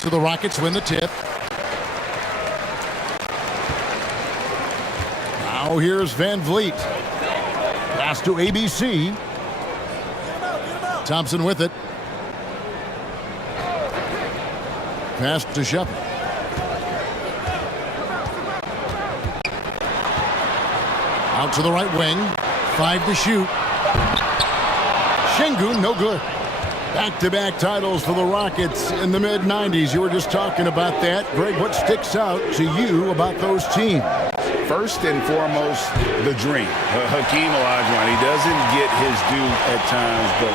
So the Rockets win the tip. Now here's Van Vliet. Pass to ABC. Thompson with it. Pass to Shepard. Out to the right wing. 5 to shoot. Şengün, no good. Back-to-back titles for the Rockets in the mid-90s. You were just talking about that. Greg, what sticks out to you about those teams? First and foremost, the dream. Hakeem Olajuwon, he doesn't get his due at times, but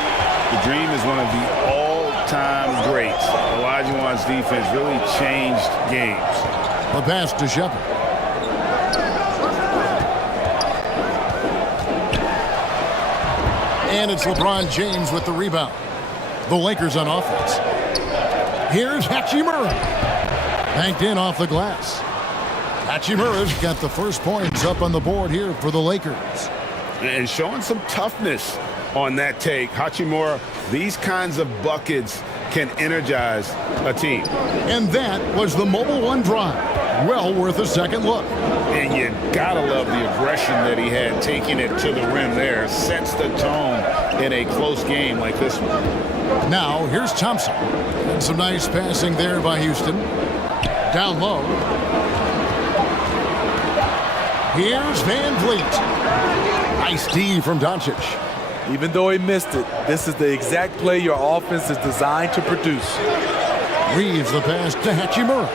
the dream is one of the all-time greats. Olajuwon's defense really changed games. A pass to Shepard. And it's LeBron James with the rebound. The Lakers on offense. Here's Hachimura. Banked in off the glass. Hachimura's got the first points up on the board here for the Lakers. And showing some toughness on that take. Hachimura, these kinds of buckets can energize a team. And that was the Mobile One drive. Well worth a second look. And you gotta love the aggression that he had taking it to the rim there. Sets the tone in a close game like this one. Now here's Thompson. And some nice passing there by Houston. Down low. Here's Van Vliet. Nice D from Doncic. Even though he missed it, this is the exact play your offense is designed to produce. Reeves the pass to Hachimura.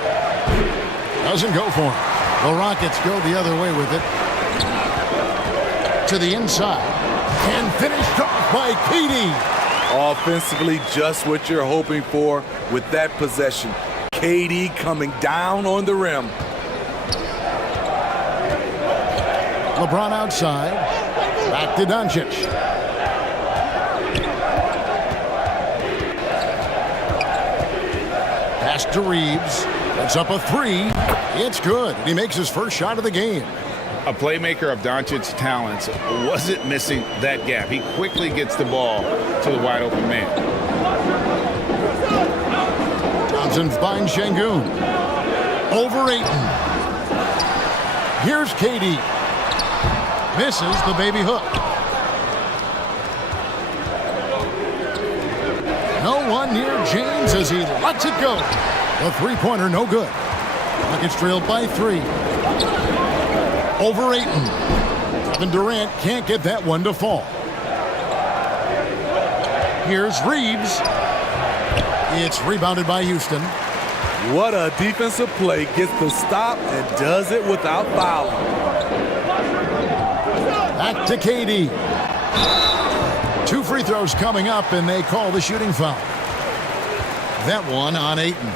Doesn't go for him. The Rockets go the other way with it. To the inside. And finished off by KD. Offensively, just what you're hoping for with that possession. KD coming down on the rim. LeBron outside. Back to Doncic. Pass to Reeves. That's up a 3. It's good. He makes his first shot of the game. A playmaker of Doncic's talents wasn't missing that gap. He quickly gets the ball to the wide open man. Thompson finds Şengün. Over Ayton. Here's KD. Misses the baby hook. No one near James as he lets it go. The three-pointer no good. Rockets trailed by 3. Over Ayton. Kevin Durant can't get that one to fall. Here's Reeves. It's rebounded by Houston. What a defensive play. Gets the stop and does it without fouling. Back to KD. 2 free throws coming up, and they call the shooting foul. That one on Ayton.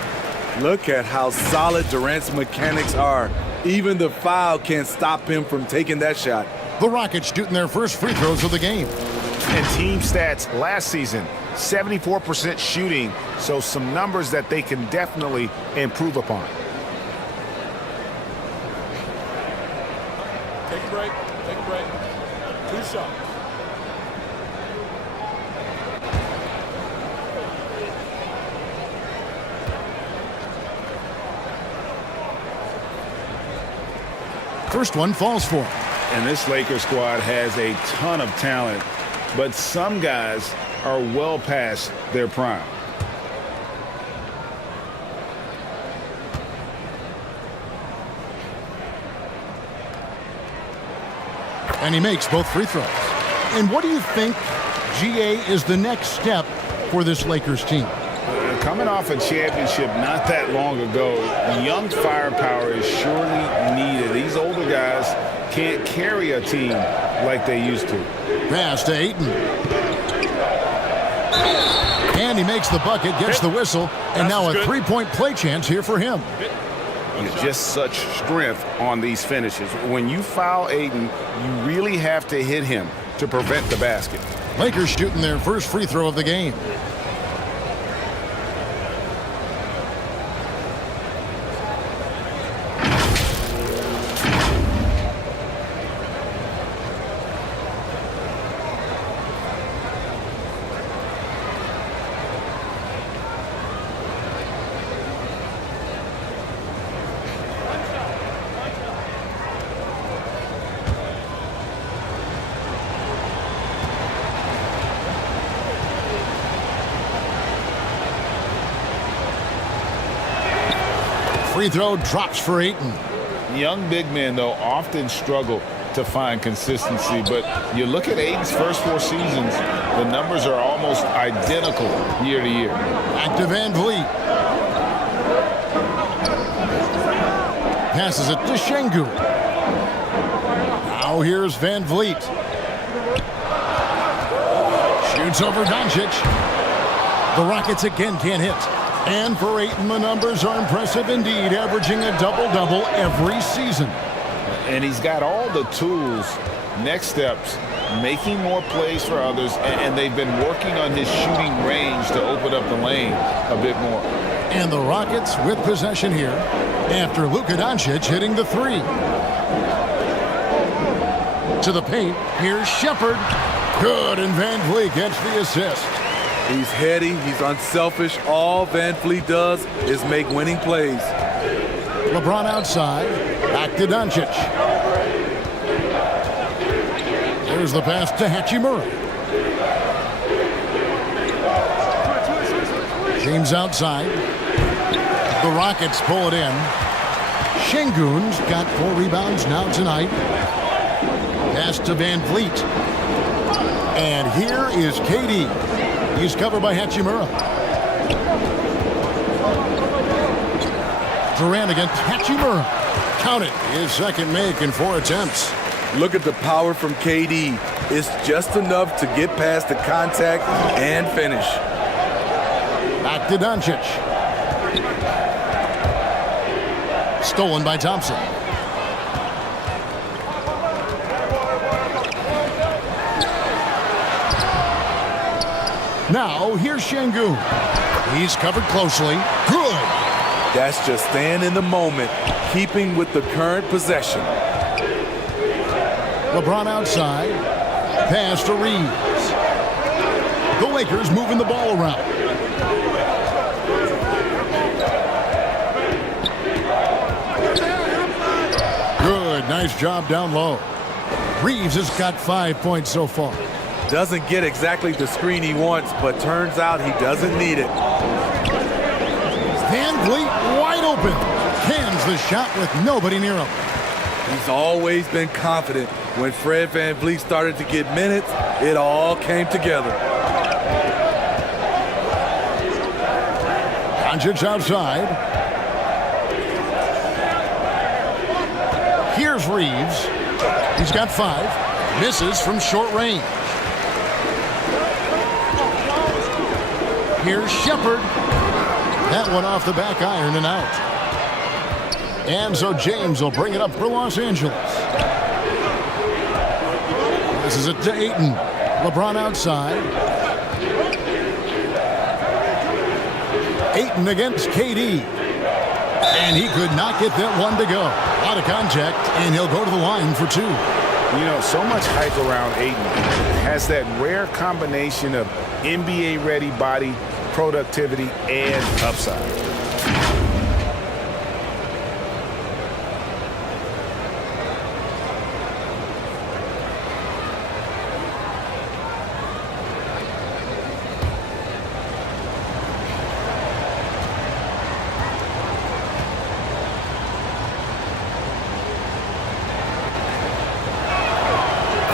Look at how solid Durant's mechanics are. Even the foul can't stop him from taking that shot. The Rockets shooting their first free throws of the game. And team stats last season, 74% shooting, so some numbers that they can definitely improve upon. Take a break. Take a break. 2 shots. First one falls for him. And this Lakers squad has a ton of talent, but some guys are well past their prime. And he makes both free throws. And what do you think, GA, is the next step for this Lakers team? Coming off a championship not that long ago, young firepower is surely needed. These older guys can't carry a team like they used to. Pass to Ayton. And he makes the bucket, gets the whistle, and now a three-point play chance here for him. Just such strength on these finishes. When you foul Ayton, you really have to hit him to prevent the basket. Lakers shooting their first free throw of the game. free throw drops for Ayton. Young big men, though, often struggle to find consistency, but you look at Ayton's first 4 seasons, the numbers are almost identical year to year. Back to Van Vliet. Passes it to Şengün. Now here's Van Vliet. Shoots over Doncic. The Rockets again can't hit. And for Ayton, the numbers are impressive indeed, averaging a double-double every season. And he's got all the tools. Next steps, making more plays for others, and they've been working on his shooting range to open up the lane a bit more. And the Rockets with possession here after Luka Doncic hitting the 3. To the paint, here's Shepherd. Good, and Van Vliet gets the assist. He's heady, he's unselfish. All Van Vliet does is make winning plays. LeBron outside, back to Doncic. Here's the pass to Hachimura. James outside. The Rockets pull it in. Şengün's got 4 rebounds now tonight. Pass to Van Vliet. And here is KD. He's covered by Hachimura. Durant against Hachimura. Count it. His second make in 4 attempts. Look at the power from KD. It's just enough to get past the contact and finish. Back to Doncic. Stolen by Thompson. Now, here's Şengün. He's covered closely. Good. That's just staying in the moment, keeping with the current possession. LeBron outside. Pass to Reeves. The Lakers moving the ball around. Good. Nice job down low. Reeves has got 5 points so far. Doesn't get exactly the screen he wants, but turns out he doesn't need it. Van Vliet wide open. Cans the shot with nobody near him. He's always been confident. When Fred Van Vliet started to get minutes, it all came together. Doncic outside. Here's Reeves. He's got 5. Misses from short range. Here's Shepherd. That one off the back iron and out. And so James will bring it up for Los Angeles. This is it to Ayton. LeBron outside. Ayton against KD. And he could not get that one to go. Out of contact, and he'll go to the line for 2. You know, so much hype around Ayton. Has that rare combination of NBA-ready body, productivity, and upside.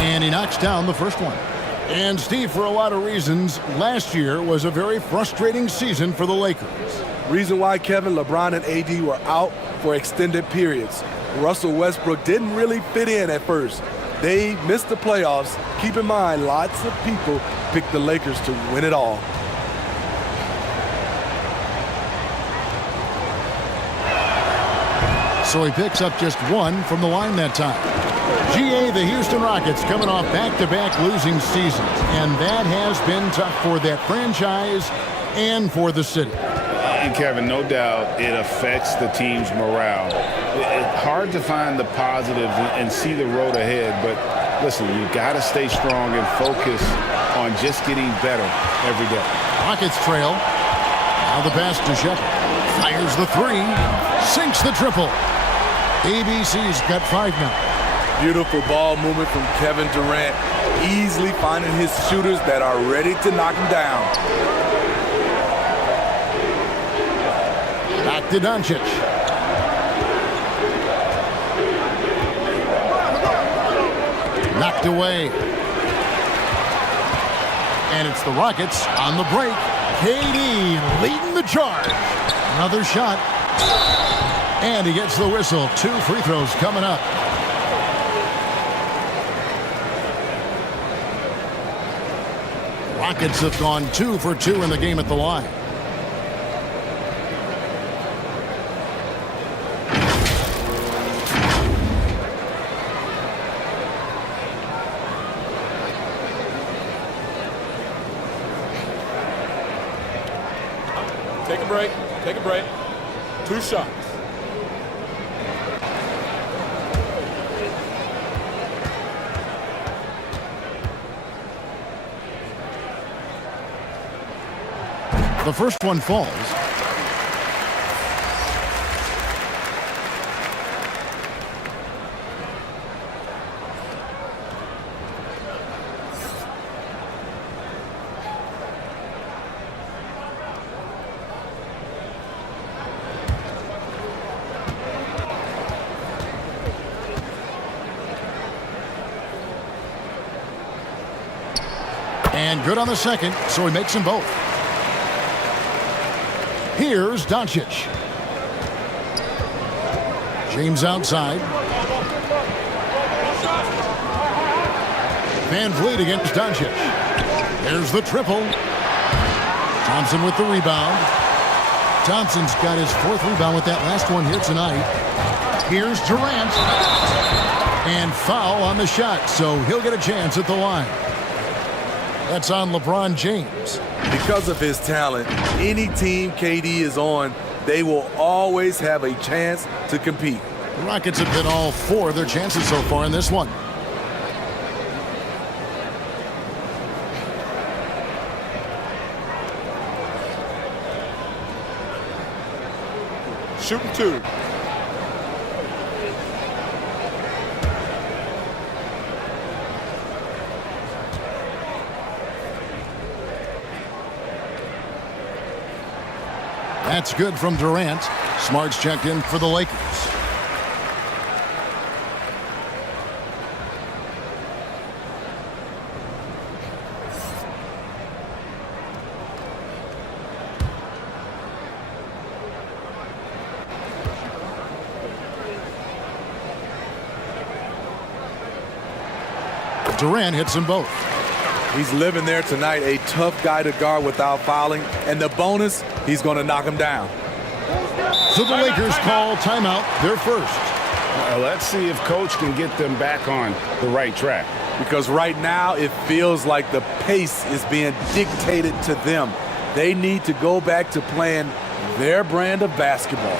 And he knocks down the first one. And Steve, for a lot of reasons, last year was a very frustrating season for the Lakers. Reason why Kevin, LeBron, and AD were out for extended periods. Russell Westbrook didn't really fit in at first. They missed the playoffs. Keep in mind, lots of people picked the Lakers to win it all. So he picks up just 1 from the line that time. GA, the Houston Rockets coming off back-to-back losing seasons, and that has been tough for that franchise and for the city. And Kevin, no doubt it affects the team's morale. It's hard to find the positives and see the road ahead, but listen, you got to stay strong and focus on just getting better every day. Rockets trail. Now the pass to Shepherd. Fires the 3. Sinks the triple. ABC's got 5 now. Beautiful ball movement from Kevin Durant, easily finding his shooters that are ready to knock him down. Back to Doncic. Knocked away. And it's the Rockets on the break. KD leading the charge. Another shot. And he gets the whistle. 2 free throws coming up. Rockets have gone 2 for 2 in the game at the line. Take a break. Take a break. 2 shots. The first one falls. And good on the second, so he makes them both. Here's Doncic. James outside. Van Vliet against Doncic. There's the triple. Thompson with the rebound. Thompson's got his 4th rebound with that last one here tonight. Here's Durant. And foul on the shot, so he'll get a chance at the line. That's on LeBron James. Because of his talent, any team KD is on, they will always have a chance to compete. The Rockets have been all 4 of their chances so far in this one. Shooting 2. That's good from Durant. Smart's checked in for the Lakers. Durant hits them both. He's living there tonight, a tough guy to guard without fouling. And the bonus, he's going to knock him down. So the Lakers call timeout, their first. Let's see if Coach can get them back on the right track. Because right now it feels like the pace is being dictated to them. They need to go back to playing their brand of basketball.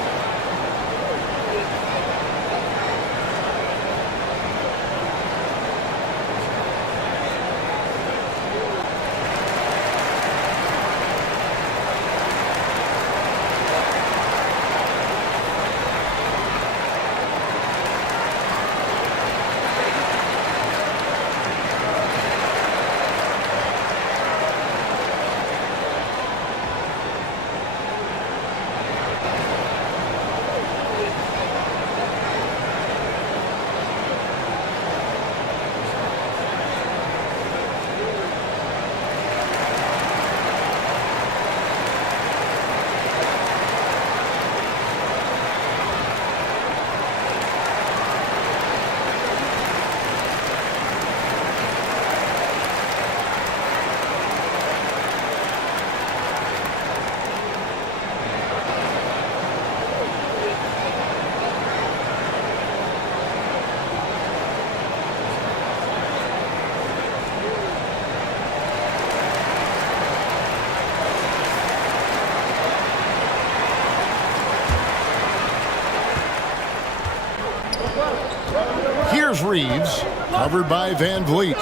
Here's Reeves, covered by Van Vliet.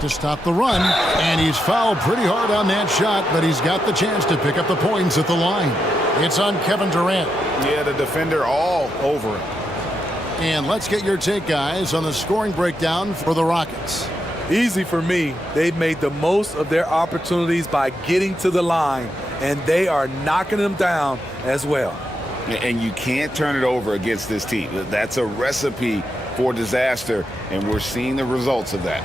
To stop the run, and he's fouled pretty hard on that shot, but he's got the chance to pick up the points at the line. It's on Kevin Durant. Yeah, the defender all over him. And let's get your take, guys, on the scoring breakdown for the Rockets. Easy for me. They've made the most of their opportunities by getting to the line, and they are knocking them down as well. And you can't turn it over against this team. That's a recipe for disaster, and we're seeing the results of that.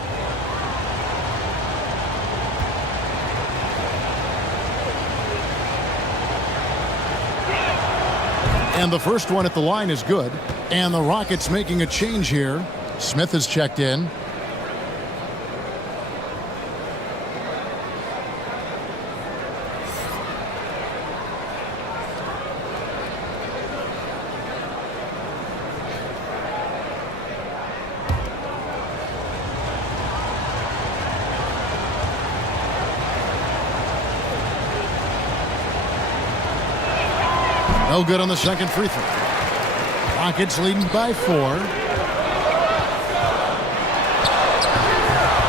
And the first one at the line is good. And the Rockets making a change here. Smith is checked in. No good on the second free throw. Rockets leading by 4.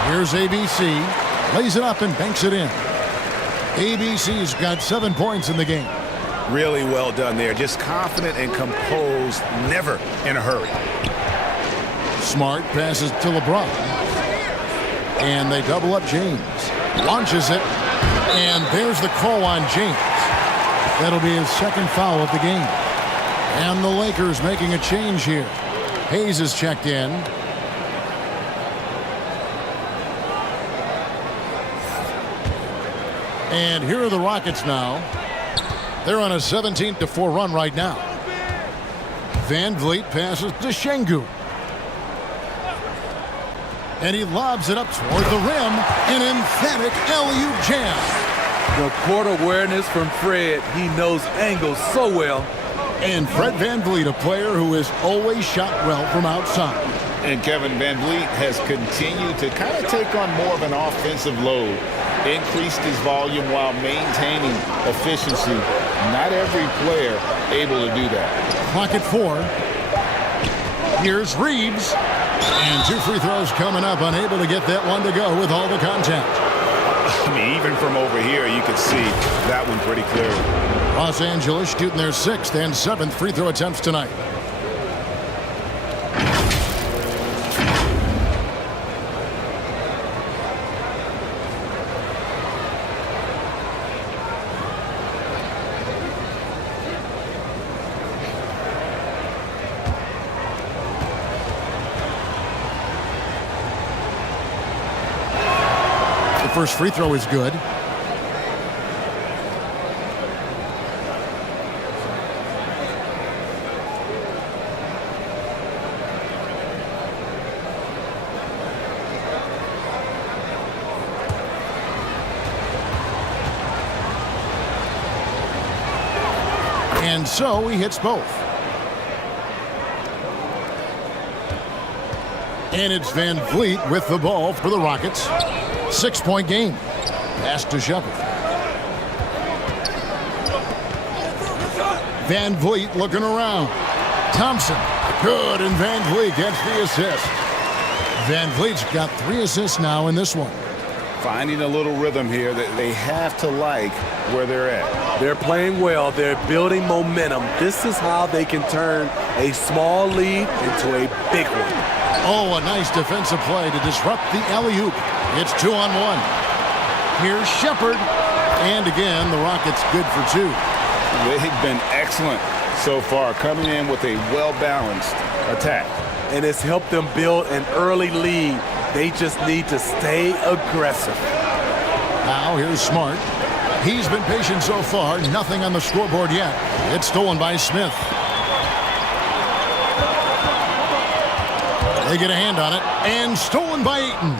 Here's ABC. Lays it up and banks it in. ABC's got 7 points in the game. Really well done there. Just confident and composed, never in a hurry. Smart passes to LeBron. And they double up James. Launches it. And there's the call on James. That'll be his second foul of the game. And the Lakers making a change here. Hayes is checked in. And here are the Rockets now. They're on a 17-4 run right now. Van Vliet passes to Şengün. And he lobs it up toward the rim. An emphatic alley-oop jam. The court awareness from Fred. He knows angles so well. And Fred Van Vliet, a player who has always shot well from outside. And Kevin Van Vliet has continued to kind of take on more of an offensive load. Increased his volume while maintaining efficiency. Not every player able to do that. Clock at 4. Here's Reeves. And 2 free throws coming up. Unable to get that one to go with all the contact. I mean, even from over here, you could see that one pretty clearly. Los Angeles shooting their 6th and 7th free throw attempts tonight. The first free throw is good. And so he hits both. And it's Van Vliet with the ball for the Rockets. 6-point game. Pass to Shepard. Van Vliet looking around. Thompson. Good, and Van Vliet gets the assist. Van Vliet's got 3 assists now in this one. Finding a little rhythm here that they have to like where they're at. They're playing well. They're building momentum. This is how they can turn a small lead into a big one. Oh, a nice defensive play to disrupt the alley-oop. It's 2-on-1. Here's Shepard. And again, the Rockets good for 2. They've been excellent so far, coming in with a well-balanced attack. And it's helped them build an early lead. They just need to stay aggressive. Now here's Smart. He's been patient so far. Nothing on the scoreboard yet. It's stolen by Smith. They get a hand on it. And stolen by Ayton.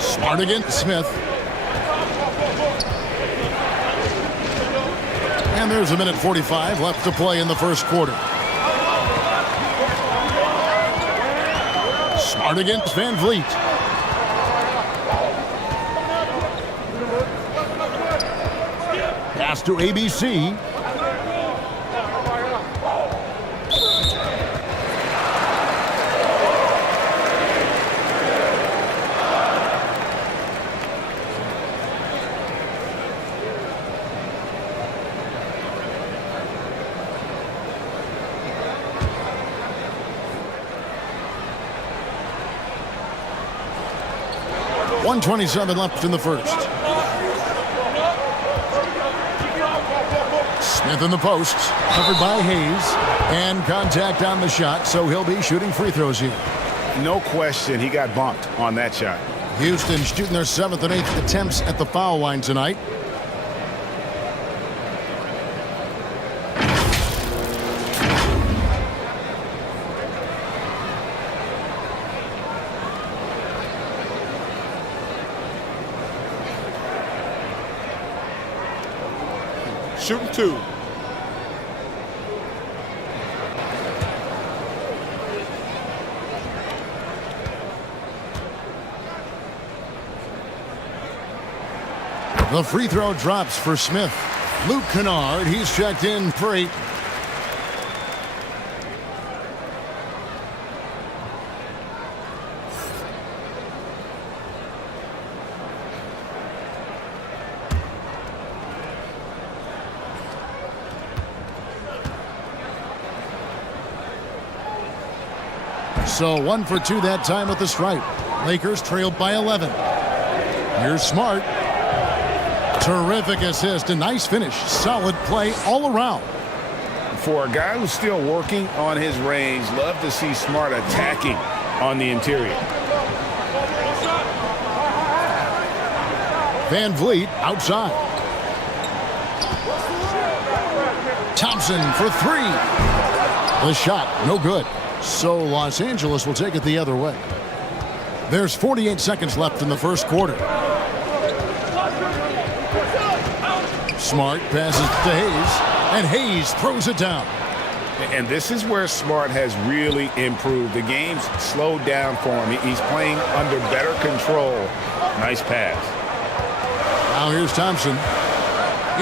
Smart against Smith. And there's 1:45 left to play in the first quarter. Smart against Van Vliet. Pass to ABC. .127 left in the first. Smith in the posts, covered by Hayes, and contact on the shot, so he'll be shooting free throws here. No question, he got bumped on that shot. Houston shooting their 7th and 8th attempts at the foul line tonight. Shooting 2. The free throw drops for Smith. Luke Kennard, he's checked in for 8. So 1 for 2 that time with the stripe. Lakers trailed by 11. Here's Smart. Terrific assist, a nice finish. Solid play all around. For a guy who's still working on his range, love to see Smart attacking on the interior. Van Vliet outside. Thompson for 3. The shot, no good. So Los Angeles will take it the other way. There's 48 seconds left in the first quarter. Smart passes to Hayes, and Hayes throws it down. And this is where Smart has really improved. The game's slowed down for him. He's playing under better control. Nice pass. Now here's Thompson.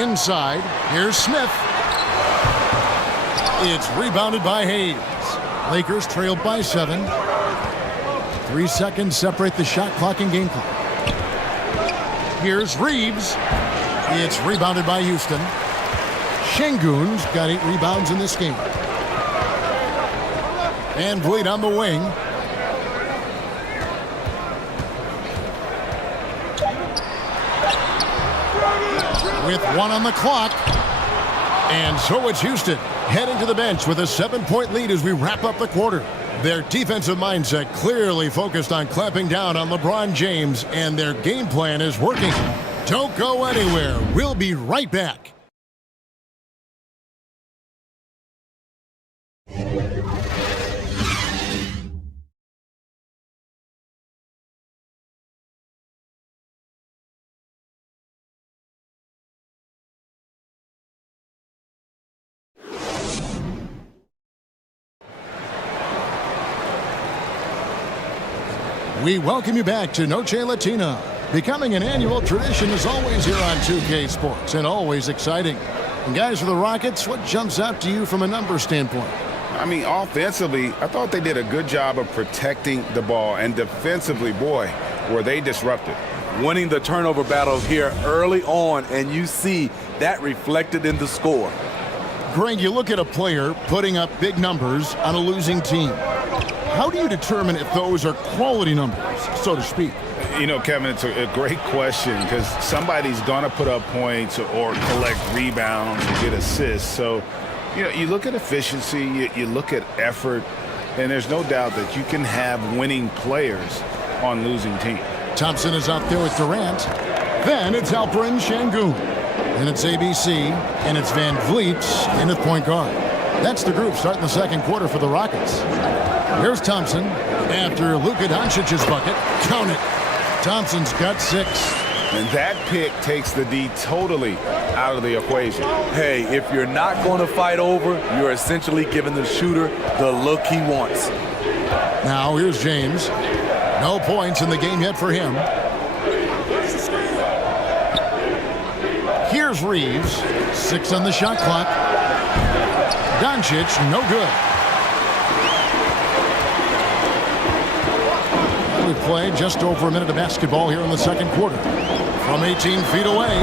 Inside, here's Smith. It's rebounded by Hayes. Lakers trailed by 7. 3 seconds separate the shot clock and game clock. Here's Reeves. It's rebounded by Houston. Şengün's got 8 rebounds in this game. And Vliet on the wing. With 1 on the clock. And so it's Houston heading to the bench with a 7-point lead as we wrap up the quarter. Their defensive mindset clearly focused on clamping down on LeBron James, and their game plan is working. Don't go anywhere. We'll be right back. We welcome you back to Noche Latina. Becoming an annual tradition is always here on 2K Sports, and always exciting. And guys, for the Rockets, what jumps out to you from a numbers standpoint? I mean, offensively, I thought they did a good job of protecting the ball. And defensively, boy, were they disruptive. Winning the turnover battle here early on, and you see that reflected in the score. Greg, you look at a player putting up big numbers on a losing team. How do you determine if those are quality numbers, so to speak? You know, Kevin, it's a great question because somebody's going to put up points or collect rebounds or get assists. So, you know, you look at efficiency, you look at effort, and there's no doubt that you can have winning players on losing teams. Thompson is out there with Durant. Then it's Alperen Şengün. And it's ABC, and it's Van Vliet in at point guard. That's the group starting the second quarter for the Rockets. Here's Thompson after Luka Doncic's bucket. Count it. Thompson's got 6. And that pick takes the D totally out of the equation. Hey, if you're not going to fight over, you're essentially giving the shooter the look he wants. Now here's James. No points in the game yet for him. Here's Reeves. 6 on the shot clock. Doncic, no good. We played just over a minute of basketball here in the second quarter. From 18 feet away,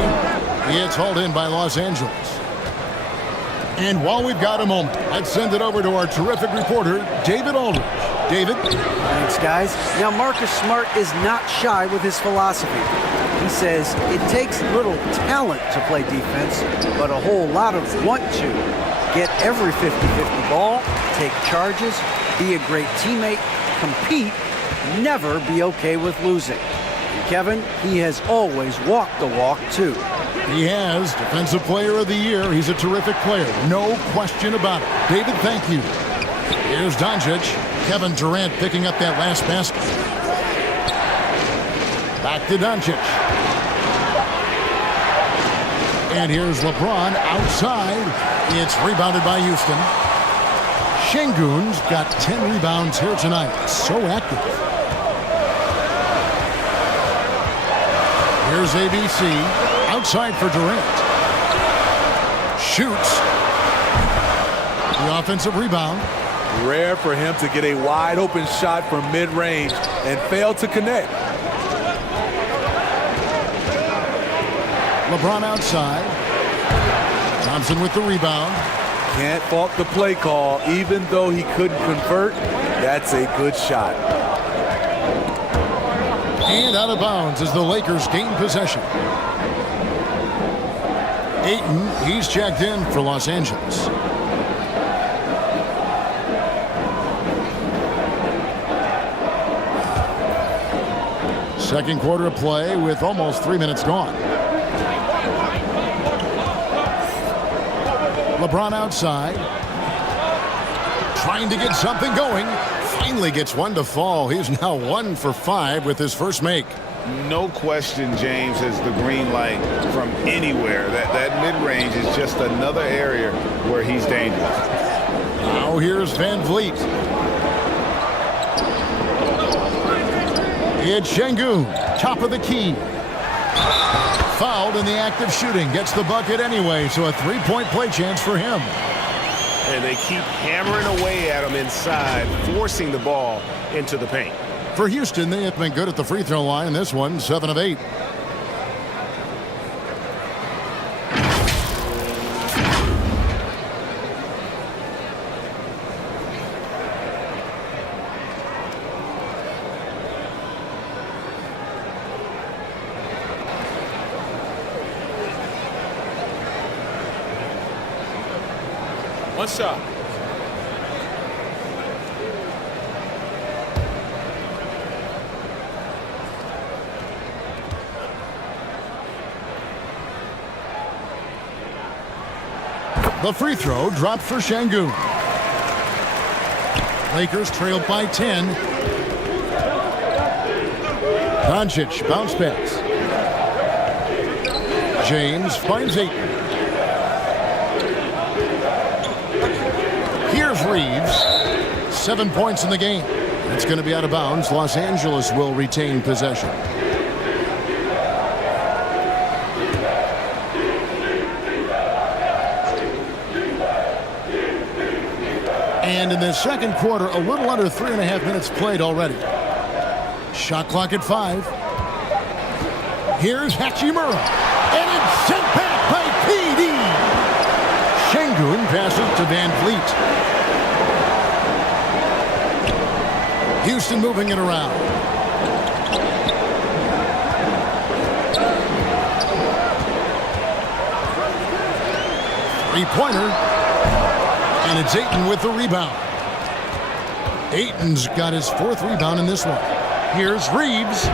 it's hauled in by Los Angeles. And while we've got a moment, let's send it over to our terrific reporter, David Aldridge. David? Thanks, guys. Now, Marcus Smart is not shy with his philosophy. He says it takes little talent to play defense, but a whole lot of want to. Get every 50-50 ball, take charges, be a great teammate, compete, never be okay with losing. And Kevin, he has always walked the walk, too. He has. Defensive Player of the Year. He's a terrific player. No question about it. David, thank you. Here's Doncic. Kevin Durant picking up that last basket. Back to Doncic. And here's LeBron outside. It's rebounded by Houston. Şengün's got 10 rebounds here tonight. So active. Here's ABC. Outside for Durant. Shoots. The offensive rebound. Rare for him to get a wide open shot from mid-range and fail to connect. LeBron outside. Thompson with the rebound. Can't fault the play call. Even though he couldn't convert, that's a good shot. And out of bounds as the Lakers gain possession. Ayton, he's checked in for Los Angeles. Second quarter of play with almost 3 minutes gone. LeBron outside. Trying to get something going. Finally gets one to fall. He's now 1 for 5 with his first make. No question, James has the green light from anywhere. That mid-range is just another area where he's dangerous. Now here's Van Vliet. It's Şengün, top of the key. Fouled in the act of shooting. Gets the bucket anyway, so a three-point play chance for him. And they keep hammering away at him inside, forcing the ball into the paint. For Houston, they have been good at the free throw line in this one, 7 of 8. One shot. The free throw dropped for Şengün. Lakers trailed by 10. Doncic bounce pass. James finds Ayton. Here's Reeves. 7 points in the game. It's going to be out of bounds. Los Angeles will retain possession. And in the second quarter, a little under 3.5 minutes played already. Shot clock at 5. Here's Hachimura. And it's sent back by PD. Şengün passes to Van Vliet. Houston moving it around. Three-pointer. And it's Ayton with the rebound. Ayton's got his 4th rebound in this one. Here's Reeves.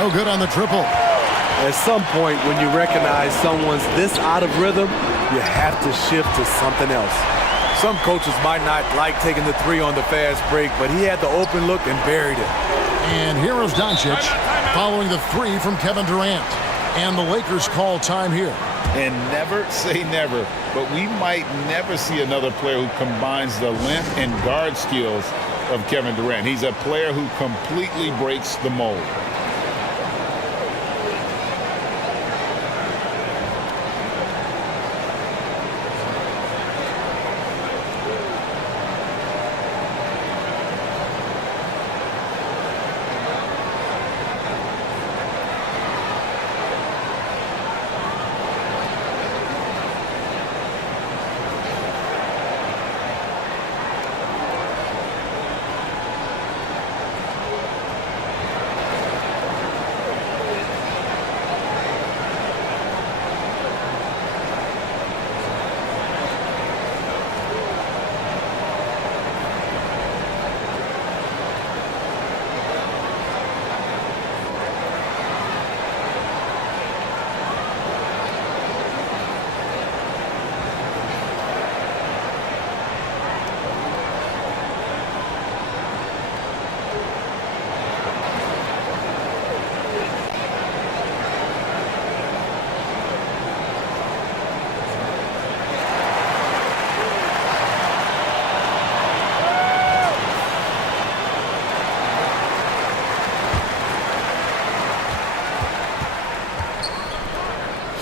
No good on the triple. At some point, when you recognize someone's this out of rhythm, you have to shift to something else. Some coaches might not like taking the 3 on the fast break, but he had the open look and buried it. And here is Doncic following the 3 from Kevin Durant. And the Lakers call time here. And never say never, but we might never see another player who combines the length and guard skills of Kevin Durant. He's a player who completely breaks the mold.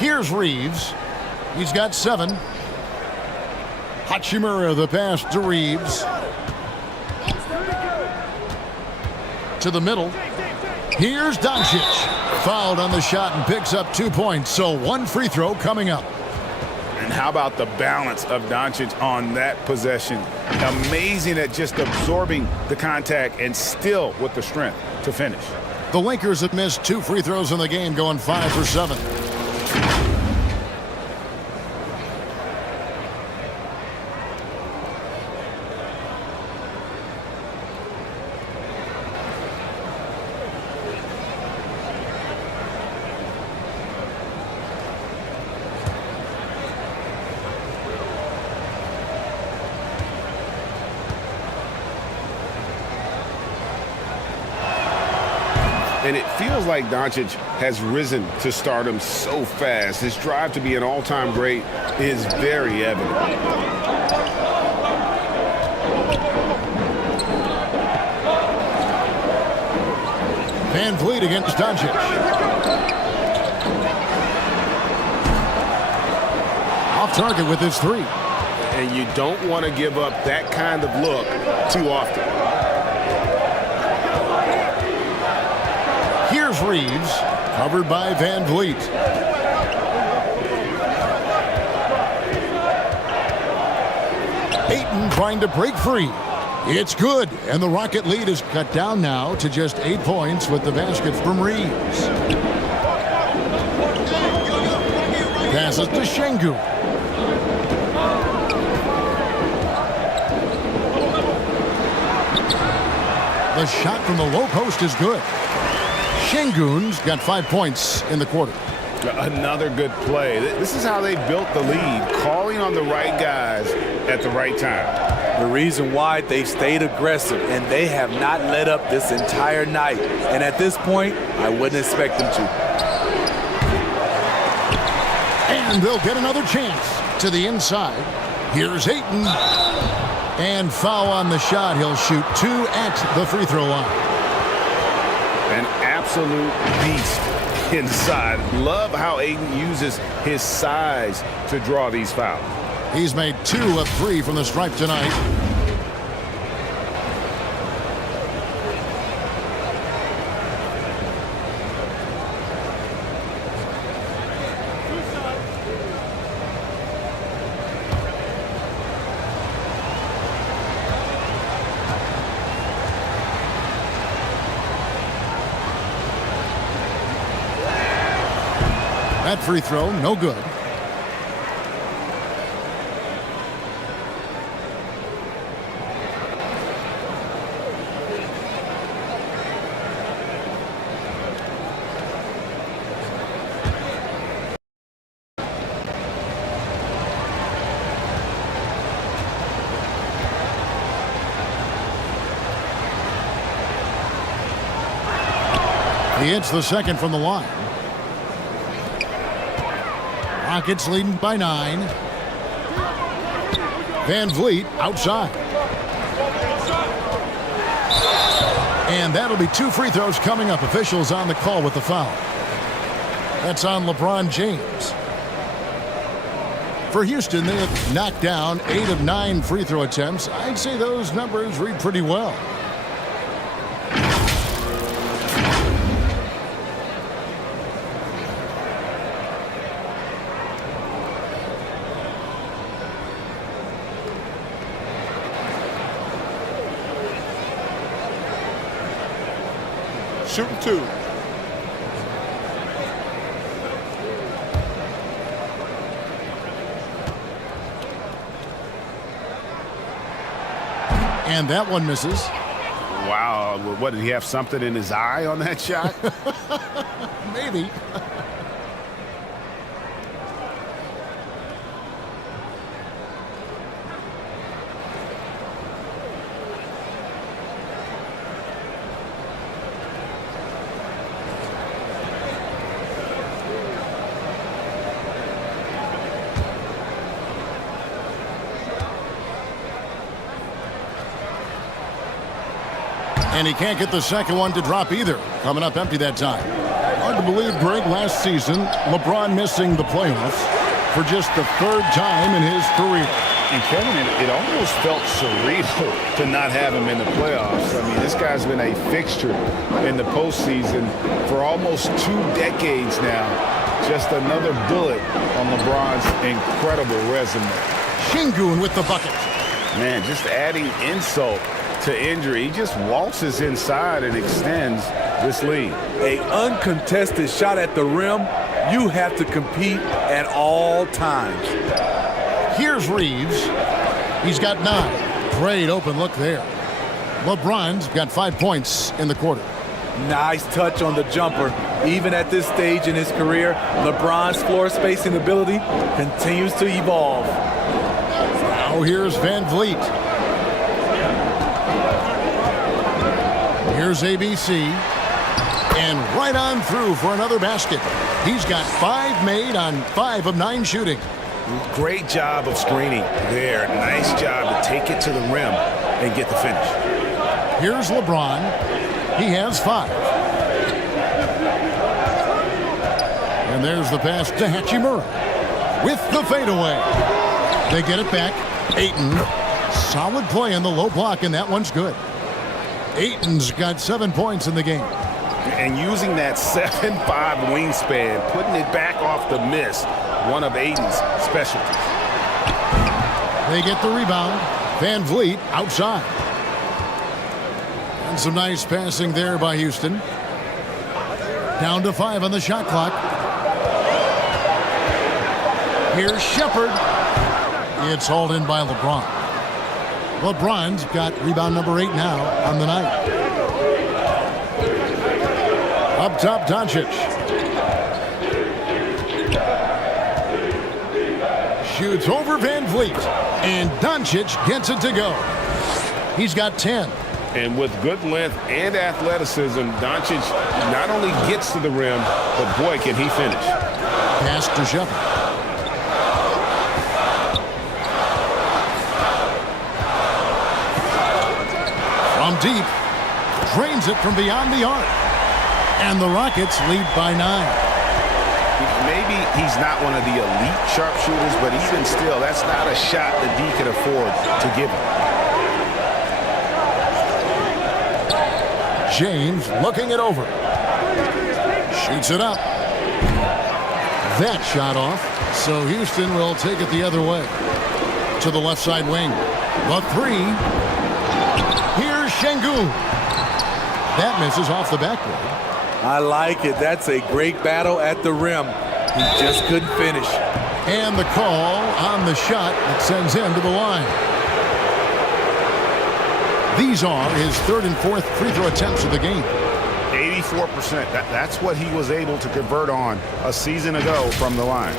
Here's Reeves. He's got 7. Hachimura the pass to Reeves. To the middle. Here's Doncic. Fouled on the shot and picks up 2 points. So 1 free throw coming up. And how about the balance of Doncic on that possession? Amazing at just absorbing the contact and still with the strength to finish. The Lakers have missed 2 free throws in the game, going 5 for 7. And it feels like Doncic has risen to stardom so fast. His drive to be an all-time great is very evident. Van Vliet against Doncic. Off target with his 3. And you don't want to give up that kind of look too often. Here's Reeves, covered by Van Vliet. Ayton trying to break free. It's good, and the Rocket lead is cut down now to just 8 points with the basket from Reeves. Passes to Şengün. The shot from the low post is good. Şengün's got 5 points in the quarter. Another good play. This is how they built the lead, calling on the right guys at the right time. The reason why they stayed aggressive, and they have not let up this entire night. And at this point, I wouldn't expect them to. And they'll get another chance to the inside. Here's Ayton. And foul on the shot. He'll shoot 2 at the free throw line. An absolute beast inside. Love how Ayton uses his size to draw these fouls. He's made 2 of 3 from the stripe tonight. That free throw, no good. He hits the second from the line. Rockets leading by 9. Van Vliet outside. And that'll be 2 free throws coming up. Officials on the call with the foul. That's on LeBron James. For Houston, they have knocked down 8 of 9 free throw attempts. I'd say those numbers read pretty well. Shooting 2. And that one misses. Wow. What, did he have something in his eye on that shot? Maybe. And he can't get the second one to drop either. Coming up empty that time. Hard to believe, Greg, last season, LeBron missing the playoffs for just the third time in his career. And Kevin, it almost felt surreal to not have him in the playoffs. I mean, this guy's been a fixture in the postseason for almost 2 decades now. Just another bullet on LeBron's incredible resume. Şengün with the bucket. Man, just adding insult to injury. He just waltzes inside and extends this lead. A uncontested shot at the rim, you have to compete at all times. Here's Reeves. He's got 9. Great open look there. LeBron's got 5 points in the quarter. Nice touch on the jumper. Even at this stage in his career, LeBron's floor spacing ability continues to evolve. Now here's Van Vliet. Here's ABC. And right on through for another basket. He's got 5 made on 5 of 9 shooting. Great job of screening there. Nice job to take it to the rim and get the finish. Here's LeBron. He has 5. And there's the pass to Hachimura with the fadeaway. They get it back. Ayton. Solid play in the low block, and that one's good. Ayton's got 7 points in the game. And using that 7'5" wingspan, putting it back off the miss, one of Ayton's specialties. They get the rebound. Van Vliet outside. And some nice passing there by Houston. Down to 5 on the shot clock. Here's Shepherd. It's hauled in by LeBron. LeBron's got rebound number 8 now on the night. Up top, Doncic. Shoots over Van Vliet. And Doncic gets it to go. He's got 10. And with good length and athleticism, Doncic not only gets to the rim, but boy, can he finish. Pass to Shepherd. From deep. Drains it from beyond the arc. And the Rockets lead by 9. Maybe he's not one of the elite sharpshooters, but even still, that's not a shot that D can afford to give him. James looking it over. Shoots it up. That shot off. So Houston will take it the other way. To the left side wing. The 3. Here's Şengün. That misses off the backboard. I like it. That's a great battle at the rim. He just couldn't finish. And the call on the shot that sends him to the line. These are his 3rd and 4th free throw attempts of the game. 84%. That's what he was able to convert on a season ago from the line.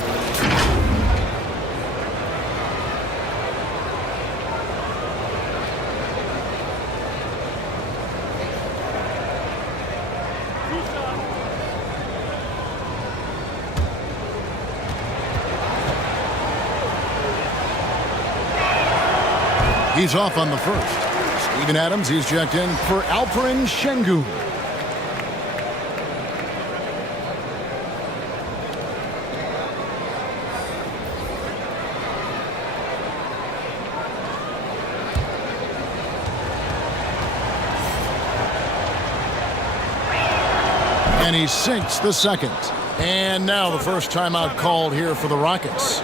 He's off on the first. Steven Adams, he's checked in for Alperen Şengün. And he sinks the second. And now the first timeout called here for the Rockets.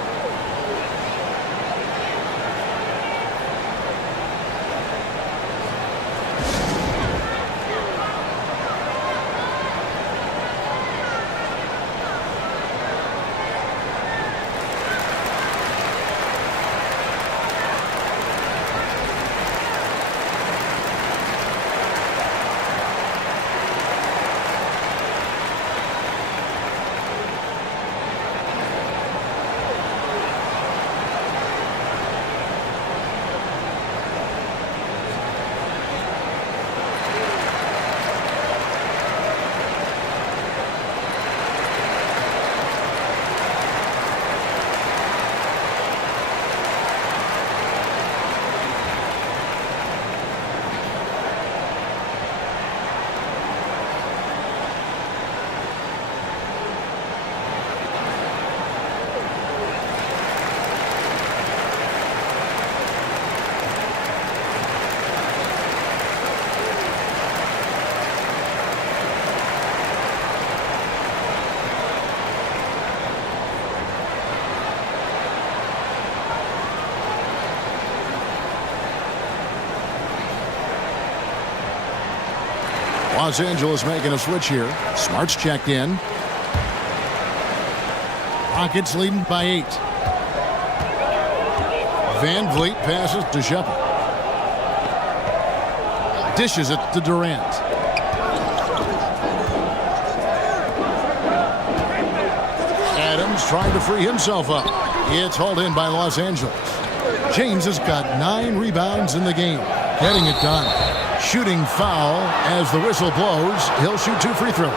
Los Angeles making a switch here. Smart's checked in. Rockets leading by 8. Van Vliet passes to Shepard. Dishes it to Durant. Adams trying to free himself up. It's hauled in by Los Angeles. James has got 9 rebounds in the game. Getting it done. Shooting foul as the whistle blows. He'll shoot 2 free throws.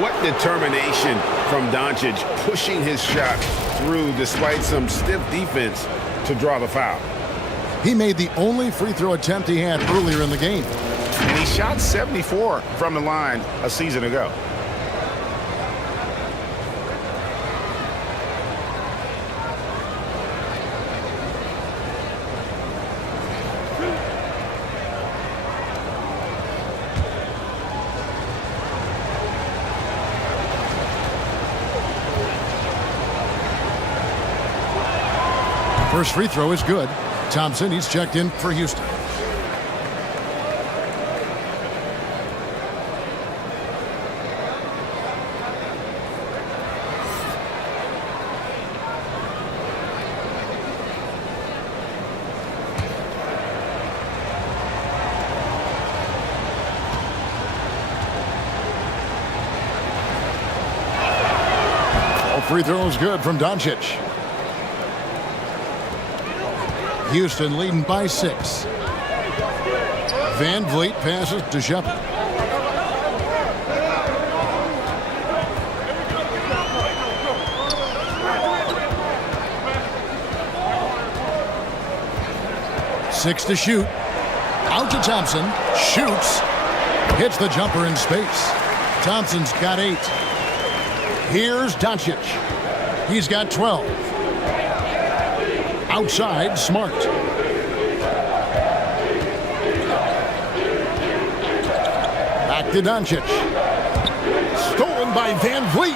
What determination from Doncic, pushing his shot through despite some stiff defense to draw the foul. He made the only free throw attempt he had earlier in the game. And he shot 74 from the line a season ago. First free throw is good. Thompson, he's checked in for Houston. All free throws good from Doncic. Houston leading by 6. Van Vliet passes to Shepard. Six to shoot. Out to Thompson. Shoots. Hits the jumper in space. Thompson's got 8. Here's Doncic. He's got 12. Outside, Smart. Back to Doncic. Stolen by Van Vliet.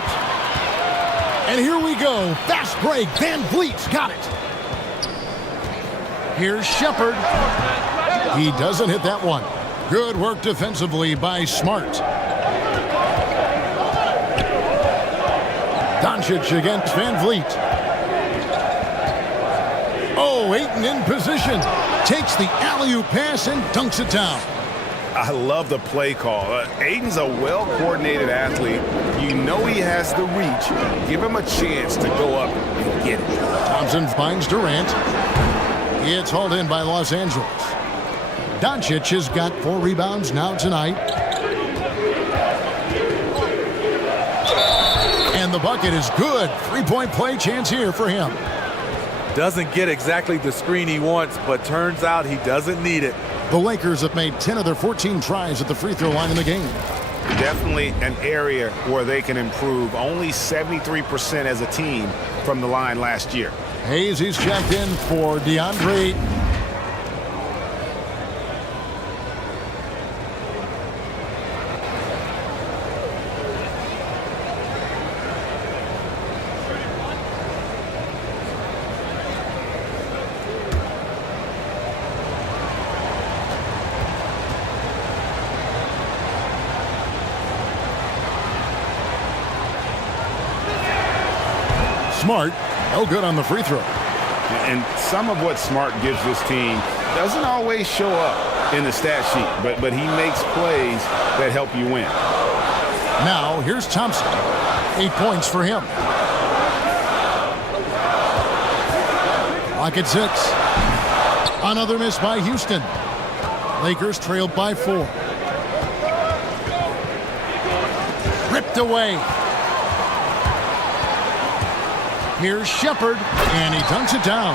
And here we go. Fast break. Van Vliet's got it. Here's Shepard. He doesn't hit that one. Good work defensively by Smart. Doncic against Van Vliet. Oh, Ayton in position. Takes the alley-oop pass and dunks it down. I love the play call. Ayton's a well-coordinated athlete. You know he has the reach. Give him a chance to go up and get it. Thompson finds Durant. It's hauled in by Los Angeles. Doncic has got 4 rebounds now tonight. And the bucket is good. 3-point play chance here for him. Doesn't get exactly the screen he wants, but turns out he doesn't need it. The Lakers have made 10 of their 14 tries at the free throw line in the game. Definitely an area where they can improve. Only 73% as a team from the line last year. Hayes, he's checked in for DeAndre. Smart, no good on the free throw. And some of what Smart gives this team doesn't always show up in the stat sheet, but he makes plays that help you win. Now, here's Thompson. 8 points for him. Clock at 6. Another miss by Houston. Lakers trailed by 4. Ripped away. Here's Shepard, and he dunks it down.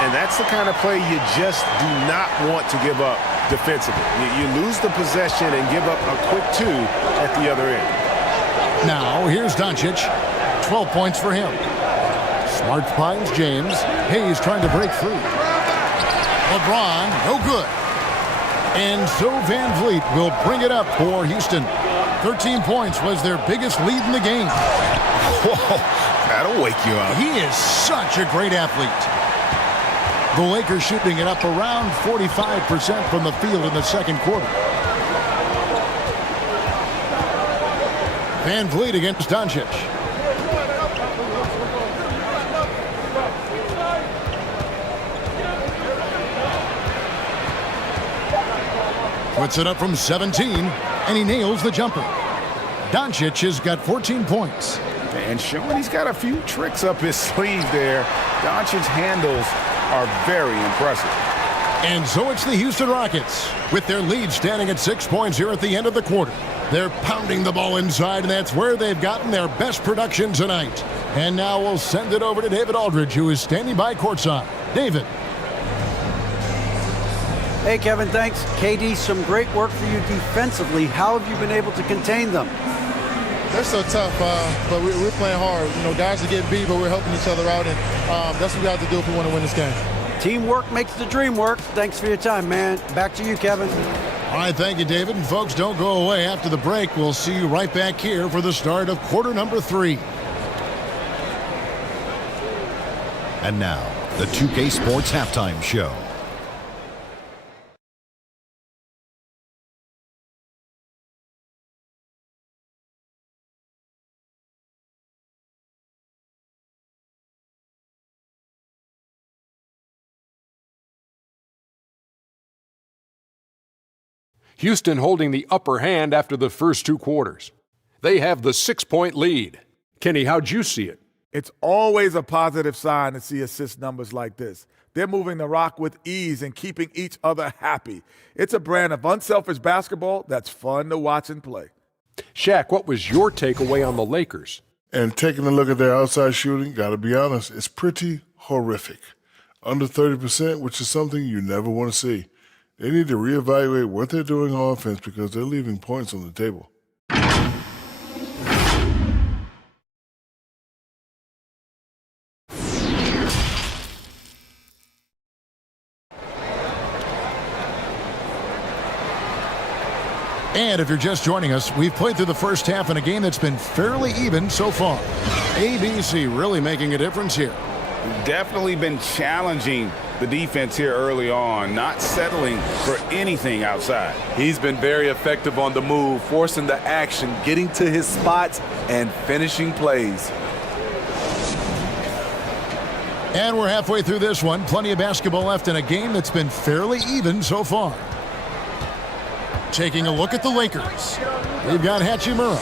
And that's the kind of play you just do not want to give up defensively. You lose the possession and give up a quick 2 at the other end. Now, here's Doncic. 12 points for him. Smart finds James. Hayes trying to break free. LeBron, no good. And so Van Vliet will bring it up for Houston. 13 points was their biggest lead in the game. Whoa, that'll wake you up. He is such a great athlete. The Lakers shooting it up around 45% from the field in the second quarter. Van Vliet against Doncic. Puts it up from 17, and he nails the jumper. Doncic has got 14 points. And showing he's got a few tricks up his sleeve there. Doncic's handles are very impressive. And so it's the Houston Rockets with their lead standing at 6 points here at the end of the quarter. They're pounding the ball inside, and that's where they've gotten their best production tonight. And now we'll send it over to David Aldridge, who is standing by courtside. David. Hey, Kevin, thanks. KD, some great work for you defensively. How have you been able to contain them? They're so tough, but we're playing hard. You know, guys are getting beat, but we're helping each other out, and that's what we have to do if we want to win this game. Teamwork makes the dream work. Thanks for your time, man. Back to you, Kevin. All right, thank you, David. And folks, don't go away. After the break, we'll see you right back here for the start of quarter number 3. And now, the 2K Sports Halftime Show. Houston holding the upper hand after the first 2 quarters. They have the 6-point lead. Kenny, how'd you see it? It's always a positive sign to see assist numbers like this. They're moving the rock with ease and keeping each other happy. It's a brand of unselfish basketball that's fun to watch and play. Shaq, what was your takeaway on the Lakers? And taking a look at their outside shooting, got to be honest, it's pretty horrific. Under 30%, which is something you never want to see. They need to reevaluate what they're doing on offense because they're leaving points on the table. And if you're just joining us, we've played through the first half in a game that's been fairly even so far. ABC really making a difference here. Definitely been challenging the defense here early on, not settling for anything outside. He's been very effective on the move, forcing the action, getting to his spots, and finishing plays. And we're halfway through this one. Plenty of basketball left in a game that's been fairly even so far. Taking a look at the Lakers. We've got Hachimura.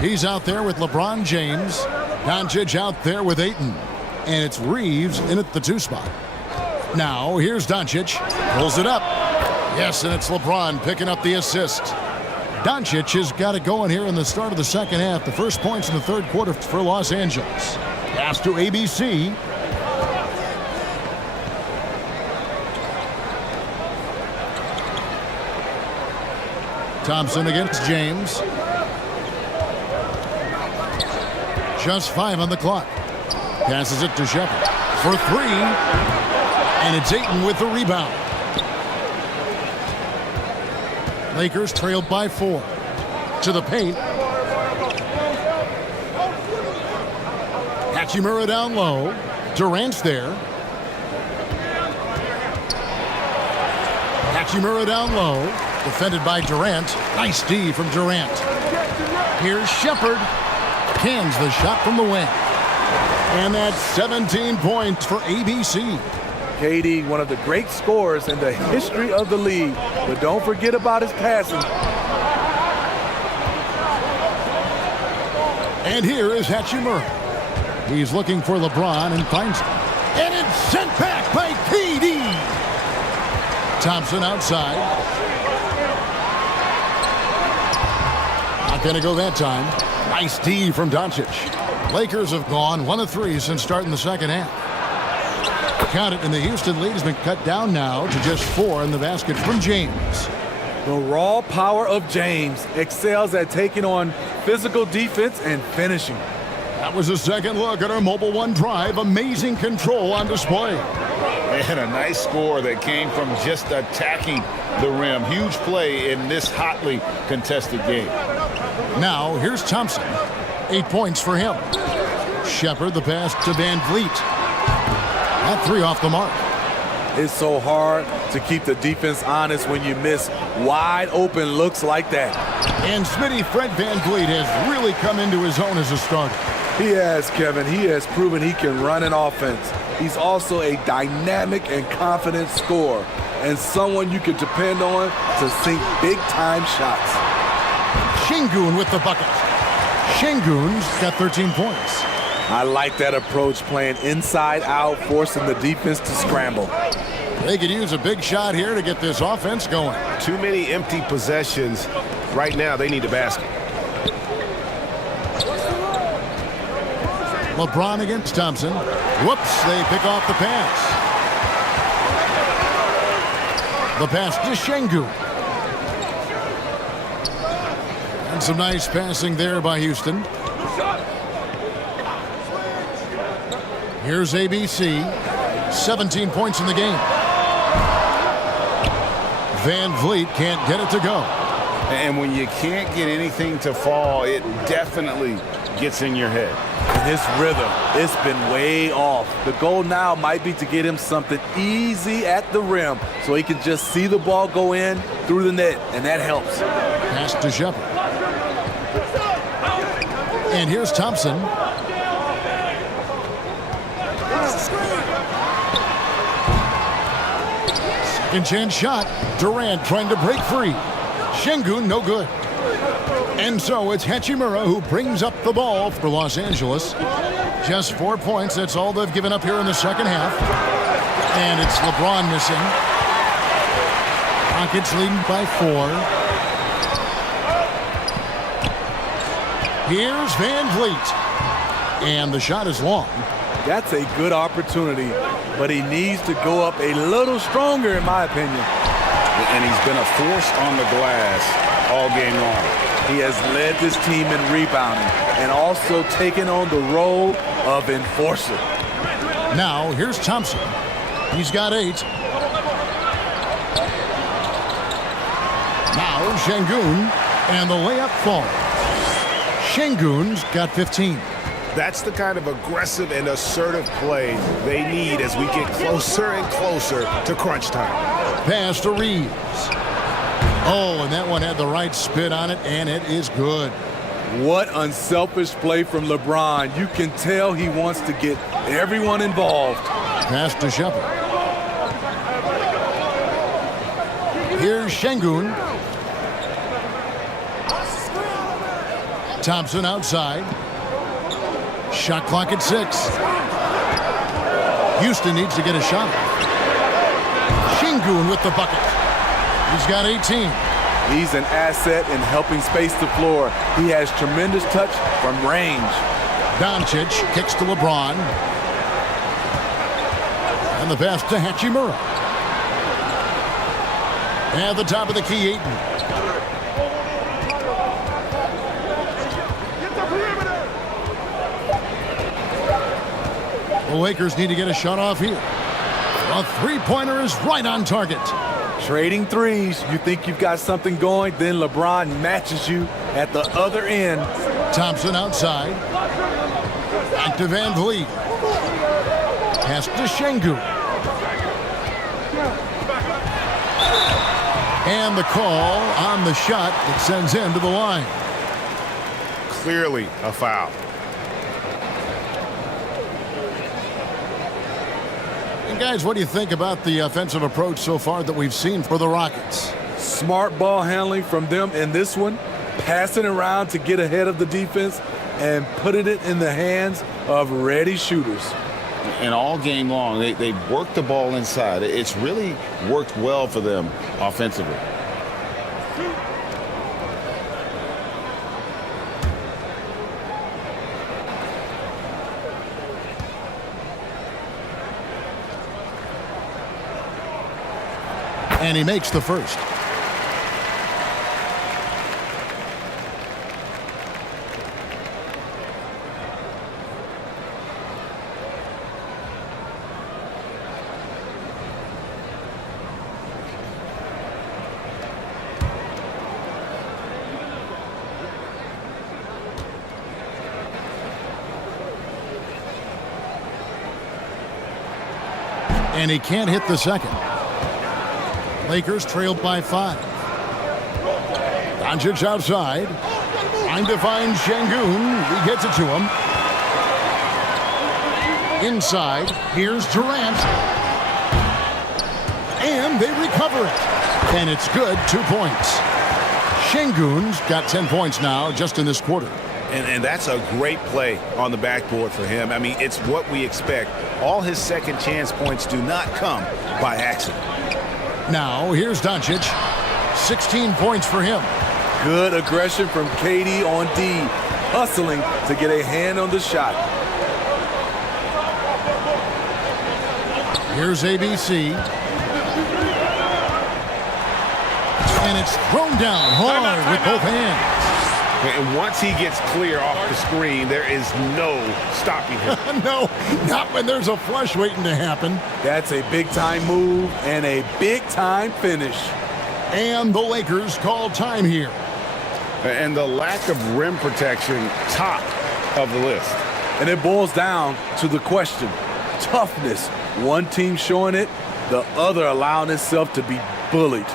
He's out there with LeBron James. Doncic out there with Ayton. And it's Reeves in at the 2 spot. Now, here's Doncic. Pulls it up. Yes, and it's LeBron picking up the assist. Doncic has got it going here in the start of the second half. The first points in the third quarter for Los Angeles. Pass to ABC. Thompson against James. Just 5 on the clock. Passes it to Shepard for 3. And it's Ayton with the rebound. Lakers trailed by 4. To the paint. Hachimura down low. Durant's there. Hachimura down low. Defended by Durant. Nice D from Durant. Here's Shepard. Cans the shot from the wing. And that's 17 points for ABC. KD, one of the great scorers in the history of the league. But don't forget about his passing. And here is Hachimura. He's looking for LeBron and finds him. And it's sent back by KD. Thompson outside. Not going to go that time. Nice D from Doncic. Lakers have gone 1 of 3 since starting the second half. Count it, and the Houston lead has been cut down now to just 4 in the basket from James. The raw power of James excels at taking on physical defense and finishing. That was a second look at our Mobile One drive. Amazing control on display. And a nice score that came from just attacking the rim. Huge play in this hotly contested game. Now, here's Thompson. 8 points for him. Shepard, the pass to Van Vliet. That 3 off the mark. It's so hard to keep the defense honest when you miss wide open looks like that. And Smitty, Fred VanVleet has really come into his own as a starter. He has, Kevin. He has proven he can run an offense. He's also a dynamic and confident scorer and someone you can depend on to sink big-time shots. Şengün with the bucket. Şengün's got 13 points. I like that approach, playing inside out, forcing the defense to scramble. They could use a big shot here to get this offense going. Too many empty possessions. Right now, they need a basket. LeBron against Thompson. Whoops, they pick off the pass. The pass to Şengün. And some nice passing there by Houston. Here's ABC. 17 points in the game. VanVleet can't get it to go. And when you can't get anything to fall, it definitely gets in your head. And his rhythm, it's been way off. The goal now might be to get him something easy at the rim so he can just see the ball go in through the net, and that helps. Pass to Shepard. And here's Thompson. Second chance shot. Durant trying to break free. Şengün no good. And so it's Hachimura who brings up the ball for Los Angeles. Just 4 points. That's all they've given up here in the second half. And it's LeBron missing. Rockets leading by 4. Here's VanVleet. And the shot is long. That's a good opportunity, but he needs to go up a little stronger, in my opinion. And he's been a force on the glass all game long. He has led this team in rebounding and also taken on the role of enforcer. Now, here's Thompson. He's got 8. Now, Şengün, and the layup falls. Şengün's got 15. That's the kind of aggressive and assertive play they need as we get closer and closer to crunch time. Pass to Reeves. Oh, and that one had the right spin on it, and it is good. What unselfish play from LeBron. You can tell he wants to get everyone involved. Pass to Shepard. Here's Şengün. Thompson outside. Shot clock at 6. Houston needs to get a shot. Şengün with the bucket. He's got 18. He's an asset in helping space the floor. He has tremendous touch from range. Doncic kicks to LeBron. And the pass to Hachimura. At the top of the key, Ayton. The Lakers need to get a shot off here. A three-pointer is right on target. Trading threes. You think you've got something going, then LeBron matches you at the other end. Thompson outside. Back to VanVleet. Pass to Şengün. And the call on the shot that sends him to the line. Clearly a foul. And guys, what do you think about the offensive approach so far that we've seen for the Rockets? Smart ball handling from them in this one, passing around to get ahead of the defense and putting it in the hands of ready shooters. And all game long, they work the ball inside. It's really worked well for them offensively. And he makes the first. And he can't hit the second. Lakers trailed by 5. Doncic outside. Trying to find Şengün. He gets it to him. Inside. Here's Durant. And they recover it. And it's good. 2 points. Şengün's got 10 points now just in this quarter. And that's a great play on the backboard for him. I mean, it's what we expect. All his second chance points do not come by accident. Now, here's Doncic. 16 points for him. Good aggression from KD on D, hustling to get a hand on the shot. Here's ABC. And it's thrown down hard with both hands. And once he gets clear off the screen, there is no stopping him. No, not when there's a flush waiting to happen. That's a big-time move and a big-time finish. And the Lakers call time here. And the lack of rim protection, top of the list. And it boils down to the question, toughness. One team showing it, the other allowing itself to be bullied.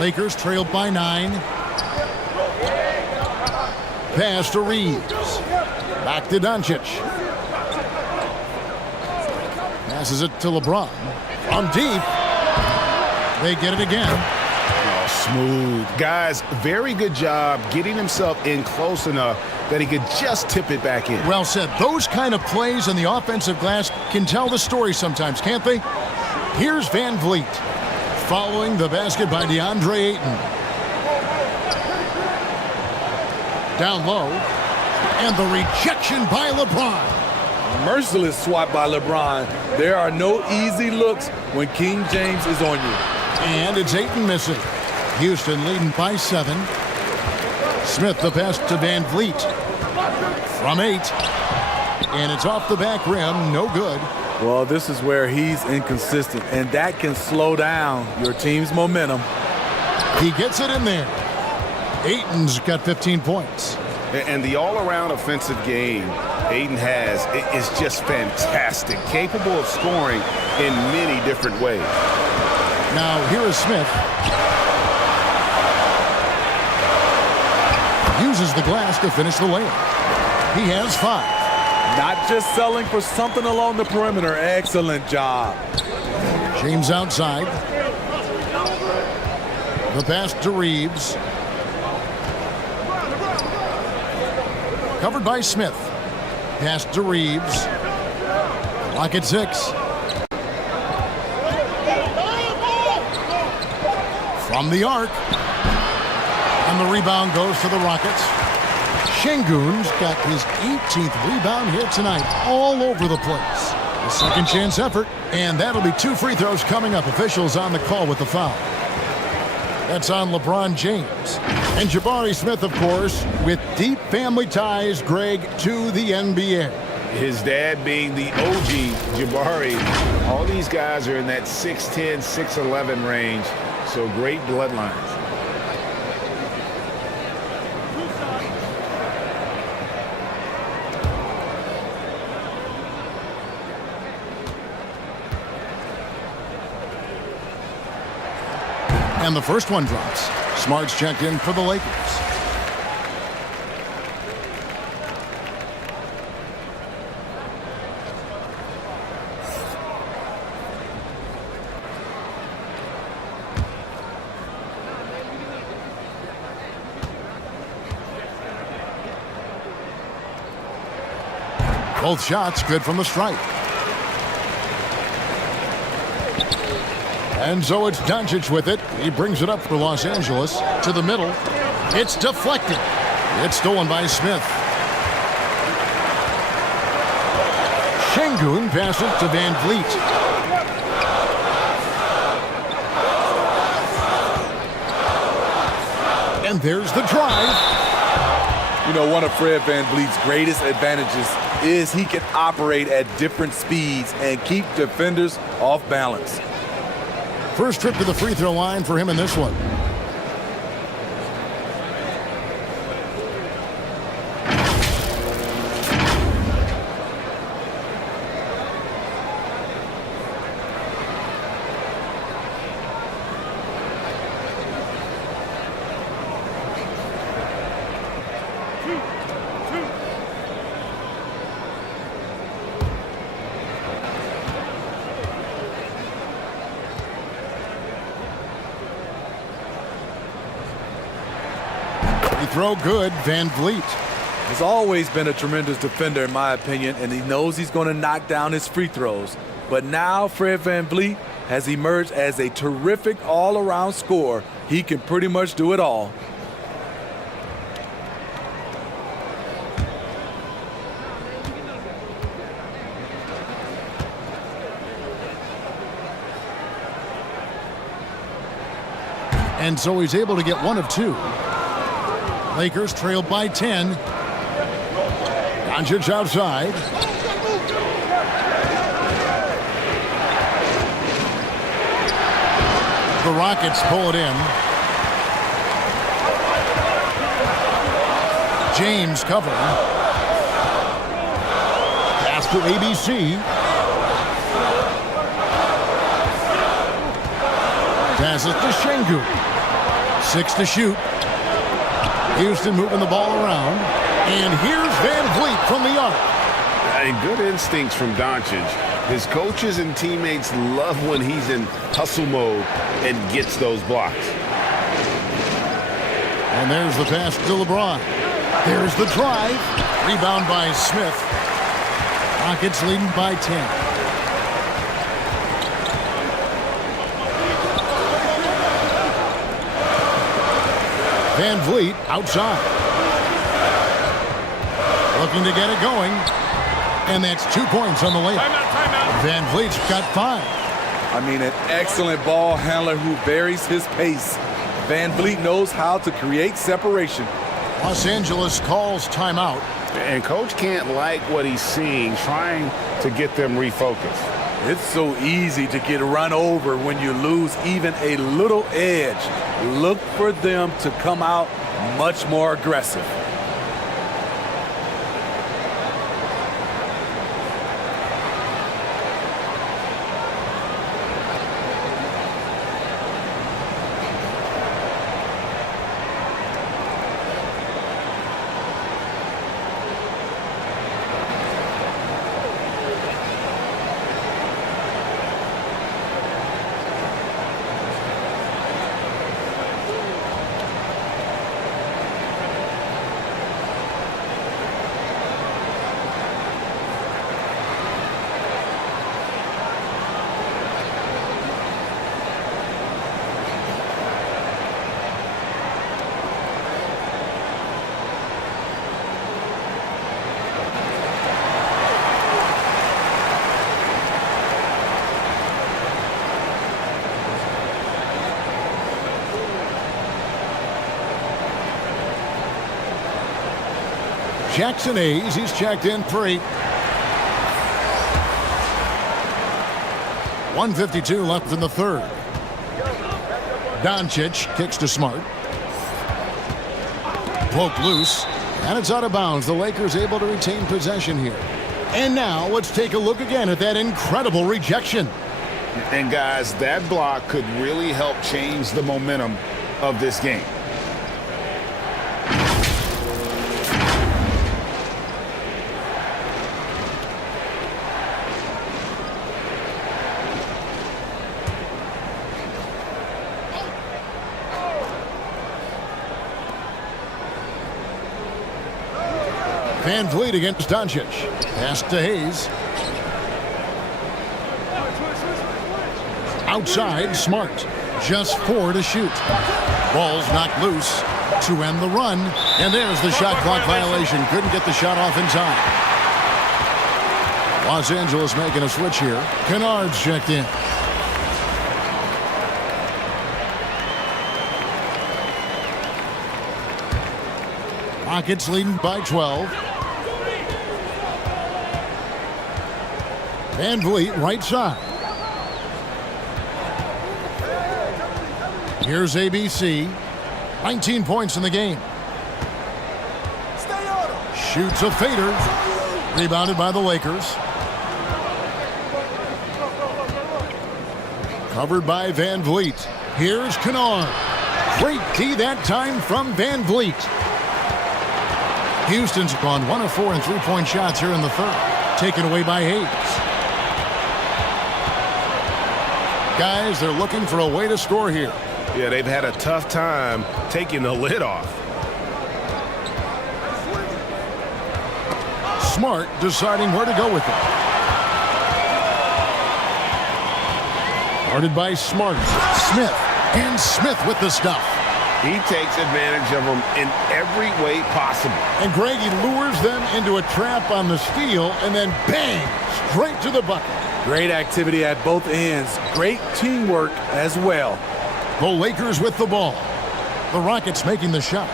Lakers trailed by 9. Pass to Reeves. Back to Doncic. Passes it to LeBron. From deep. They get it again. Oh, smooth. Guys, very good job getting himself in close enough that he could just tip it back in. Well said. Those kind of plays on the offensive glass can tell the story sometimes, can't they? Here's Van Vliet. Following the basket by DeAndre Ayton. Down low. And the rejection by LeBron. Merciless swat by LeBron. There are no easy looks when King James is on you. And it's Ayton missing. Houston leading by 7. Smith the pass to Van Vliet. From 8. And it's off the back rim. No good. Well, this is where he's inconsistent, and that can slow down your team's momentum. He gets it in there. Ayton's got 15 points. And the all-around offensive game Ayton has is just fantastic, capable of scoring in many different ways. Now, here is Smith. Uses the glass to finish the layup. He has 5. Not just selling for something along the perimeter. Excellent job. James outside. The pass to Reeves. Covered by Smith. Pass to Reeves. Clock at 6. From the arc. And the rebound goes to the Rockets. Şengün's got his 18th rebound here tonight, all over the place. A second chance effort, and that'll be 2 free throws coming up. Officials on the call with the foul. That's on LeBron James. And Jabari Smith, of course, with deep family ties, Greg, to the NBA. His dad being the OG Jabari. All these guys are in that 6'10", 6'11" range, so great bloodlines. And the first one drops. Smart's checked in for the Lakers. Both shots good from the stripe. And so it's Doncic with it. He brings it up for Los Angeles to the middle. It's deflected. It's stolen by Smith. Şengün passes to Van Vliet. And there's the drive. You know, one of Fred Van Vliet's greatest advantages is he can operate at different speeds and keep defenders off balance. First trip to the free throw line for him in this one. Throw good, Van Vliet. He's always been a tremendous defender, in my opinion, and he knows he's going to knock down his free throws. But now Fred Van Vliet has emerged as a terrific all-around scorer. He can pretty much do it all. And so he's able to get one of two. Lakers trail by 10. Doncic outside. The Rockets pull it in. James covering. Pass to ABC. Passes to Şengün. 6 to shoot. Houston moving the ball around. And here's Van Vliet from the arc. Good instincts from Doncic. His coaches and teammates love when he's in hustle mode and gets those blocks. And there's the pass to LeBron. There's the drive. Rebound by Smith. Rockets leading by 10. Van Vliet outside. Looking to get it going. And that's 2 points on the layup. Timeout. Van Vliet's got 5. I mean, an excellent ball handler who varies his pace. Van Vliet knows how to create separation. Los Angeles calls timeout. And coach can't like what he's seeing, trying to get them refocused. It's so easy to get run over when you lose even a little edge. Look for them to come out much more aggressive. Jackson Hayes, he's checked in for 8. 1:52 left in the third. Doncic kicks to Smart. Poke loose, and it's out of bounds. The Lakers able to retain possession here. And now let's take a look again at that incredible rejection. And guys, that block could really help change the momentum of this game. Van Vliet against Doncic. Pass to Hayes. Outside, Smart. Just 4 to shoot. Ball's knocked loose to end the run. And there's the shot clock violation. Couldn't get the shot off in time. Los Angeles making a switch here. Kennard's checked in. Rockets leading by 12. Van Vliet, right side. Here's ABC. 19 points in the game. Shoots a fader. Rebounded by the Lakers. Covered by Van Vliet. Here's Kennard. Great D that time from Van Vliet. Houston's gone 1 of 4 in three-point shots here in the third. Taken away by Hayes. Guys, they're looking for a way to score here. Yeah, they've had a tough time taking the lid off. Smart deciding where to go with it. Guarded by Smart. Smith. And Smith with the stuff. He takes advantage of them in every way possible. And Greg, he lures them into a trap on the steal, and then bang, straight to the bucket. Great activity at both ends. Great teamwork as well. The Lakers with the ball. The Rockets making the shot.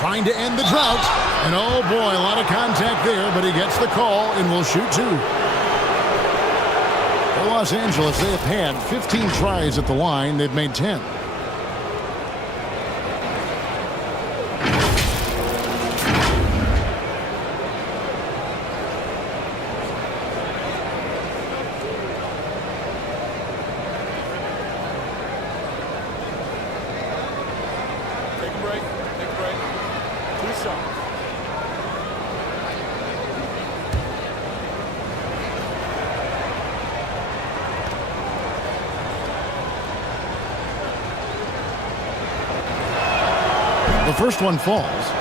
Trying to end the drought. And oh boy, a lot of contact there, but he gets the call and will shoot 2. For Los Angeles, they have had 15 tries at the line. They've made 10. Take a break. Take a break. 2 shots. The first one falls.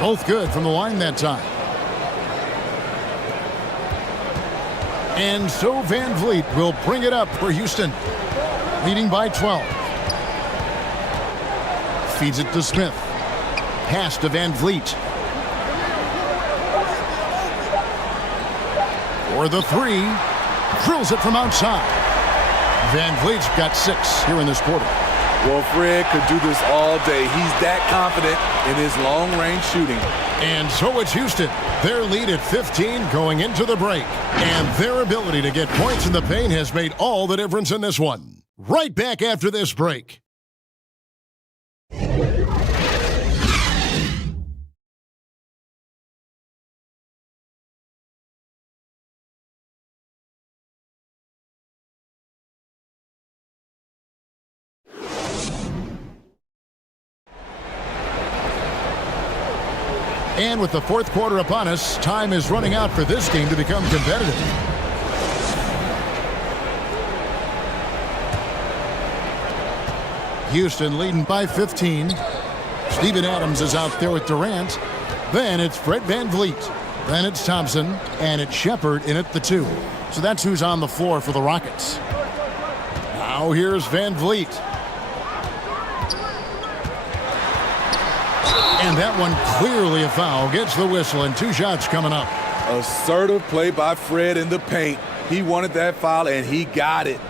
Both good from the line that time. And so Van Vliet will bring it up for Houston. Leading by 12. Feeds it to Smith. Pass to Van Vliet. For the 3. Drills it from outside. Van Vliet's got 6 here in this quarter. Well, Fred could do this all day. He's that confident in his long-range shooting. And so it's Houston. Their lead at 15 going into the break. And their ability to get points in the paint has made all the difference in this one. Right back after this break. And with the fourth quarter upon us, time is running out for this game to become competitive. Houston leading by 15. Steven Adams is out there with Durant. Then it's Fred Van Vliet. Then it's Thompson. And it's Shepard in at the 2. So that's who's on the floor for the Rockets. Now here's Van Vliet. And that one clearly a foul. Gets the whistle and 2 shots coming up. Assertive play by Fred in the paint. He wanted that foul and he got it.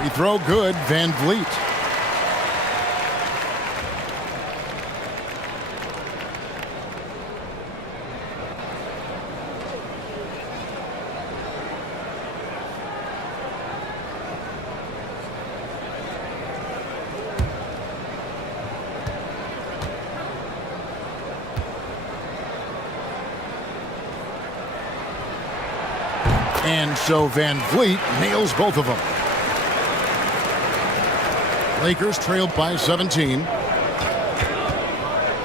Free throw good, Van Vliet. And so Van Vliet nails both of them. Lakers trailed by 17.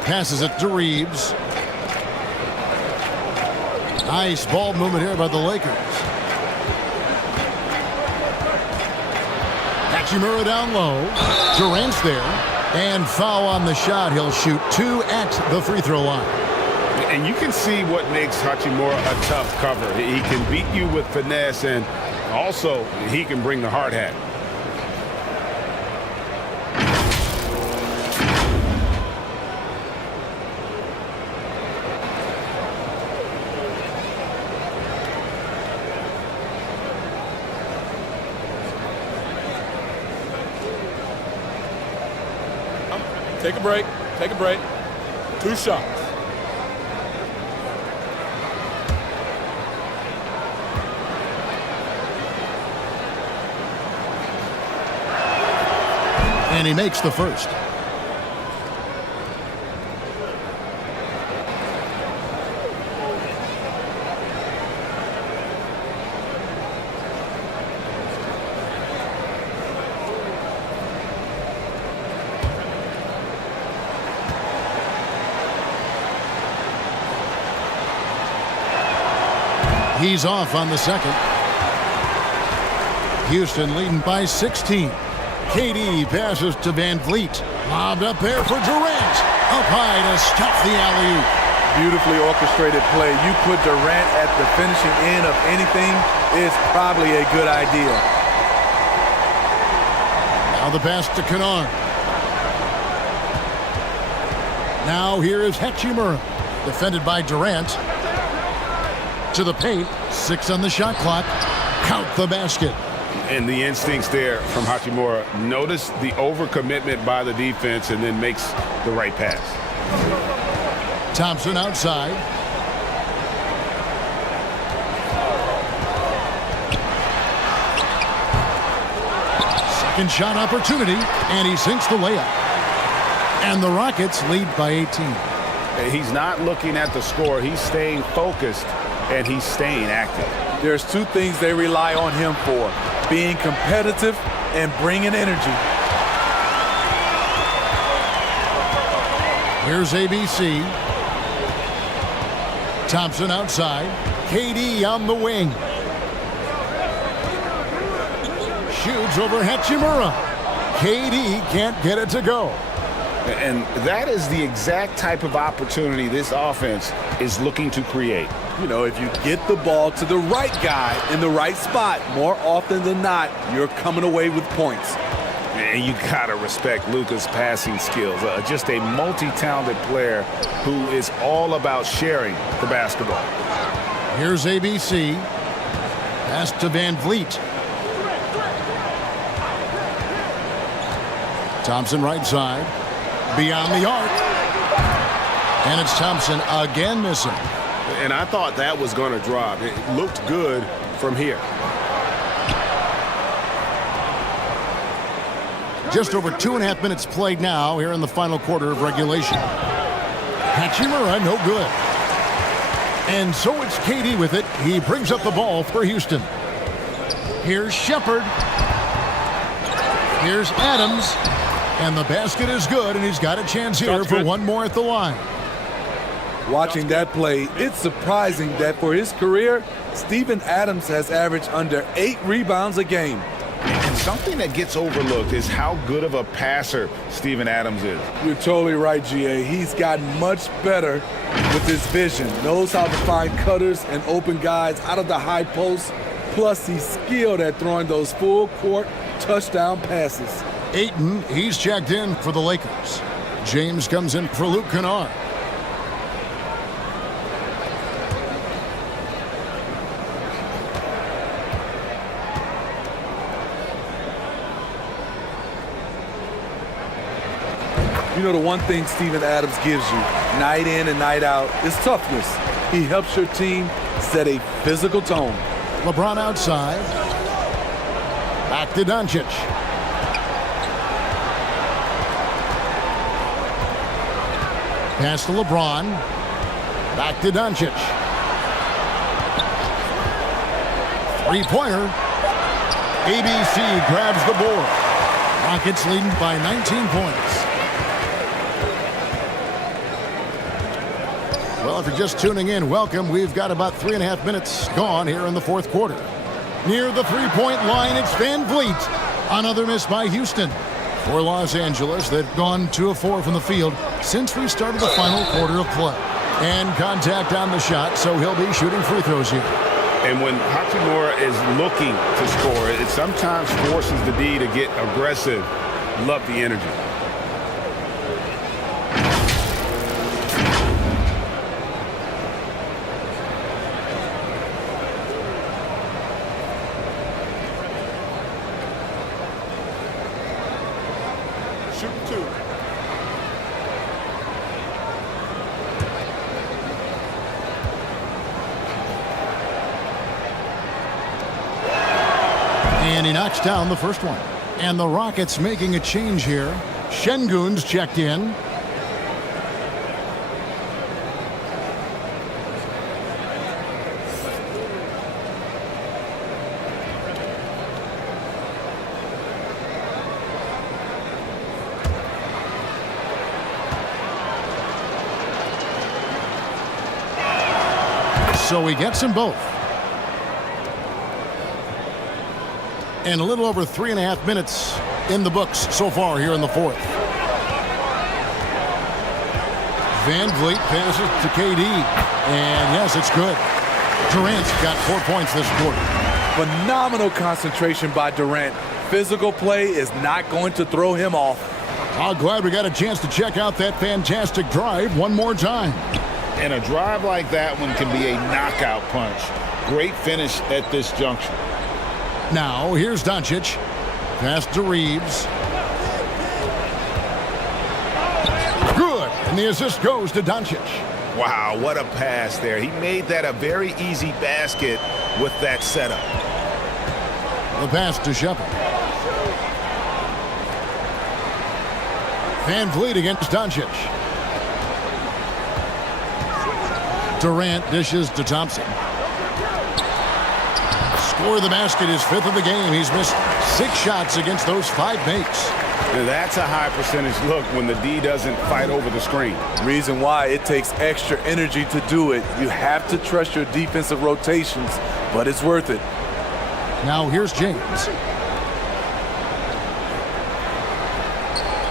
Passes it to Reeves. Nice ball movement here by the Lakers. Hachimura down low. Durant's there. And foul on the shot. He'll shoot 2 at the free throw line. And you can see what makes Hachimura a tough cover. He can beat you with finesse, and also he can bring the hard hat. Take a break. Take a break. 2 shots. And he makes the first. He's off on the second. Houston leading by 16. KD passes to Van Vliet. Lobbed up there for Durant. Up high to stop the alley-oop. Beautifully orchestrated play. You put Durant at the finishing end of anything, it's probably a good idea. Now the pass to Kennard. Now here is Hachimura. Defended by Durant. To the paint. 6 on the shot clock. Count the basket. And the instincts there from Hachimura. Notice the overcommitment by the defense and then makes the right pass. Thompson outside. Second shot opportunity, and he sinks the layup. And the Rockets lead by 18. He's not looking at the score. He's staying focused, and he's staying active. There's 2 things they rely on him for: being competitive and bringing energy. Here's ABC. Thompson outside. KD on the wing. Shoots over Hachimura. KD can't get it to go. And that is the exact type of opportunity this offense is looking to create. You know, if you get the ball to the right guy in the right spot, more often than not, you're coming away with points. And you got to respect Luka's passing skills. Just a multi-talented player who is all about sharing the basketball. Here's ABC. Pass to Van Vliet. Thompson right side. Beyond the arc. And it's Thompson again missing. And I thought that was going to drop. It looked good from here. Just over 2.5 minutes played now here in the final quarter of regulation. Hachimura, no good. And so it's KD with it. He brings up the ball for Houston. Here's Shepard. Here's Adams. And the basket is good, and he's got a chance here for one more at the line. Watching that play, it's surprising that for his career, Steven Adams has averaged under 8 rebounds a game. And something that gets overlooked is how good of a passer Steven Adams is. You're totally right, GA. He's gotten much better with his vision. Knows how to find cutters and open guys out of the high post. Plus, he's skilled at throwing those full-court touchdown passes. Ayton, he's checked in for the Lakers. James comes in for Luke Kennard. You know, the one thing Steven Adams gives you, night in and night out, is toughness. He helps your team set a physical tone. LeBron outside. Back to Doncic. Pass to LeBron. Back to Doncic. Three-pointer. ABC grabs the board. Rockets leading by 19 points. Well, if you're just tuning in, welcome. We've got about 3.5 minutes gone here in the fourth quarter. Near the three-point line, it's Van Vliet. Another miss by Houston. For Los Angeles, they've gone 2 of 4 from the field since we started the final quarter of play. And contact on the shot, so he'll be shooting free throws here. And when Hachimura is looking to score, it sometimes forces the D to get aggressive. Love the energy. Shoot 2. And he knocks down the first one. And the Rockets making a change here. Şengün's checked in. So he gets them both. And a little over 3.5 minutes in the books so far here in the fourth. Van Vliet passes to KD. And yes, it's good. Durant's got 4 points this quarter. Phenomenal concentration by Durant. Physical play is not going to throw him off. I'm glad we got a chance to check out that fantastic drive one more time. And a drive like that one can be a knockout punch. Great finish at this juncture. Now, here's Doncic. Pass to Reeves. Good. And the assist goes to Doncic. Wow, what a pass there. He made that a very easy basket with that setup. The pass to Shepherd. Van Vliet against Doncic. Durant dishes to Thompson. Score the basket, his 5th of the game. He's missed 6 shots against those 5 makes. That's a high percentage look when the D doesn't fight over the screen. Reason why it takes extra energy to do it. You have to trust your defensive rotations, but it's worth it. Now here's James.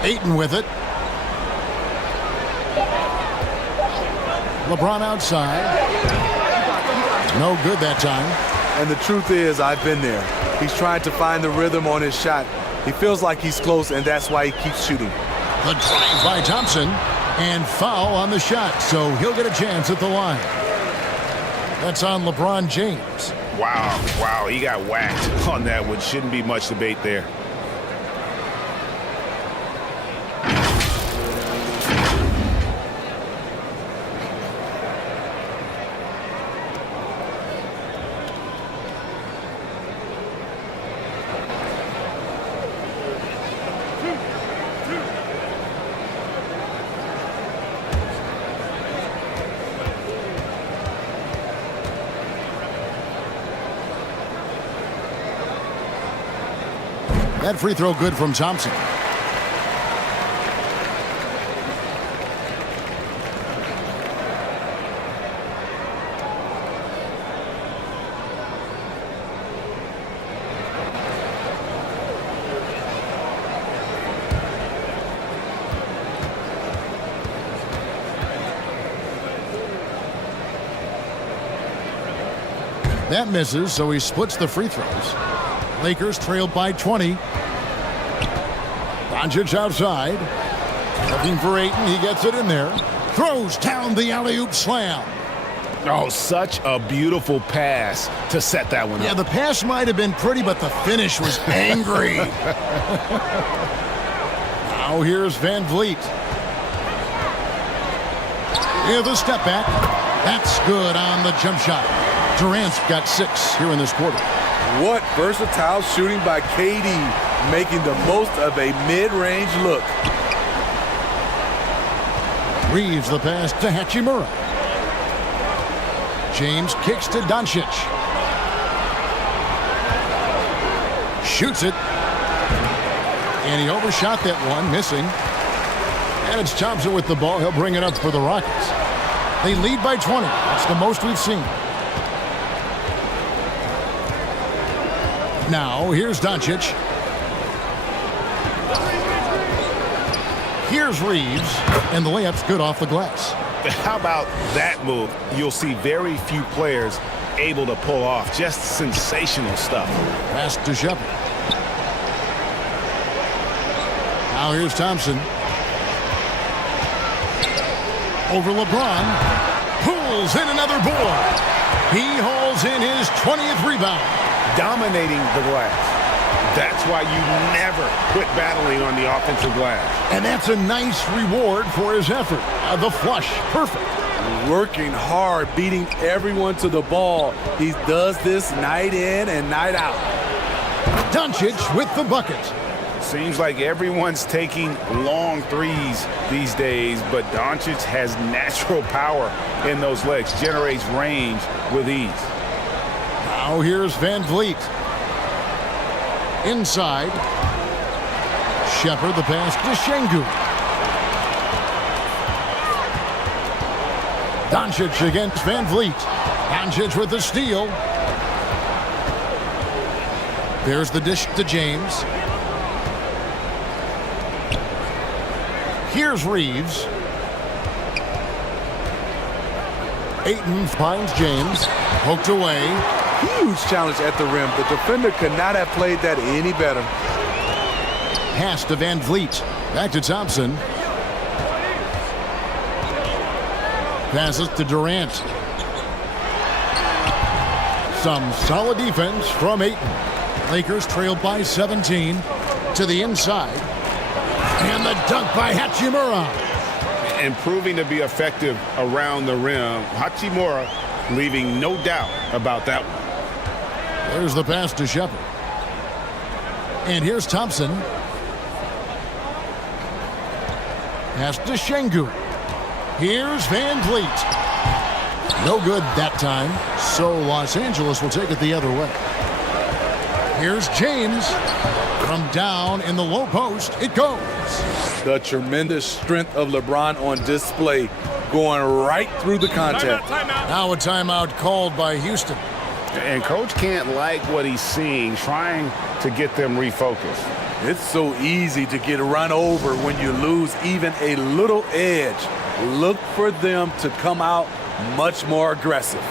Ayton with it. LeBron outside. No good that time. And the truth is, I've been there. He's trying to find the rhythm on his shot. He feels like he's close, and that's why he keeps shooting. The drive by Thompson, and foul on the shot, so he'll get a chance at the line. That's on LeBron James. Wow, he got whacked on that one. Shouldn't be much debate there. That free throw good from Thompson. That misses, so he splits the free throws. Lakers trailed by 20. Doncic outside. Looking for Ayton. He gets it in there. Throws down the alley-oop slam. Oh, such a beautiful pass to set that one up. Yeah, the pass might have been pretty, but the finish was angry. Now here's Van Vliet. Yeah, the step back. That's good on the jump shot. Durant's got 6 here in this quarter. What versatile shooting by KD, making the most of a mid-range look. Reeves the pass to Hachimura. James kicks to Doncic. Shoots it. And he overshot that one, missing. And it's Thompson with the ball. He'll bring it up for the Rockets. They lead by 20. That's the most we've seen. Now, here's Doncic. Here's Reeves. And the layup's good off the glass. How about that move? You'll see very few players able to pull off. Just sensational stuff. Pass to Shepard. Now here's Thompson. Over LeBron. Pulls in another board. He hauls in his 20th rebound. Dominating the glass. That's why you never quit battling on the offensive glass. And that's a nice reward for his effort. The flush, perfect. Working hard, beating everyone to the ball. He does this night in and night out. Doncic with the bucket. Seems like everyone's taking long threes these days, but Doncic has natural power in those legs, generates range with ease. Now here's Van Vliet. Inside. Shepard the pass to Şengün. Doncic against Van Vliet. Doncic with the steal. There's the dish to James. Here's Reeves. Ayton finds James. Poked away. Huge challenge at the rim. The defender could not have played that any better. Pass to Van Vliet. Back to Thompson. Passes to Durant. Some solid defense from Ayton. Lakers trailed by 17 to the inside. And the dunk by Hachimura. And proving to be effective around the rim. Hachimura leaving no doubt about that one. There's the pass to Shepard. And here's Thompson. Pass to Şengün. Here's Van Vliet. No good that time. So Los Angeles will take it the other way. Here's James. From down in the low post, it goes. The tremendous strength of LeBron on display, going right through the contest. Timeout. Now a timeout called by Houston. And coach can't like what he's seeing, trying to get them refocused. It's so easy to get run over when you lose even a little edge. Look for them to come out much more aggressive.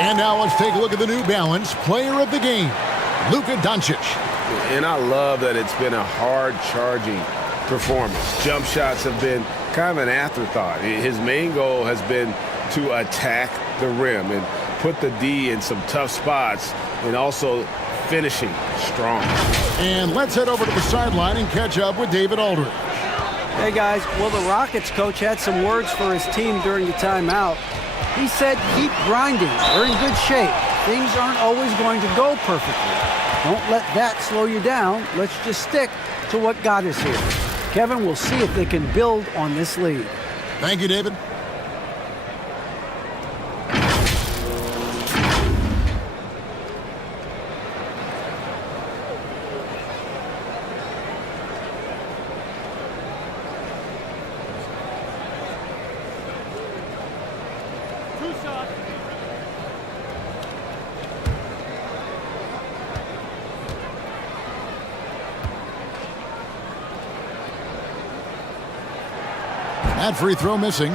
And now let's take a look at the New Balance player of the game, Luka Doncic. And I love that it's been a hard-charging performance. Jump shots have been kind of an afterthought. His main goal has been to attack the rim and put the D in some tough spots and also finishing strong. And let's head over to the sideline and catch up with David Aldridge. Hey, guys. Well, the Rockets coach had some words for his team during the timeout. He said, keep grinding. We're in good shape. Things aren't always going to go perfectly. Don't let that slow you down. Let's just stick to what got us here. Kevin, we'll see if they can build on this lead. Thank you, David. That free throw missing.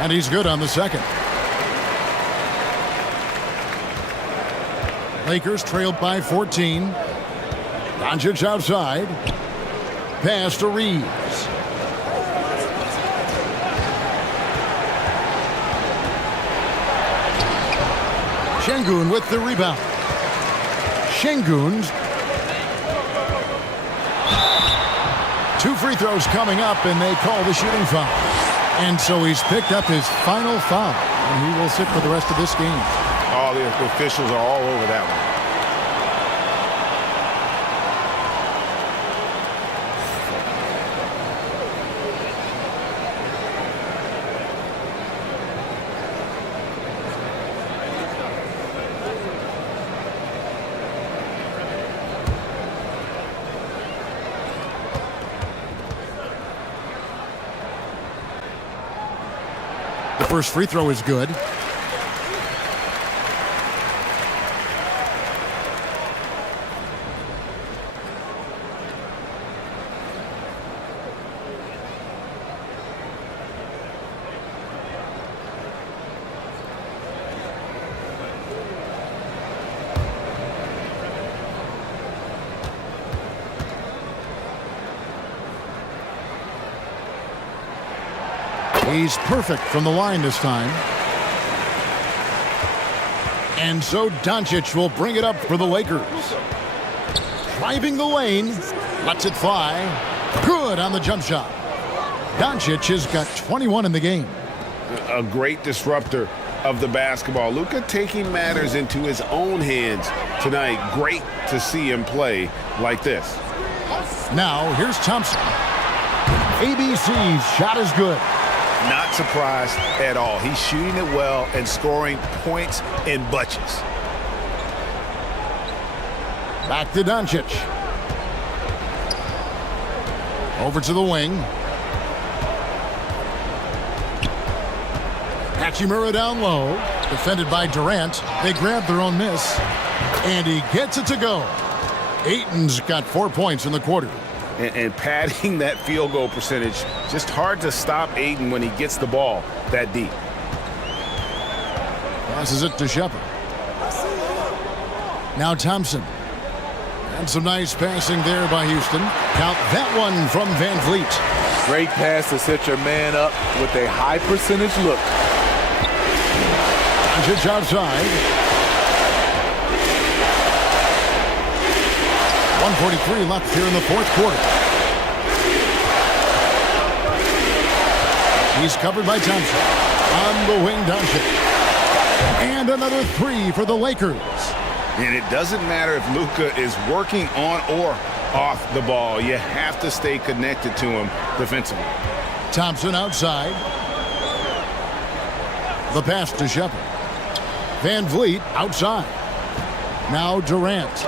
And he's good on the second. Lakers trailed by 14. Doncic outside. Pass to Reeves. Şengün with the rebound. Şengün's 2 free throws coming up, and they call the shooting foul. And so he's picked up his final foul, and he will sit for the rest of this game. All the officials are all over that one. The first free throw is good. He's perfect from the line this time. And so Doncic will bring it up for the Lakers. Driving the lane, lets it fly. Good on the jump shot. Doncic has got 21 in the game. A great disruptor of the basketball. Luka taking matters into his own hands tonight. Great to see him play like this. Now, here's Thompson. ABC's shot is good. Not surprised at all. He's shooting it well and scoring points in bunches. Back to Doncic. Over to the wing. Hachimura down low. Defended by Durant. They grab their own miss. And he gets it to go. Ayton's got 4 points in the quarter. And padding that field goal percentage, just hard to stop Ayton when he gets the ball that deep. Passes it to Shepard. Now Thompson. And some nice passing there by Houston. Count that one from Van Vliet. Great pass to set your man up with a high percentage look. Doncic outside. 1:43 left here in the fourth quarter. He's covered by Thompson. On the wing, Doncic. And another 3 for the Lakers. And it doesn't matter if Luka is working on or off the ball. You have to stay connected to him defensively. Thompson outside. The pass to Shepard. Van Vliet outside. Now Durant.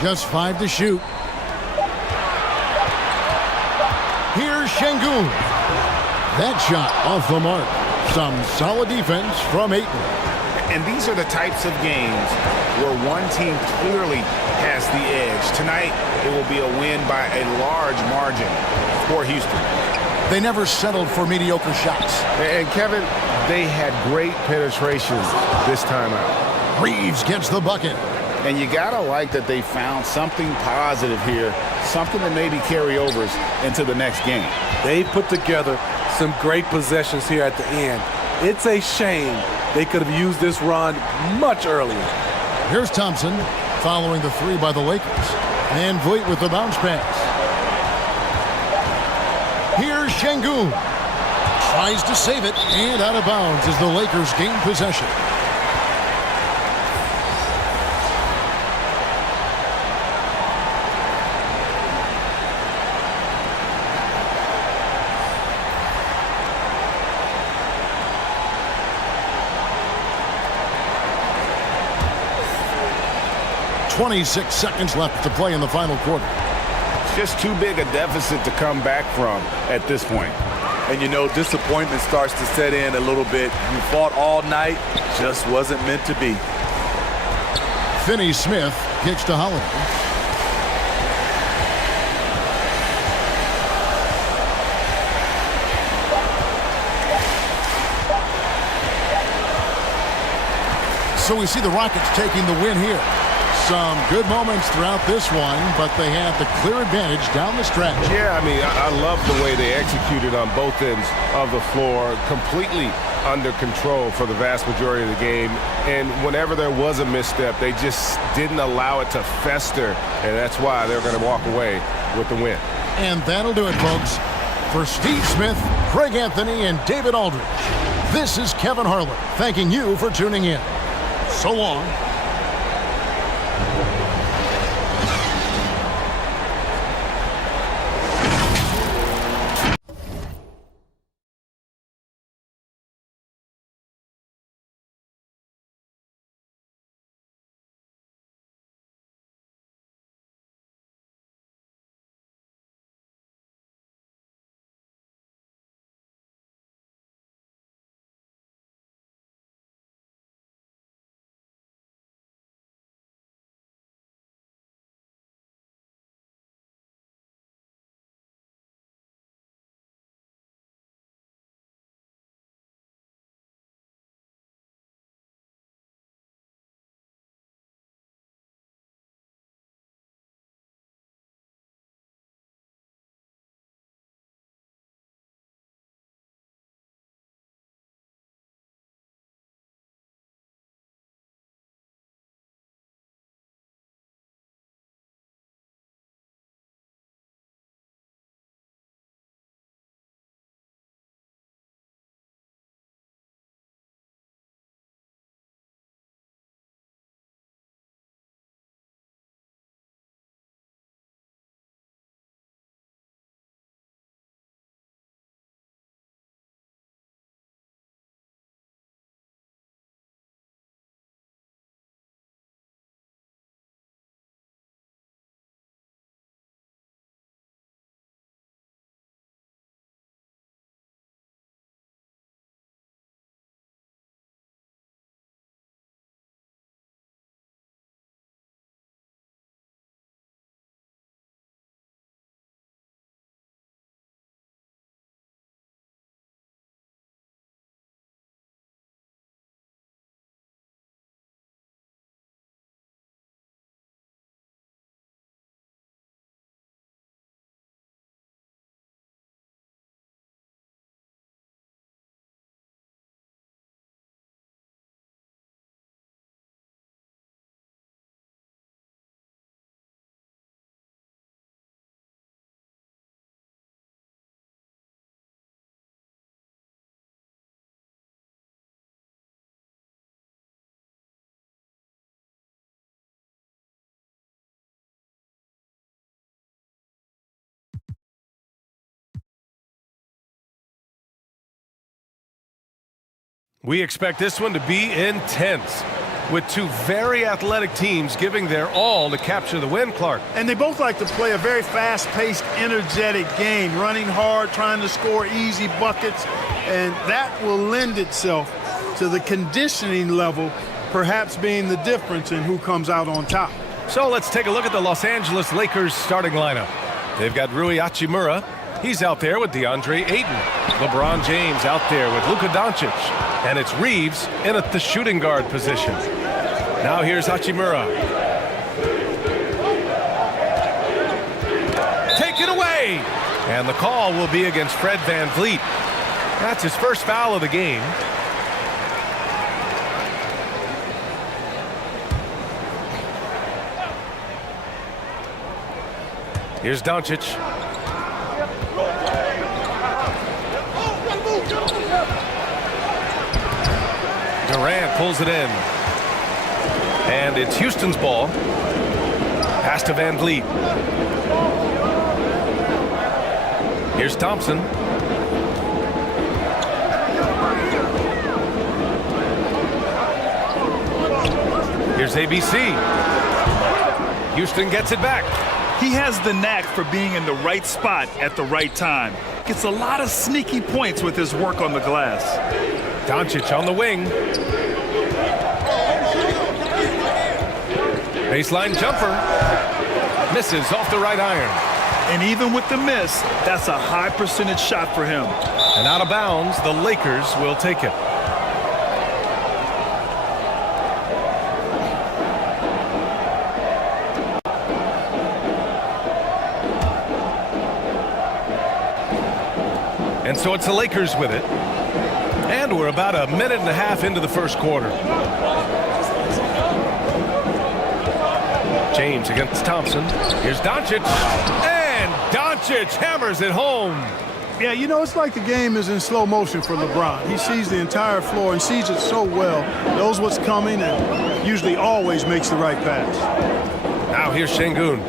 Just 5 to shoot. Here's Şengün. That shot off the mark. Some solid defense from Ayton. And these are the types of games where one team clearly has the edge. Tonight, it will be a win by a large margin for Houston. They never settled for mediocre shots. And Kevin, they had great penetration this time out. Reeves gets the bucket. And you got to like that they found something positive here, something that maybe carry overs into the next game. They put together some great possessions here at the end. It's a shame they could have used this run much earlier. Here's Thompson following the three by the Lakers. And Vliet with the bounce pass. Here's Şengün. Tries to save it and out of bounds as the Lakers gain possession. .26 seconds left to play in the final quarter. It's just too big a deficit to come back from at this point. And you know, disappointment starts to set in a little bit. You fought all night, just wasn't meant to be. Finney-Smith kicks to Holiday. So we see the Rockets taking the win here. Some good moments throughout this one, but they have the clear advantage down the stretch. Yeah, I mean, I love the way they executed on both ends of the floor, completely under control for the vast majority of the game. And whenever there was a misstep, they just didn't allow it to fester, and that's why they're going to walk away with the win. And that'll do it, folks. For Steve Smith, Craig Anthony, and David Aldridge, this is Kevin Harlan thanking you for tuning in. So long. We expect this one to be intense, with two very athletic teams giving their all to capture the win, Clark. And they both like to play a very fast-paced, energetic game, running hard, trying to score easy buckets, and that will lend itself to the conditioning level perhaps being the difference in who comes out on top. So let's take a look at the Los Angeles Lakers starting lineup. They've got Rui Hachimura. He's out there with DeAndre Ayton. LeBron James out there with Luka Doncic. And it's Reeves in at the shooting guard position. Now here's Hachimura. three. And the call will be against Fred VanVleet. That's his first foul of the game. Here's Doncic. Durant pulls it in. And it's Houston's ball. Pass to VanVleet. Here's Thompson. Here's ABC. Houston gets it back. He has the knack for being in the right spot at the right time. Gets a lot of sneaky points with his work on the glass. Doncic on the wing. Baseline jumper. Misses off the right iron. And even with the miss, that's a high percentage shot for him. And out of bounds, the Lakers will take it. And so it's the Lakers with it. And we're about a minute and a half into the first quarter. James against Thompson. Here's Doncic. And Doncic hammers it home. Yeah, you know, it's like the game is in slow motion for LeBron. He sees the entire floor and sees it so well, knows what's coming, and usually always makes the right pass. Now here's Şengün.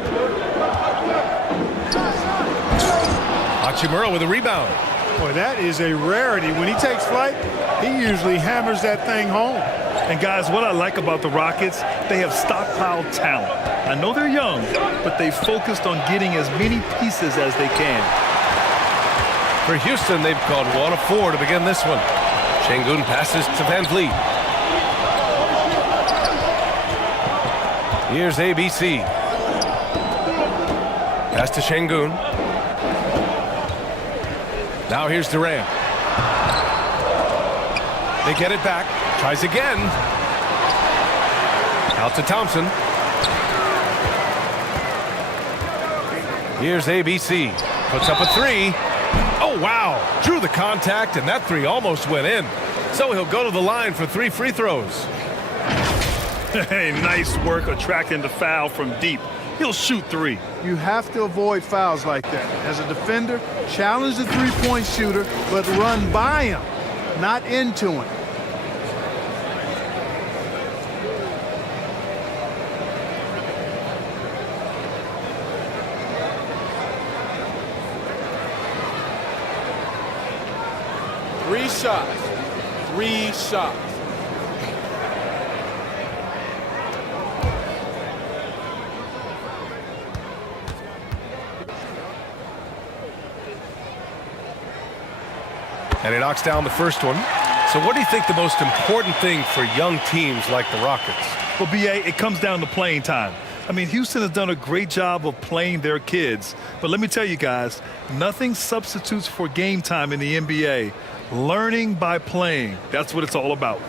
Hachimura with a rebound. Boy, that is a rarity. When he takes flight, he usually hammers that thing home. And guys, what I like about the Rockets, they have stockpiled talent. I know they're young, but they focused on getting as many pieces as they can. For Houston, they've called one of four to begin this one. Şengün passes to VanVleet. Here's ABC. Pass to Şengün. Now here's Durant. They get it back. Tries again. Out to Thompson. Here's ABC. Puts up a three. Oh, wow. Drew the contact, and that three almost went in. So he'll go to the line for 3 free throws. Hey, nice work attracting the foul from deep. He'll shoot 3. You have to avoid fouls like that. As a defender, challenge the three-point shooter, but run by him, not into him. Three shots. And he knocks down the first one. So what do you think the most important thing for young teams like the Rockets? Well, B.A., it comes down to playing time. I mean, Houston has done a great job of playing their kids. But let me tell you guys, nothing substitutes for game time in the NBA. Learning by playing. That's what it's all about.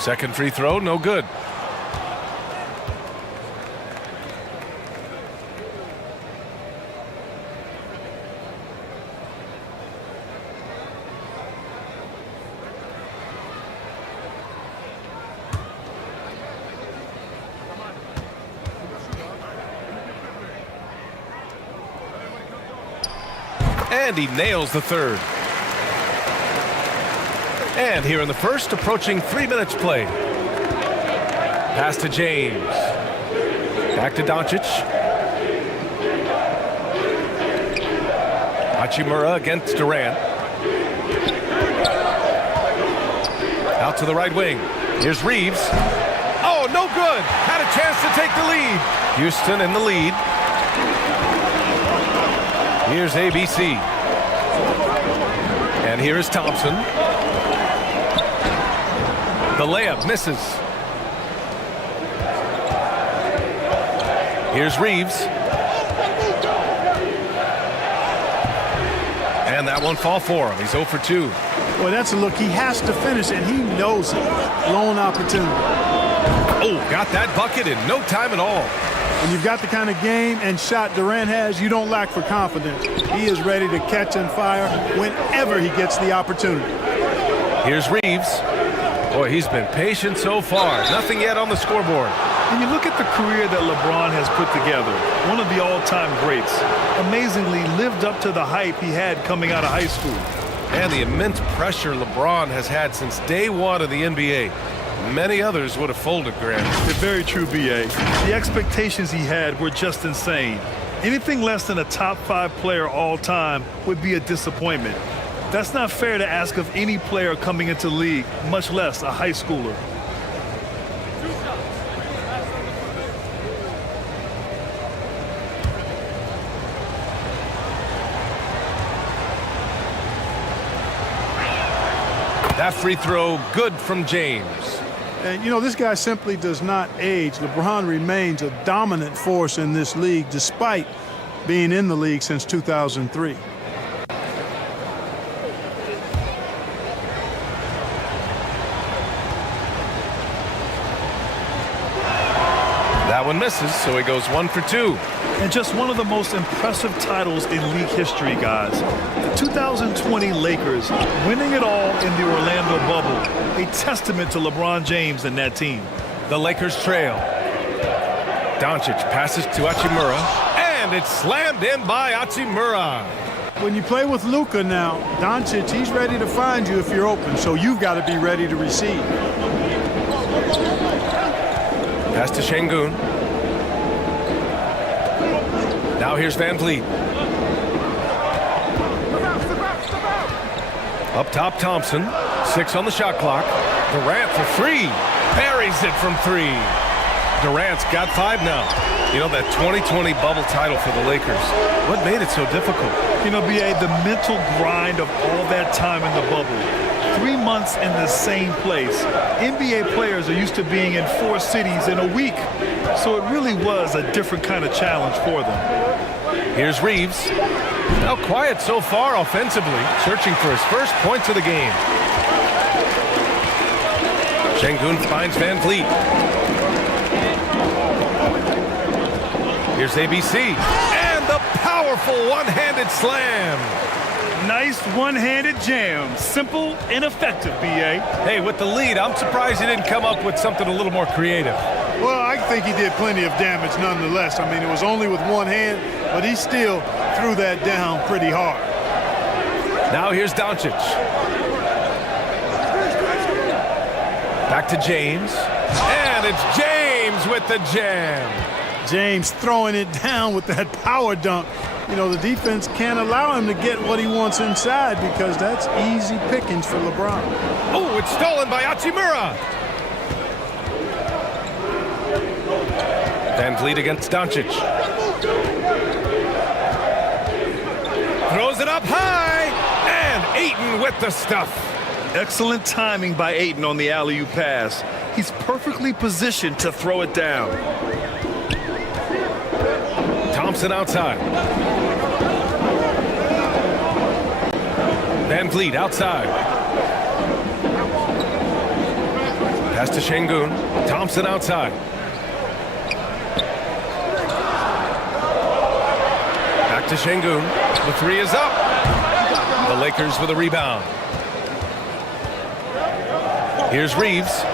Second free throw, no good. And he nails the third. And here in the first, approaching 3 minutes played. Pass to James. Back to Doncic. Hachimura against Durant. Out to the right wing. Here's Reeves. Oh, no good. Had a chance to take the lead. Houston in the lead. Here's ABC. And here is Thompson. The layup misses. Here's Reeves. And that one fall for him. He's 0 for 2. Well, that's a look. He has to finish, and he knows it. Lone opportunity. Oh, got that bucket in no time at all. When you've got the kind of game and shot Durant has, you don't lack for confidence. He is ready to catch and fire whenever he gets the opportunity. Here's Reeves. Boy, he's been patient so far. Nothing yet on the scoreboard. When you look at the career that LeBron has put together, one of the all-time greats, amazingly lived up to the hype he had coming out of high school. And the immense pressure LeBron has had since day one of the NBA. Many others would have folded, Grant. Very true, B.A. The expectations he had were just insane. Anything less than a top 5 player all time would be a disappointment. That's not fair to ask of any player coming into the league, much less a high schooler. That free throw, good from James. And, you know, this guy simply does not age. LeBron remains a dominant force in this league despite being in the league since 2003. That one misses, so he goes 1 for 2. And just one of the most impressive titles in league history, guys. The 2020 Lakers winning it all in the Orlando bubble. A testament to LeBron James and that team. The Lakers trail. Doncic passes to Hachimura, and it's slammed in by Hachimura. When you play with Luka now, Doncic, he's ready to find you if you're open, so you've got to be ready to receive. Pass to Şengün. Now here's Van Vliet. Up top, Thompson. 6 on the shot clock. Durant for free. Buries it from 3. Durant's got 5 now. You know, that 2020 bubble title for the Lakers. What made it so difficult? You know, B.A., the mental grind of all that time in the bubble. 3 months in the same place. NBA players are used to being in 4 cities in a week. So it really was a different kind of challenge for them. Here's Reeves. Now quiet so far offensively, searching for his first points of the game. Şengün finds Van Vliet. Here's ABC. And the powerful one-handed slam. Nice one-handed jam. Simple and effective, B.A. Hey, with the lead, I'm surprised he didn't come up with something a little more creative. Well, I think he did plenty of damage nonetheless. I mean, it was only with one hand, but he still threw that down pretty hard. Now here's Doncic. Back to James. And it's James with the jam. James throwing it down with that power dunk. You know, the defense can't allow him to get what he wants inside because that's easy pickings for LeBron. Oh, it's stolen by Hachimura. Van Vliet against Doncic. Throws it up high. And Ayton with the stuff. Excellent timing by Ayton on the alley-oop pass. He's perfectly positioned to throw it down. Thompson outside. Van Vliet outside. Pass to Şengün. Thompson outside. Back to Şengün. The 3 is up. The Lakers with a rebound. Here's Reeves.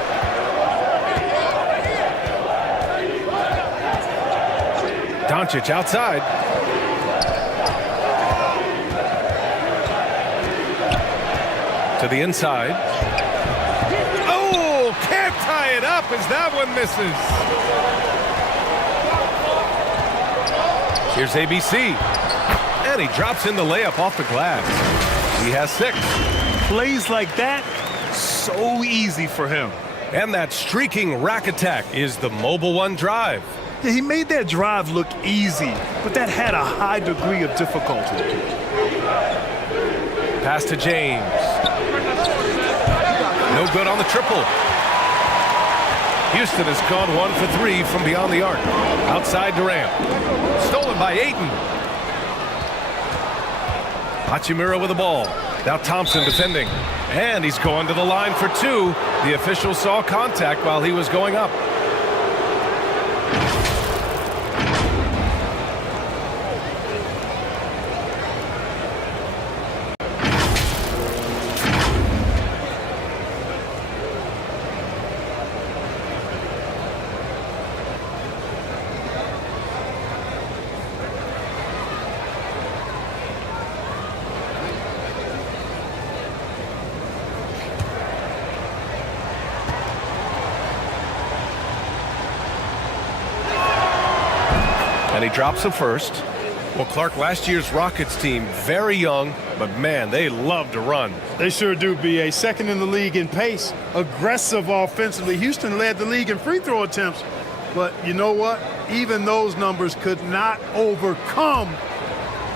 Doncic outside. To the inside. Oh, can't tie it up as that one misses. Here's ABC. And he drops in the layup off the glass. He has 6. Plays like that, so easy for him. And that streaking rack attack is the mobile one drive. Yeah, he made that drive look easy, but that had a high degree of difficulty. Pass to James. No good on the triple. Houston has gone 1 for 3 from beyond the arc. Outside Durant. Stolen by Ayton. Hachimura with the ball. Now Thompson defending. And he's going to the line for two. The official saw contact while he was going up. And he drops the first. Well, Clark, last year's Rockets team, very young, but man, they love to run. They sure do, B.A. Second in the league in pace, aggressive offensively. Houston led the league in free throw attempts. But you know what? Even those numbers could not overcome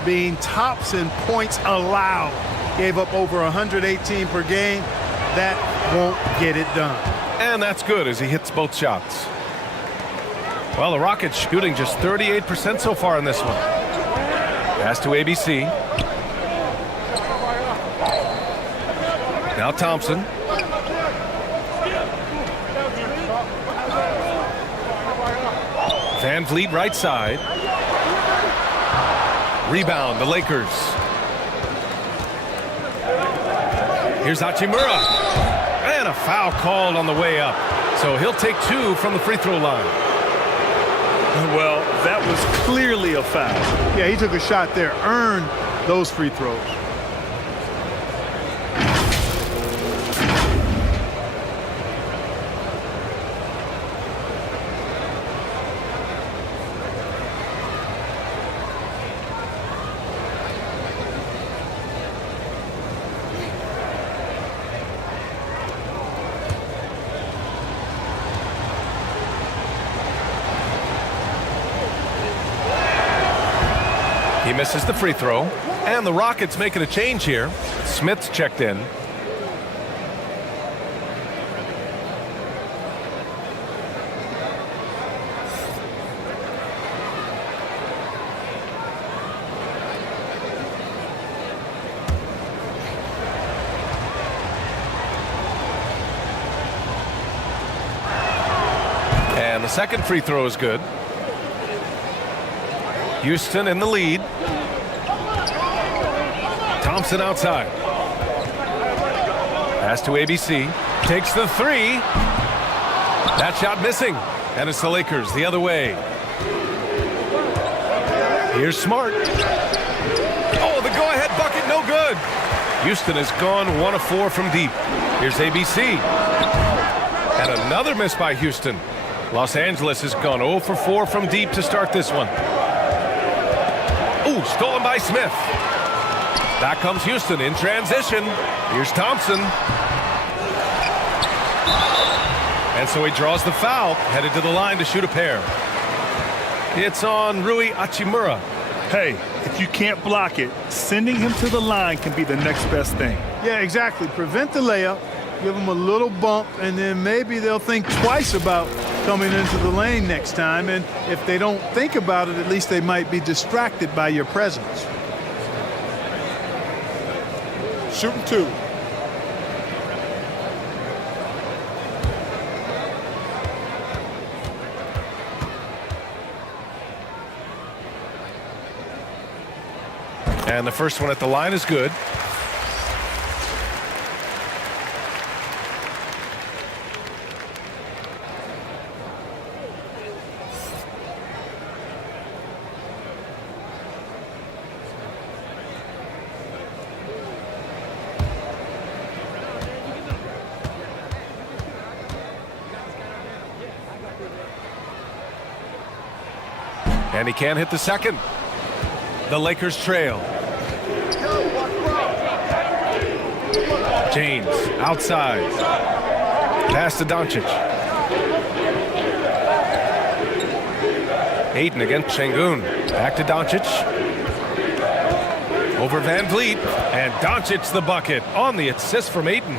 being tops in points allowed. Gave up over 118 per game. That won't get it done. And that's good as he hits both shots. Well, the Rockets shooting just 38% so far in this one. Pass to ABC. Now Thompson. Van Vliet right side. Rebound, the Lakers. Here's Hachimura. And a foul called on the way up. So he'll take two from the free throw line. Well, that was clearly a foul. Yeah, he took a shot there, earned those free throws. He misses the free throw, and the Rockets making a change here. Smith's checked in. And the second free throw is good. Houston in the lead. Thompson outside. Pass to ABC. Takes the three. That shot missing. And it's the Lakers the other way. Here's Smart. Oh, the go-ahead bucket, no good. Houston has gone 1 of 4 from deep. Here's ABC. And another miss by Houston. Los Angeles has gone 0 for 4 from deep to start this one. Ooh, stolen by Smith. Back comes Houston in transition. Here's Thompson. And so he draws the foul, headed to the line to shoot a pair. It's on Rui Hachimura. Hey, if you can't block it, sending him to the line can be the next best thing. Yeah, exactly. Prevent the layup, give them a little bump, and then maybe they'll think twice about coming into the lane next time. And if they don't think about it, at least they might be distracted by your presence. Shooting two. And the first one at the line is good. And he can't hit the second. The Lakers trail. James outside. Pass to Doncic. Ayton against Şengün. Back to Doncic. Over Van Vliet. And Doncic the bucket on the assist from Ayton.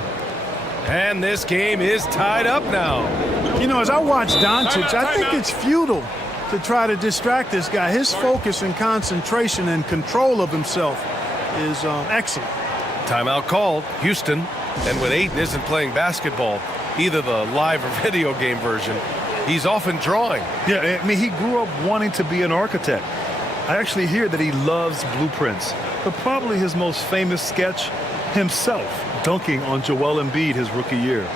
And this game is tied up now. You know, as I watch Doncic, I think it's futile to try to distract this guy. His focus and concentration and control of himself is excellent. Timeout called. Houston. And when Ayton isn't playing basketball, either the live or video game version, he's often drawing. Yeah, I mean, he grew up wanting to be an architect. I actually hear that he loves blueprints, but probably his most famous sketch, himself dunking on Joel Embiid his rookie year.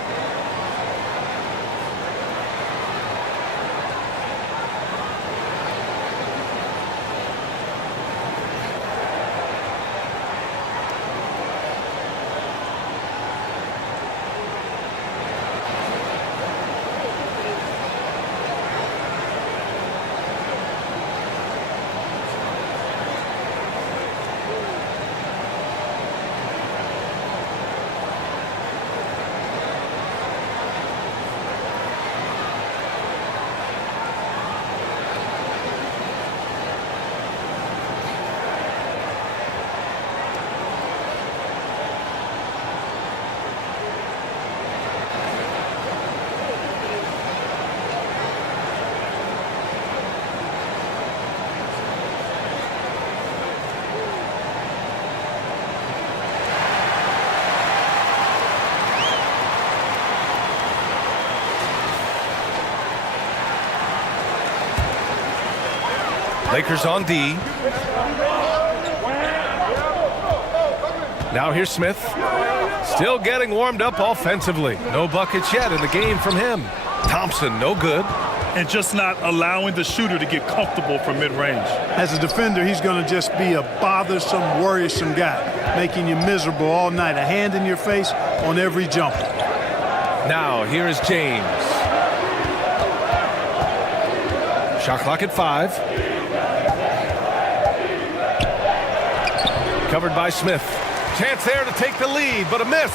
Lakers on D. Now here's Smith. Still getting warmed up offensively. No buckets yet in the game from him. Thompson, no good. And just not allowing the shooter to get comfortable from mid-range. As a defender, he's going to just be a bothersome, worrisome guy, making you miserable all night. A hand in your face on every jumper. Now here is James. Shot clock at 5. Covered by Smith. Chance there to take the lead, but a miss.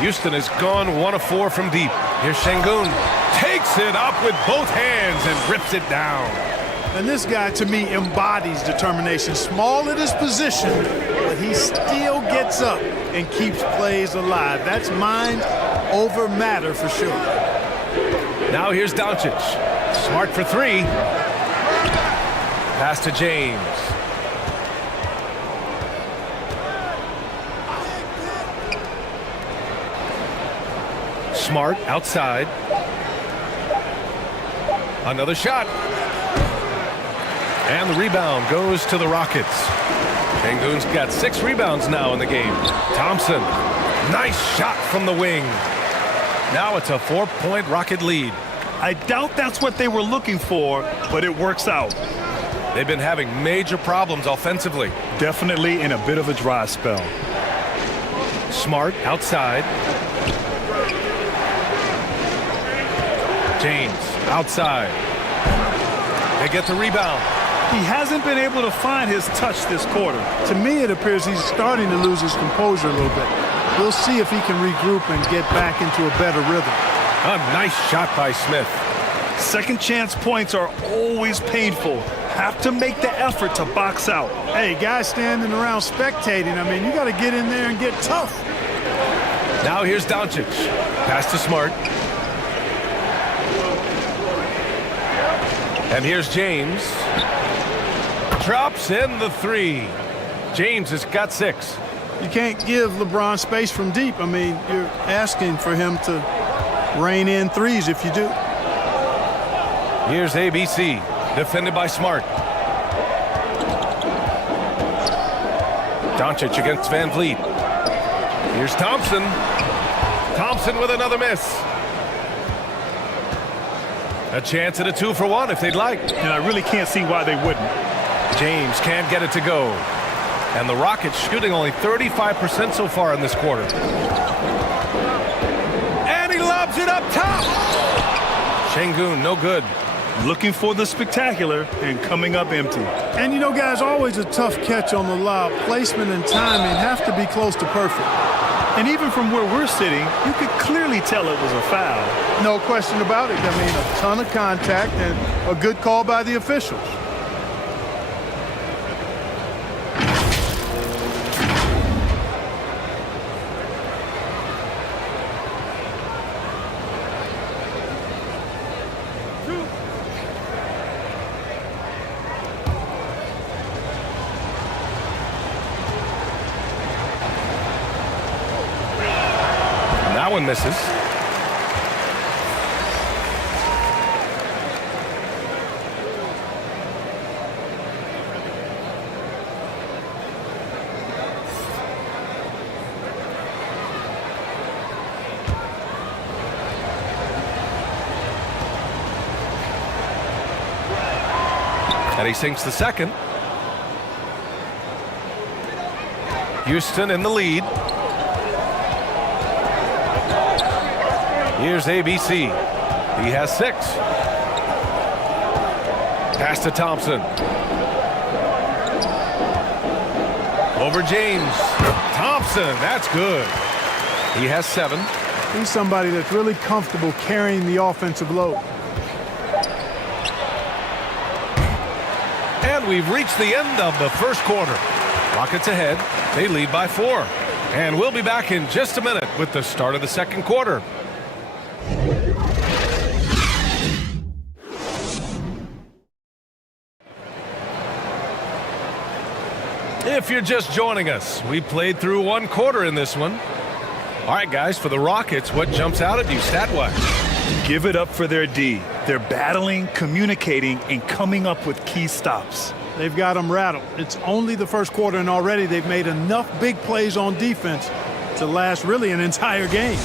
Houston has gone 1 of 4 from deep. Here's Şengün. Takes it up with both hands and rips it down. And this guy, to me, embodies determination. Small at his position, but he still gets up and keeps plays alive. That's mind over matter for sure. Now here's Doncic. Smart for 3. Pass to James. Smart outside. Another shot. And the rebound goes to the Rockets. Şengün's got 6 rebounds now in the game. Thompson. Nice shot from the wing. Now it's a 4-point Rocket lead. I doubt that's what they were looking for, but it works out. They've been having major problems offensively. Definitely in a bit of a dry spell. Smart outside. James outside. They get the rebound. He hasn't been able to find his touch this quarter. To me, it appears he's starting to lose his composure a little bit. We'll see if he can regroup and get back into a better rhythm. A nice shot by Smith. Second chance points are always painful. Have to make the effort to box out. Hey, guys standing around spectating, I mean, you got to get in there and get tough. Now here's Doncic. Pass to Smart. And here's James. Drops in the 3. James has got 6. You can't give LeBron space from deep. I mean, you're asking for him to rein in threes if you do. Here's ABC. Defended by Smart. Doncic against Van Vliet. Here's Thompson. Thompson with another miss. A chance at a 2-for-1 if they'd like. And I really can't see why they wouldn't. James can't get it to go. And the Rockets shooting only 35% so far in this quarter. And he lobs it up top. Şengün, no good. Looking for the spectacular and coming up empty. And you know, guys, always a tough catch on the lob. Placement and timing have to be close to perfect. And even from where we're sitting, you could clearly tell it was a foul. No question about it. I mean, a ton of contact and a good call by the officials. one misses. And he sinks the second. Houston in the lead. Here's ABC. He has 6. Pass to Thompson. Over James. Thompson, that's good. He has 7. He's somebody that's really comfortable carrying the offensive load. And we've reached the end of the first quarter. Rockets ahead. They lead by 4. And we'll be back in just a minute with the start of the second quarter. If you're just joining us, we played through 1 quarter in this one. All right, guys, for the Rockets, what jumps out at you stat-wise? Give it up for their D. They're battling, communicating, and coming up with key stops. They've got them rattled. It's only the first quarter, and already they've made enough big plays on defense to last really an entire game.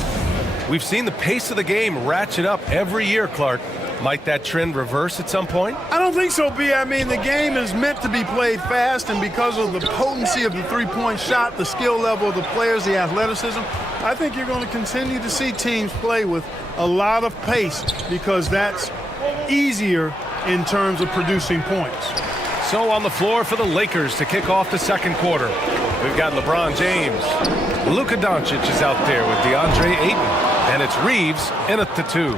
We've seen the pace of the game ratchet up every year, Clark. Might that trend reverse at some point? I don't think so, B. I mean, the game is meant to be played fast, and because of the potency of the three-point shot, the skill level of the players, the athleticism, I think you're going to continue to see teams play with a lot of pace because that's easier in terms of producing points. So on the floor for the Lakers to kick off the second quarter, we've got LeBron James. Luka Doncic is out there with DeAndre Ayton. And it's Reeves in at the 2.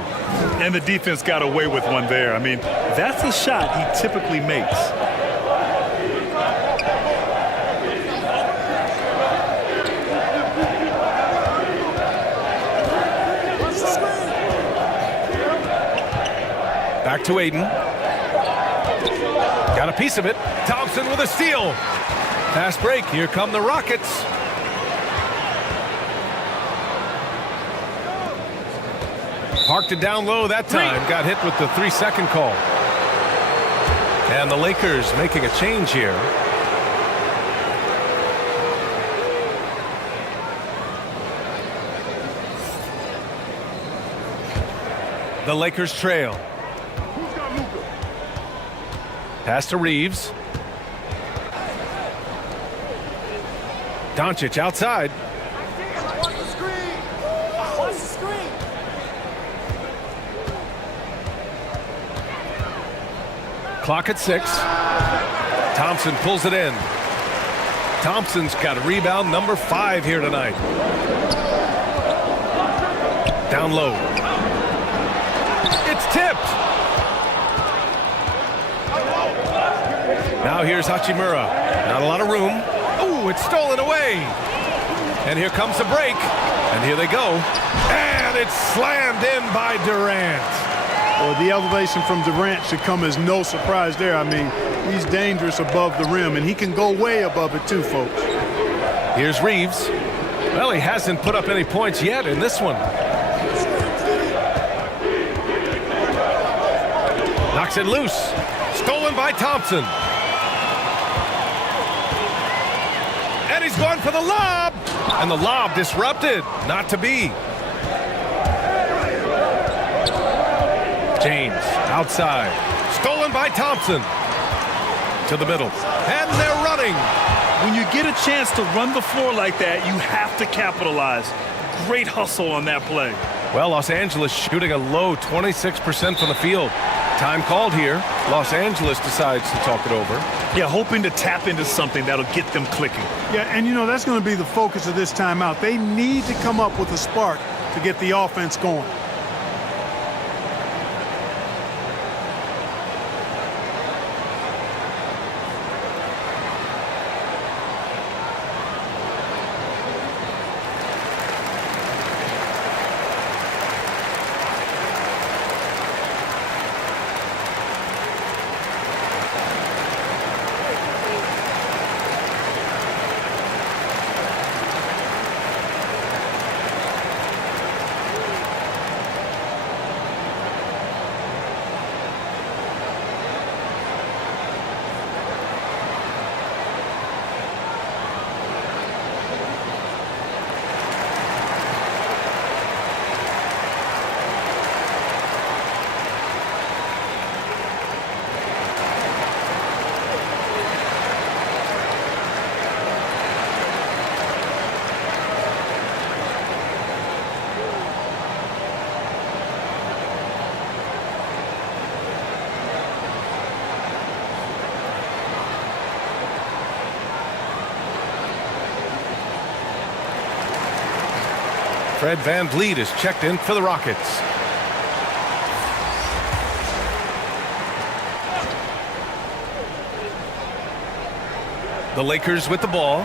And the defense got away with one there. I mean, that's a shot he typically makes. Back to Ayton. Got a piece of it. Thompson with a steal. Fast break. Here come the Rockets. Parked it down low that time. Got hit with the 3-second call. And the Lakers making a change here. The Lakers trail. Pass to Reeves. Doncic outside. Clock at 6. Thompson pulls it in. Thompson's got a rebound number 5 here tonight. Down low. It's tipped. Now here's Hachimura. Not a lot of room. Oh, it's stolen away. And here comes the break. And here they go. And it's slammed in by Durant. Well, the elevation from Durant should come as no surprise there. I mean, he's dangerous above the rim, and he can go way above it too, folks. Here's Reeves. Well, he hasn't put up any points yet in this one. Knocks it loose. Stolen by Thompson. And he's going for the lob. And the lob disrupted. Not to be. James outside. Stolen by Thompson. To the middle. And they're running. When you get a chance to run the floor like that, you have to capitalize. Great hustle on that play. Well, Los Angeles shooting a low 26% from the field. Time called here. Los Angeles decides to talk it over. Yeah, hoping to tap into something that'll get them clicking. Yeah, and you know, that's going to be the focus of this timeout. They need to come up with a spark to get the offense going. Fred VanVleet is checked in for the Rockets. The Lakers with the ball.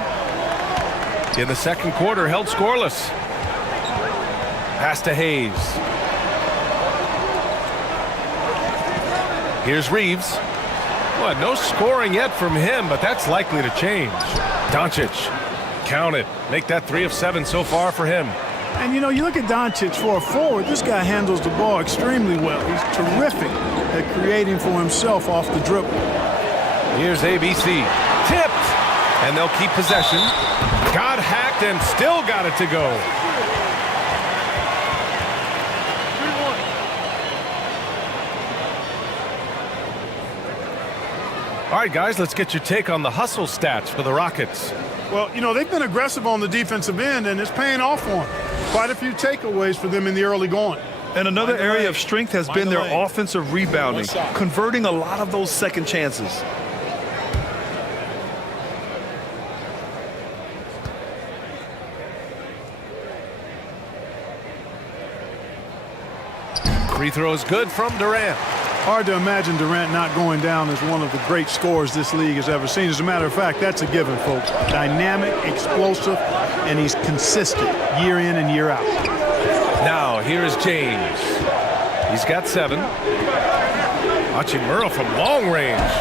In the second quarter, held scoreless. Pass to Hayes. Here's Reeves. Well, no scoring yet from him, but that's likely to change. Doncic, count it. Make that 3 of 7 so far for him. And, you know, you look at Doncic for a forward, this guy handles the ball extremely well. He's terrific at creating for himself off the dribble. Here's ABC. Tipped. And they'll keep possession. Got hacked and still got it to go. All right, guys, let's get your take on the hustle stats for the Rockets. Well, you know, they've been aggressive on the defensive end, and it's paying off for them. Quite a few takeaways for them in the early going. And another area of strength has been their offensive rebounding, converting a lot of those second chances. Free throw is good from Durant. Hard to imagine Durant not going down as one of the great scorers this league has ever seen. As a matter of fact, that's a given, folks. Dynamic, explosive, and he's consistent year in and year out. Now, here is James. He's got 7. Hachimura from long range.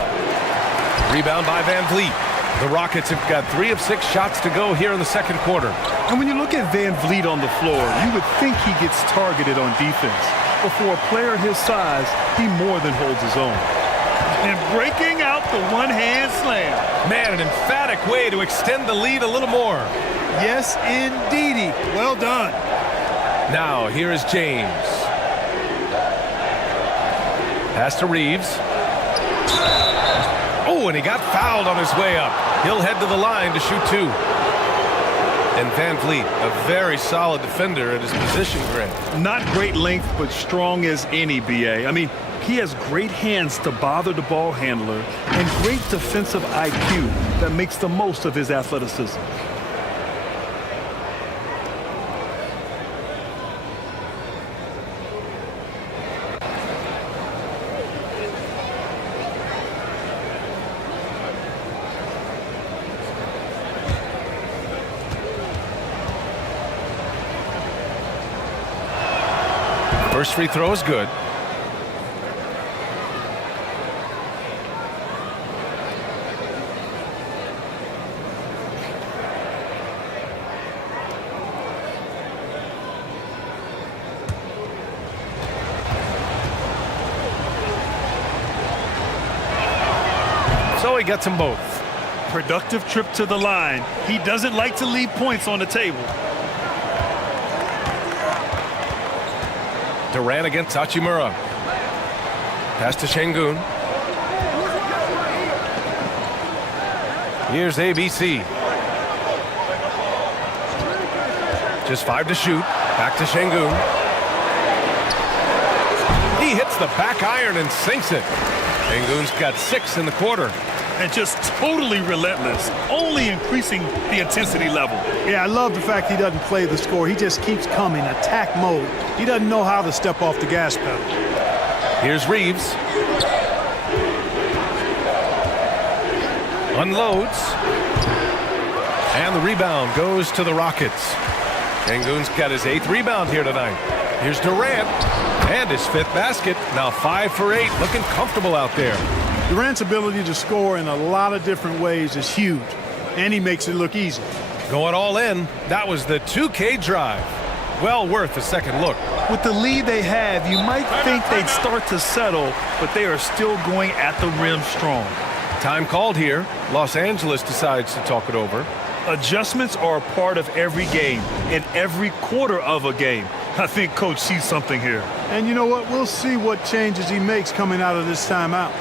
Rebound by VanVleet. The Rockets have got 3 of 6 shots to go here in the second quarter. And when you look at VanVleet on the floor, you would think he gets targeted on defense. But for a player his size, he more than holds his own. And breaking out the one-hand slam. Man, an emphatic way to extend the lead a little more. Yes, indeedy. Well done. Now, here is James. Pass to Reeves. Oh, and he got fouled on his way up. He'll head to the line to shoot 2. And VanVleet, a very solid defender at his position, Greg. Not great length, but strong as any, B.A. I mean, he has great hands to bother the ball handler and great defensive IQ that makes the most of his athleticism. First free throw is good. So he gets them both. Productive trip to the line. He doesn't like to leave points on the table. Durant against Hachimura. Pass to Şengün. Here's ABC. Just 5 to shoot. Back to Şengün. He hits the back iron and sinks it. Şengün's got 6 in the quarter. And just totally relentless, only increasing the intensity level. Yeah, I love the fact he doesn't play the score. He just keeps coming, attack mode. He doesn't know how to step off the gas pedal. Here's Reeves. Unloads. And the rebound goes to the Rockets. Şengün's got his 8th rebound here tonight. Here's Durant. And his 5th basket. Now 5 for 8. Looking comfortable out there. Durant's ability to score in a lot of different ways is huge. And he makes it look easy. Going all in. That was the 2K drive. Well worth a second look. With the lead they have, you might think they'd start to settle, but they are still going at the rim strong. Time called here. Los Angeles decides to talk it over. Adjustments are a part of every game, in every quarter of a game. I think Coach sees something here. And you know what? We'll see what changes he makes coming out of this timeout.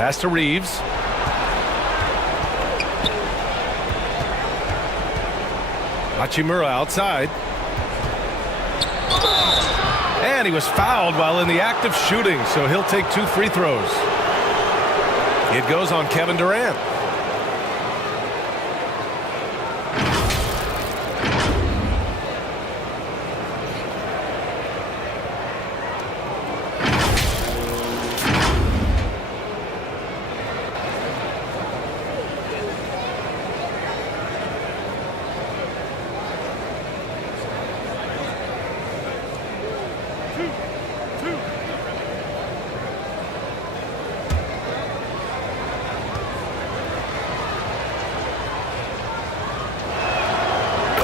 Pass to Reeves. Hachimura outside. And he was fouled while in the act of shooting, so he'll take 2 free throws. It goes on Kevin Durant.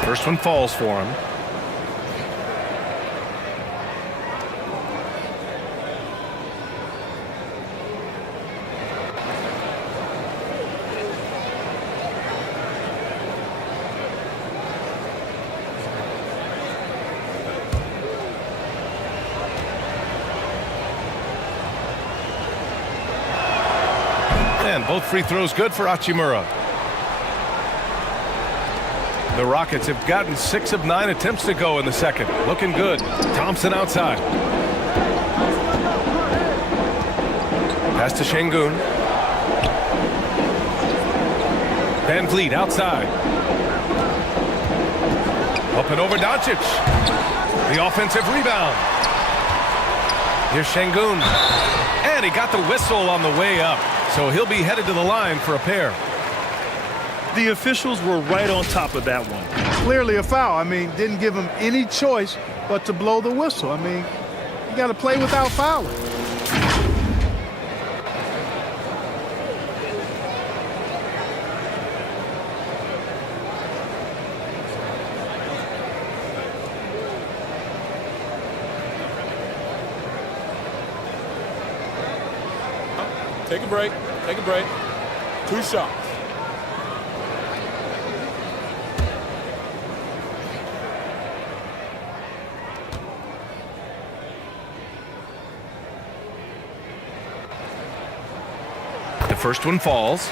First one falls for him. And both free throws good for Hachimura. The Rockets have gotten 6 of 9 attempts to go in the second. Looking good. Thompson outside. Pass to Şengün. Van Vliet outside. Up and over Doncic. The offensive rebound. Here's Şengün. And he got the whistle on the way up. So he'll be headed to the line for a pair. The officials were right on top of that one. Clearly a foul. I mean, didn't give him any choice but to blow the whistle. I mean, you got to play without fouling. Take a break. Take a break. 2 shots. The first one falls.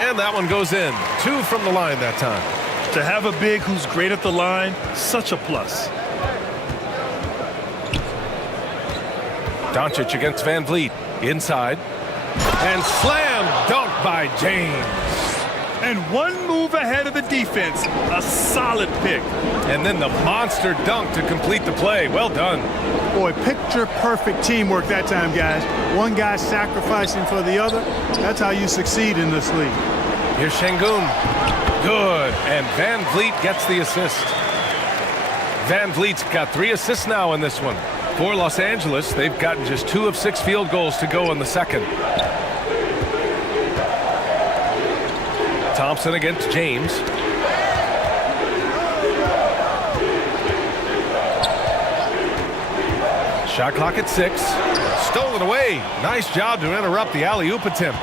And that one goes in. 2 from the line that time. To have a big who's great at the line, such a plus. Doncic against Van Vliet. Inside. And slam dunk by James. And one move ahead of the defense. A solid pick. And then the monster dunk to complete the play. Well done. Boy, picture perfect teamwork that time, guys. One guy sacrificing for the other. That's how you succeed in this league. Here's Şengün. Good. And Van Vliet gets the assist. Van Vliet's got 3 assists now in this one. For Los Angeles, they've gotten just 2 of 6 field goals to go in the second. Thompson against James. Shot clock at 6. Stolen away. Nice job to interrupt the alley-oop attempt.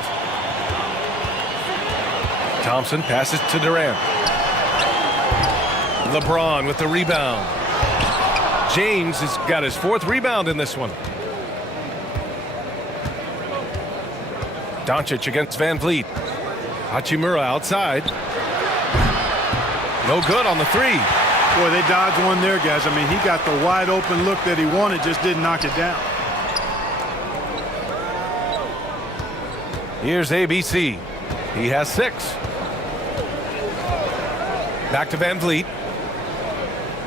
Thompson passes to Durant. LeBron with the rebound. James has got his 4th rebound in this one. Doncic against Van Vliet. Hachimura outside. No good on the 3. Boy, they dodged one there, guys. I mean, he got the wide open look that he wanted, just didn't knock it down. Here's ABC. He has 6. Back to Van Vliet.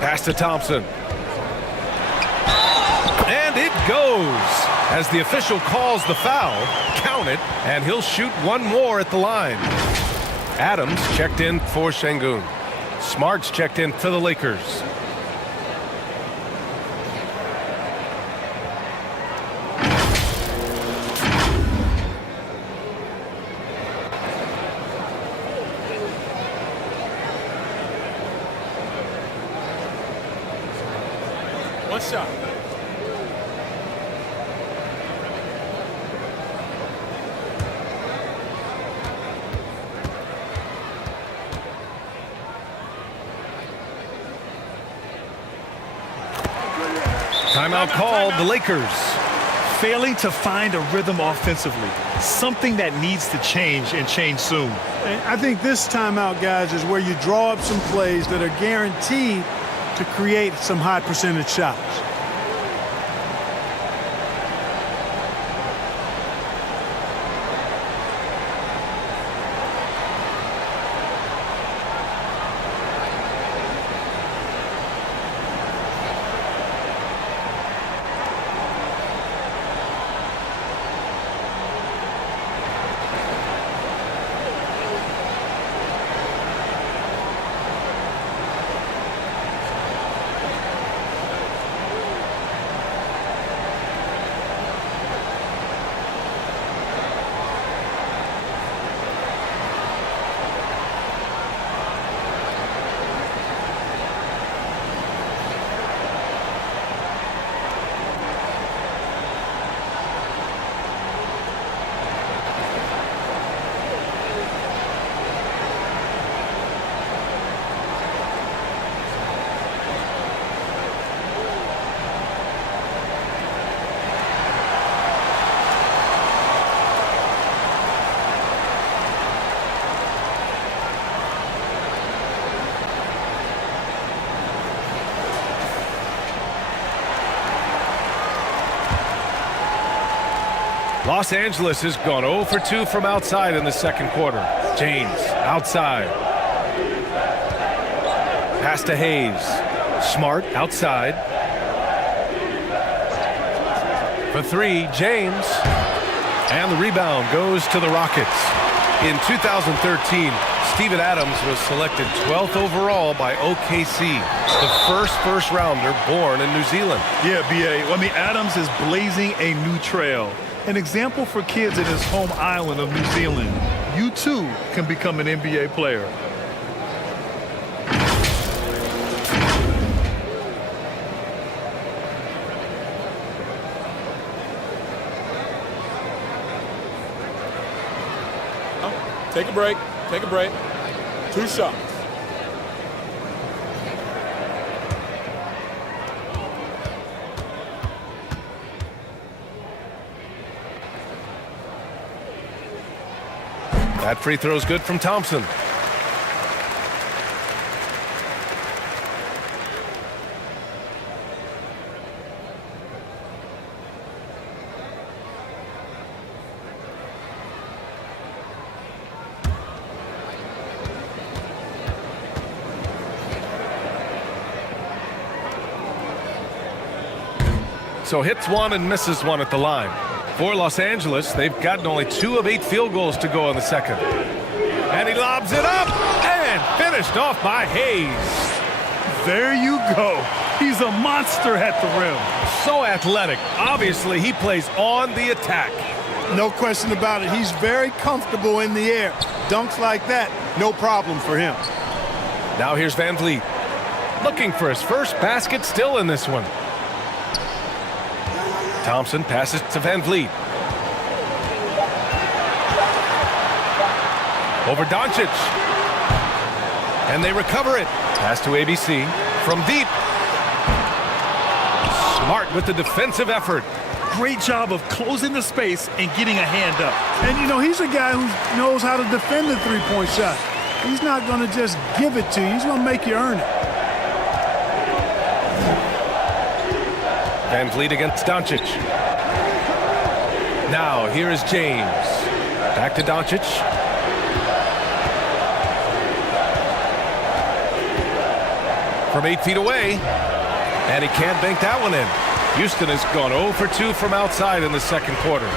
Pass to Thompson. And it goes. As the official calls the foul, count it, and he'll shoot 1 more at the line. Adams checked in for Şengün. Smart's checked in for the Lakers. One shot. Timeout called, the Lakers. Failing to find a rhythm offensively, something that needs to change and change soon. And I think this timeout, guys, is where you draw up some plays that are guaranteed to create some high percentage shots. Los Angeles has gone 0 for 2 from outside in the second quarter. James outside. Pass to Hayes. Smart outside. For three, James. And the rebound goes to the Rockets. In 2013, Steven Adams was selected 12th overall by OKC, the first rounder born in New Zealand. Yeah, B.A. I mean, Adams is blazing a new trail. An example for kids in his home island of New Zealand. You too can become an NBA player. Take a break. Take a break. 2 shots. That free throw is good from Thompson. So hits one and misses one at the line. For Los Angeles, they've gotten only 2 of 8 field goals to go in the second. And he lobs it up and finished off by Hayes. There you go. He's a monster at the rim. So athletic. Obviously, he plays on the attack. No question about it. He's very comfortable in the air. Dunks like that, no problem for him. Now here's Van Vliet. Looking for his first basket still in this one. Thompson passes to Van Vliet. Over Doncic. And they recover it. Pass to ABC from deep. Smart with the defensive effort. Great job of closing the space and getting a hand up. And, you know, he's a guy who knows how to defend the three-point shot. He's not going to just give it to you. He's going to make you earn it. Van Vliet against Doncic. Now, here is James. Back to Doncic. From 8 feet away. And he can't bank that one in. Houston has gone 0 for 2 from outside in the second quarter.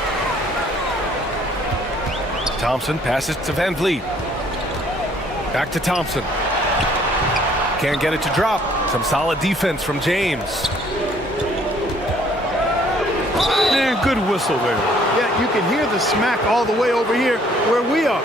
Thompson passes to Van Vliet. Back to Thompson. Can't get it to drop. Some solid defense from James. Man, good whistle there. Yeah, you can hear the smack all the way over here where we are.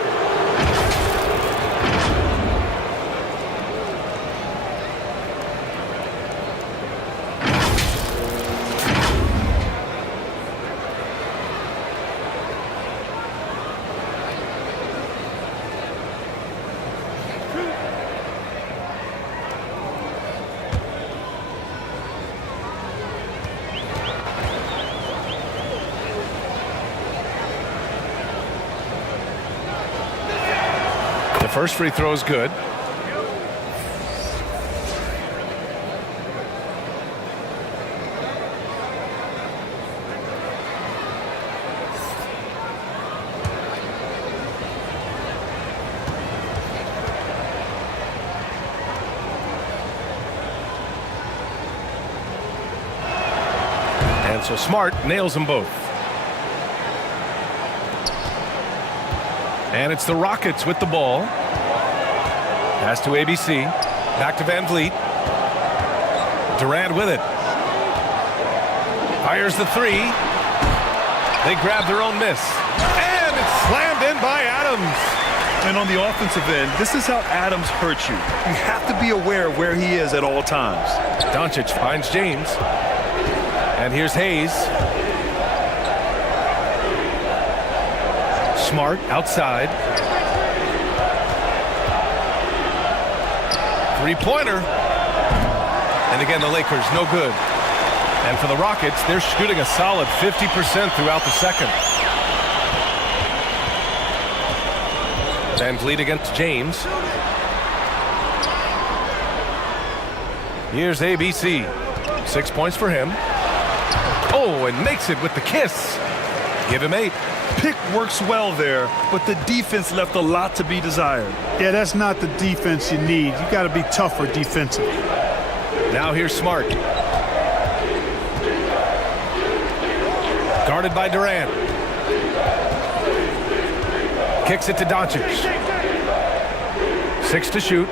first free throw is good. And so Smart nails them both. And it's the Rockets with the ball. Pass to ABC. Back to Van Vliet. Durant with it. Fires the three. They grab their own miss. And it's slammed in by Adams. And on the offensive end, this is how Adams hurts you. You have to be aware of where he is at all times. Doncic finds James. And here's Hayes. Smart outside. Three-pointer. And again, the Lakers, no good. And for the Rockets, they're shooting a solid 50% throughout the second. Van Vliet against James. Here's ABC. 6 points for him. Oh, and makes it with the kiss. Give him 8. Pick works well there, but the defense left a lot to be desired. Yeah, that's not the defense you need. You got to be tougher defensively. Now here's Smart. Guarded by Durant. Kicks it to Doncic. 6 to shoot.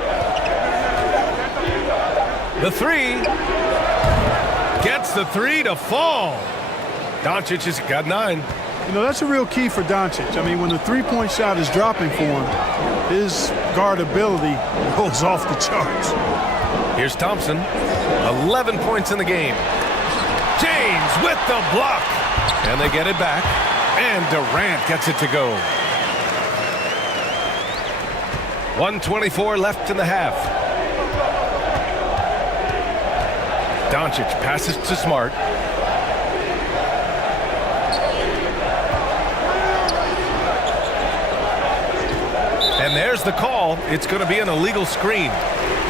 The three. Gets the three to fall. Doncic has got 9. You know, that's a real key for Doncic. I mean, when the three-point shot is dropping for him, his guardability goes off the charts. Here's Thompson. 11 points in the game. James with the block. And they get it back. And Durant gets it to go. 1:24 left in the half. Doncic passes to Smart. And there's the call. It's going to be an illegal screen.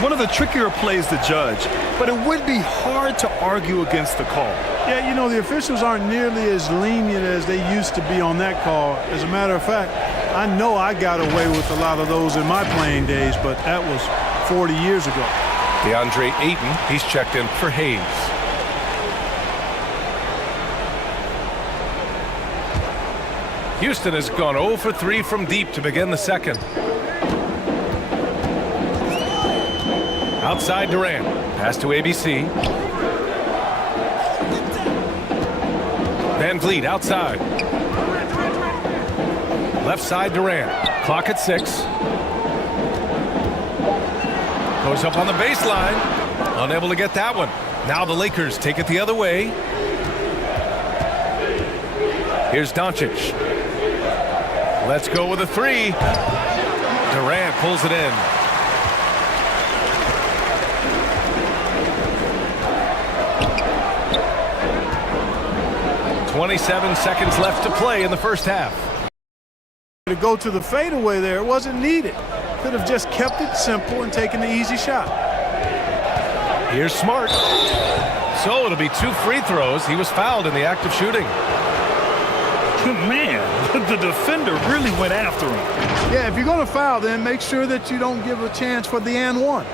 One of the trickier plays to judge, but it would be hard to argue against the call. Yeah, you know, the officials aren't nearly as lenient as they used to be on that call. As a matter of fact, I know I got away with a lot of those in my playing days, but that was 40 years ago. DeAndre Ayton, he's checked in for Hayes. Houston has gone 0 for 3 from deep to begin the second. Outside Durant. Pass to ABC. Van Vliet outside. Left side Durant. Clock at 6. Goes up on the baseline. Unable to get that one. Now the Lakers take it the other way. Here's Doncic. Let's go with a three. Durant pulls it in. .27 seconds left to play in the first half. To go to the fadeaway there, it wasn't needed. Could have just kept it simple and taken the easy shot. Here's Smart. So it'll be 2 free throws. He was fouled in the act of shooting. Man, the defender really went after him. Yeah, if you're going to foul, then make sure that you don't give a chance for the and one.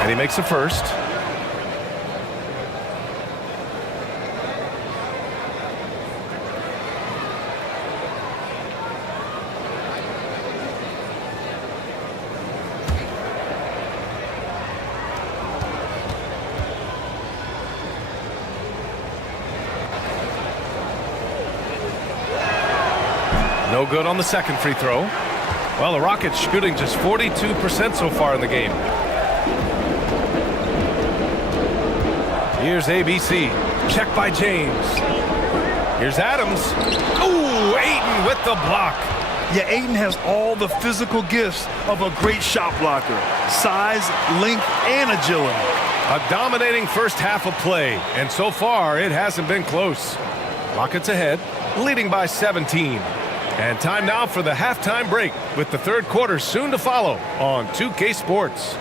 And he makes the first. No good on the second free throw. Well, the Rockets shooting just 42% so far in the game. Here's ABC. Check by James. Here's Adams. Ooh, Ayton with the block. Yeah, Ayton has all the physical gifts of a great shot blocker. Size, length, and agility. A dominating first half of play, and so far it hasn't been close. Rockets ahead, leading by 17. And time now for the halftime break, with the third quarter soon to follow on 2K Sports.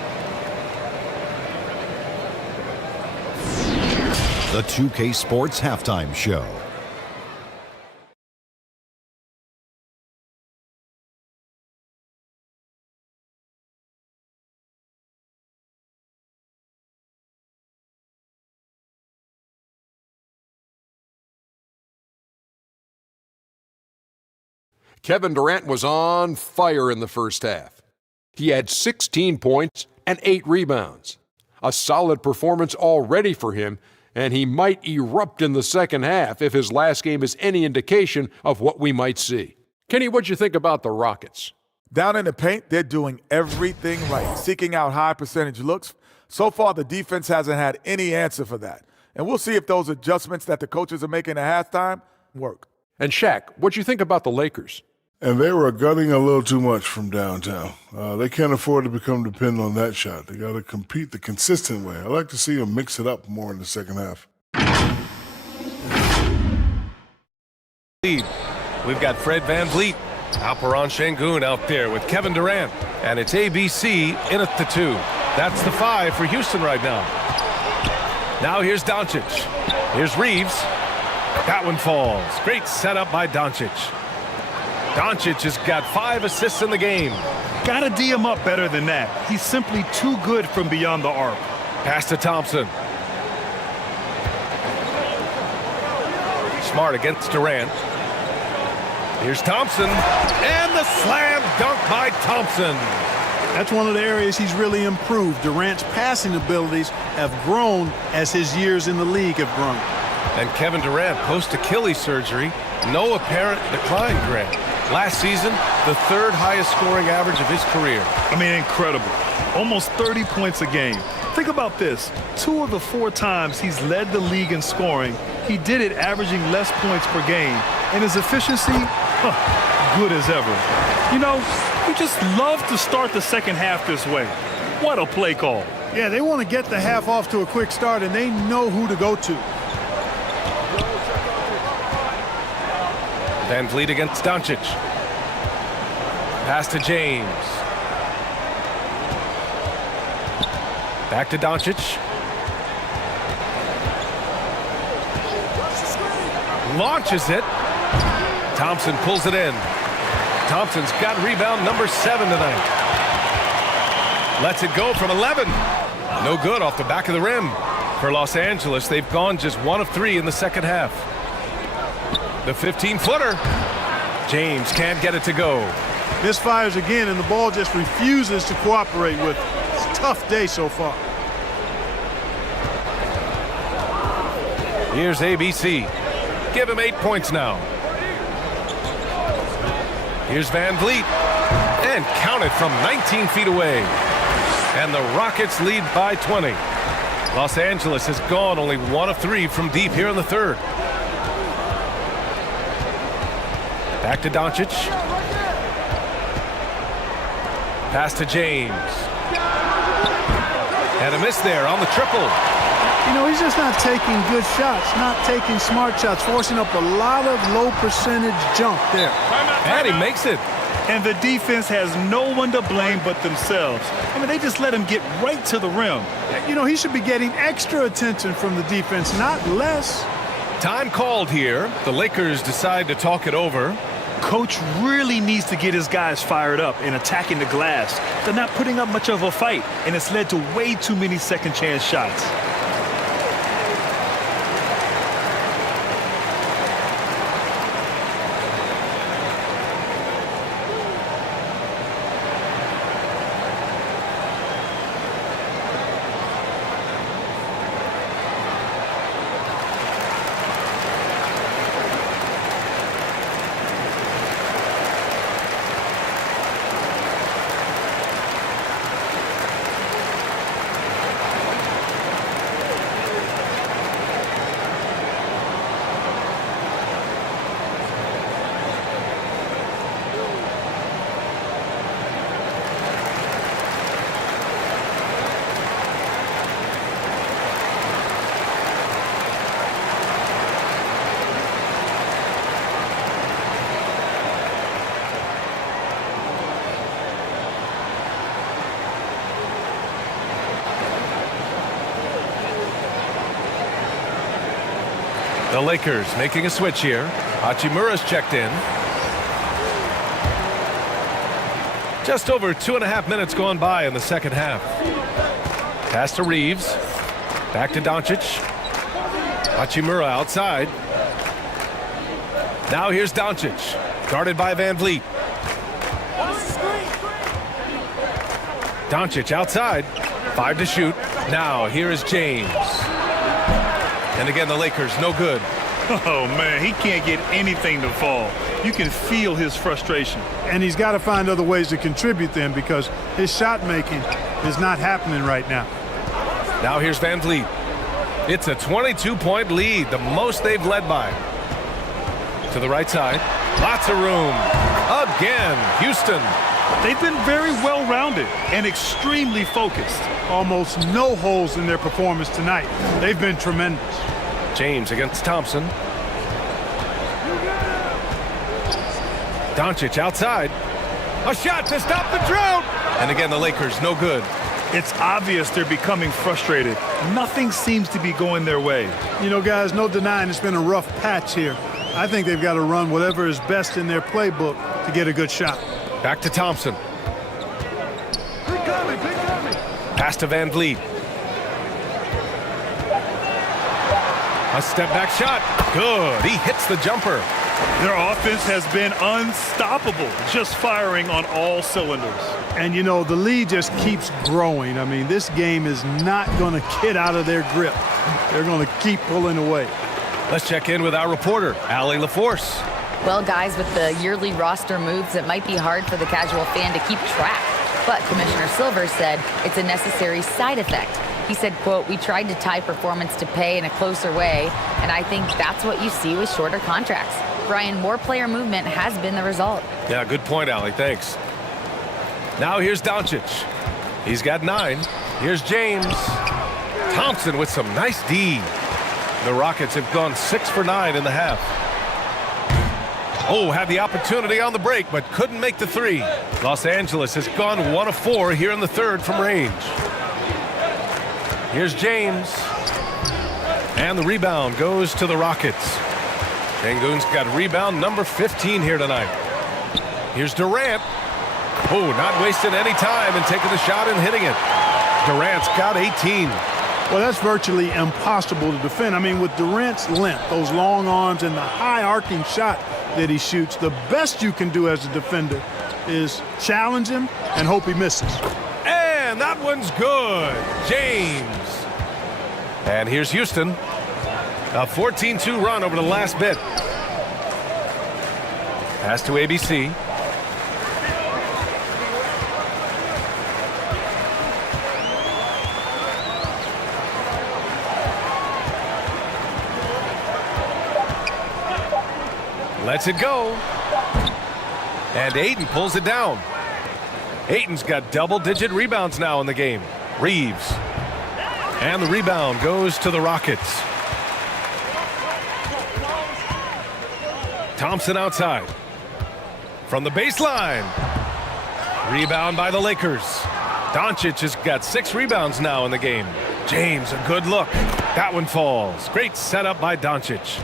The 2K Sports Halftime Show. Kevin Durant was on fire in the first half. He had 16 points and 8 rebounds. A solid performance already for him, and he might erupt in the second half if his last game is any indication of what we might see. Kenny, what'd you think about the Rockets? Down in the paint, they're doing everything right, seeking out high percentage looks. So far, the defense hasn't had any answer for that. And we'll see if those adjustments that the coaches are making at halftime work. And Shaq, what'd you think about the Lakers? And they were gunning a little too much from downtown. They can't afford to become dependent on that shot. They got to compete the consistent way. I like to see them mix it up more in the second half. We've got Fred VanVleet, Alperon Şengün out there with Kevin Durant. And it's ABC in at the 2. That's the 5 for Houston right now. Now here's Doncic. Here's Reeves. That one falls. Great setup by Doncic. Doncic has got 5 assists in the game. Gotta D him up better than that. He's simply too good from beyond the arc. Pass to Thompson. Smart against Durant. Here's Thompson. And the slam dunk by Thompson. That's one of the areas he's really improved. Durant's passing abilities have grown as his years in the league have grown. And Kevin Durant, post-Achilles surgery, no apparent decline, Grant. Last season, the 3rd highest scoring average of his career. I mean, incredible. Almost 30 points a game. Think about this. 2 of the 4 times he's led the league in scoring, he did it averaging less points per game. And his efficiency, good as ever. You know, you just love to start the second half this way. What a play call. Yeah, they want to get the half off to a quick start, and they know who to go to. VanVleet against Doncic. Pass to James. Back to Doncic. Launches it. Thompson pulls it in. Thompson's got rebound number 7 tonight. Lets it go from 11. No good off the back of the rim. For Los Angeles, they've gone just 1 of 3 in the second half. The 15-footer. James can't get it to go. Misfires again, and the ball just refuses to cooperate with it. It's a tough day so far. Here's ABC. Give him 8 points now. Here's VanVleet. And count it from 19 feet away. And the Rockets lead by 20. Los Angeles has gone only 1 of 3 from deep here in the 3rd. Back to Doncic. Pass to James. And a miss there on the triple. You know, he's just not taking good shots, not taking smart shots, forcing up a lot of low percentage jump there. And he makes it. And the defense has no one to blame but themselves. I mean, they just let him get right to the rim. You know, he should be getting extra attention from the defense, not less. Time called here. The Lakers decide to talk it over. Coach really needs to get his guys fired up and attacking the glass. They're not putting up much of a fight, and it's led to way too many second chance shots. The Lakers making a switch here. Hachimura's checked in. Just over 2.5 minutes gone by in the second half. Pass to Reeves. Back to Doncic. Hachimura outside. Now here's Doncic. Guarded by Van Vliet. Doncic outside. 5 to shoot. Now here is James. And again, the Lakers no good. Oh, man, he can't get anything to fall. You can feel his frustration. And he's got to find other ways to contribute then, because his shot making is not happening right now. Now here's Van Vliet. It's a 22-point lead, the most they've led by. To the right side. Lots of room. Again, Houston. They've been very well-rounded and extremely focused. Almost no holes in their performance tonight. They've been tremendous. James against Thompson. Doncic outside. A shot to stop the drought. And again, the Lakers no good. It's obvious they're becoming frustrated. Nothing seems to be going their way. You know, guys, no denying it's been a rough patch here. I think they've got to run whatever is best in their playbook to get a good shot. Back to Thompson. Pass to Van Vliet. A step back shot. Good. He hits the jumper. Their offense has been unstoppable, just firing on all cylinders. And, you know, the lead just keeps growing. I mean, this game is not going to get out of their grip. They're going to keep pulling away. Let's check in with our reporter, Allie LaForce. Well, guys, with the yearly roster moves, it might be hard for the casual fan to keep track. But Commissioner Silver said it's a necessary side effect. He said, quote, "We tried to tie performance to pay in a closer way, and I think that's what you see with shorter contracts." Brian, more player movement has been the result. Yeah, good point, Allie. Thanks. Now here's Doncic. He's got 9. Here's James. Thompson with some nice D. The Rockets have gone 6 for 9 in the half. Oh, had the opportunity on the break, but couldn't make the 3. Los Angeles has gone 1 of 4 here in the third from range. Here's James. And the rebound goes to the Rockets. Şengün's got rebound number 15 here tonight. Here's Durant. Oh, not wasting any time and taking the shot and hitting it. Durant's got 18. Well, that's virtually impossible to defend. I mean, with Durant's length, those long arms, and the high arcing shot that he shoots, the best you can do as a defender is challenge him and hope he misses. And that one's good. James. And here's Houston. A 14-2 run over the last bit. Pass to ABC. Lets it go. And Ayton pulls it down. Ayton's got double-digit rebounds now in the game. Reeves. And the rebound goes to the Rockets. Thompson outside. From the baseline. Rebound by the Lakers. Doncic has got 6 rebounds now in the game. James, a good look. That one falls. Great setup by Doncic.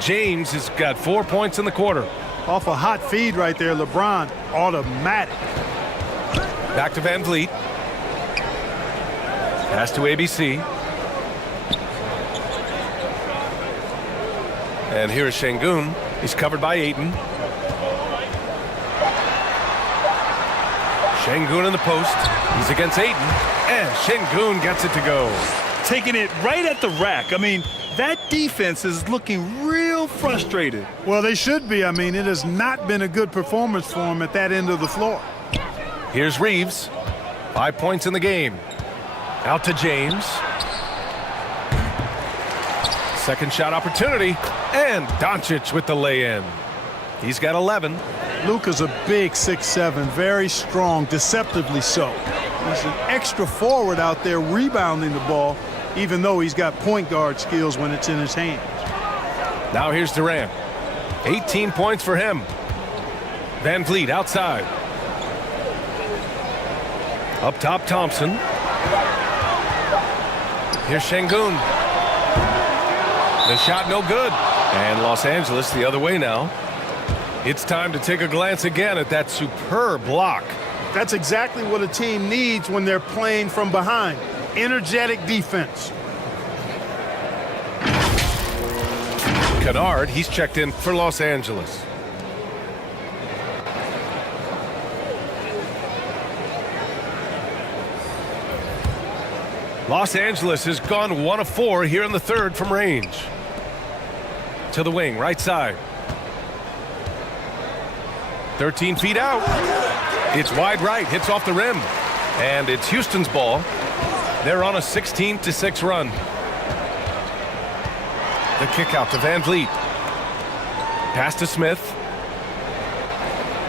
James has got 4 points in the quarter. Off a hot feed right there, LeBron, automatic. Back to Van Vliet. Pass to ABC. And here is Şengün. He's covered by Ayton. Şengün in the post. He's against Ayton. And Şengün gets it to go. Taking it right at the rack. I mean, that defense is looking real frustrated. Well, they should be. I mean, it has not been a good performance for him at that end of the floor. Here's Reeves. 5 points in the game. Out to James. Second shot opportunity. And Doncic with the lay-in. He's got 11. Luka's a big 6'7", very strong, deceptively so. He's an extra forward out there rebounding the ball, even though he's got point guard skills when it's in his hands. Now here's Durant. 18 points for him. Van Vliet outside. Up top, Thompson. Here's Şengün. The shot no good. And Los Angeles the other way now. It's time to take a glance again at that superb block. That's exactly what a team needs when they're playing from behind. Energetic defense. Kennard, he's checked in for Los Angeles. Los Angeles has gone 1 of 4 here in the third from range. To the wing, right side. 13 feet out. It's wide right, hits off the rim. And it's Houston's ball. They're on a 16-6 run. The kick out to Van Vliet. Pass to Smith.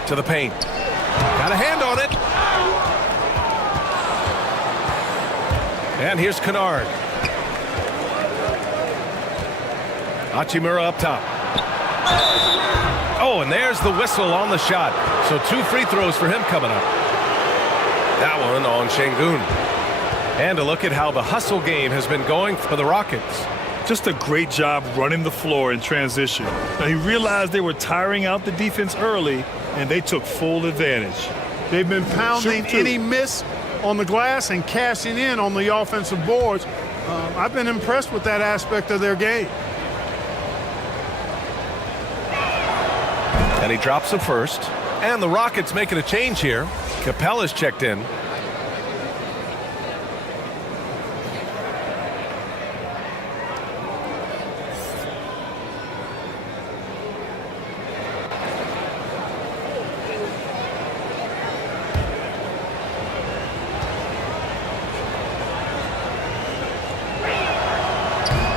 To the paint. Got a hand on it. And here's Kennard. Hachimura up top. Oh, and there's the whistle on the shot. So 2 free throws for him coming up. That one on Şengün. And a look at how the hustle game has been going for the Rockets. Just a great job running the floor in transition. Now, he realized they were tiring out the defense early, and they took full advantage. They've been pounding any miss on the glass and cashing in on the offensive boards. I've been impressed with that aspect of their game. And he drops the first. And the Rockets making a change here. Capella's checked in.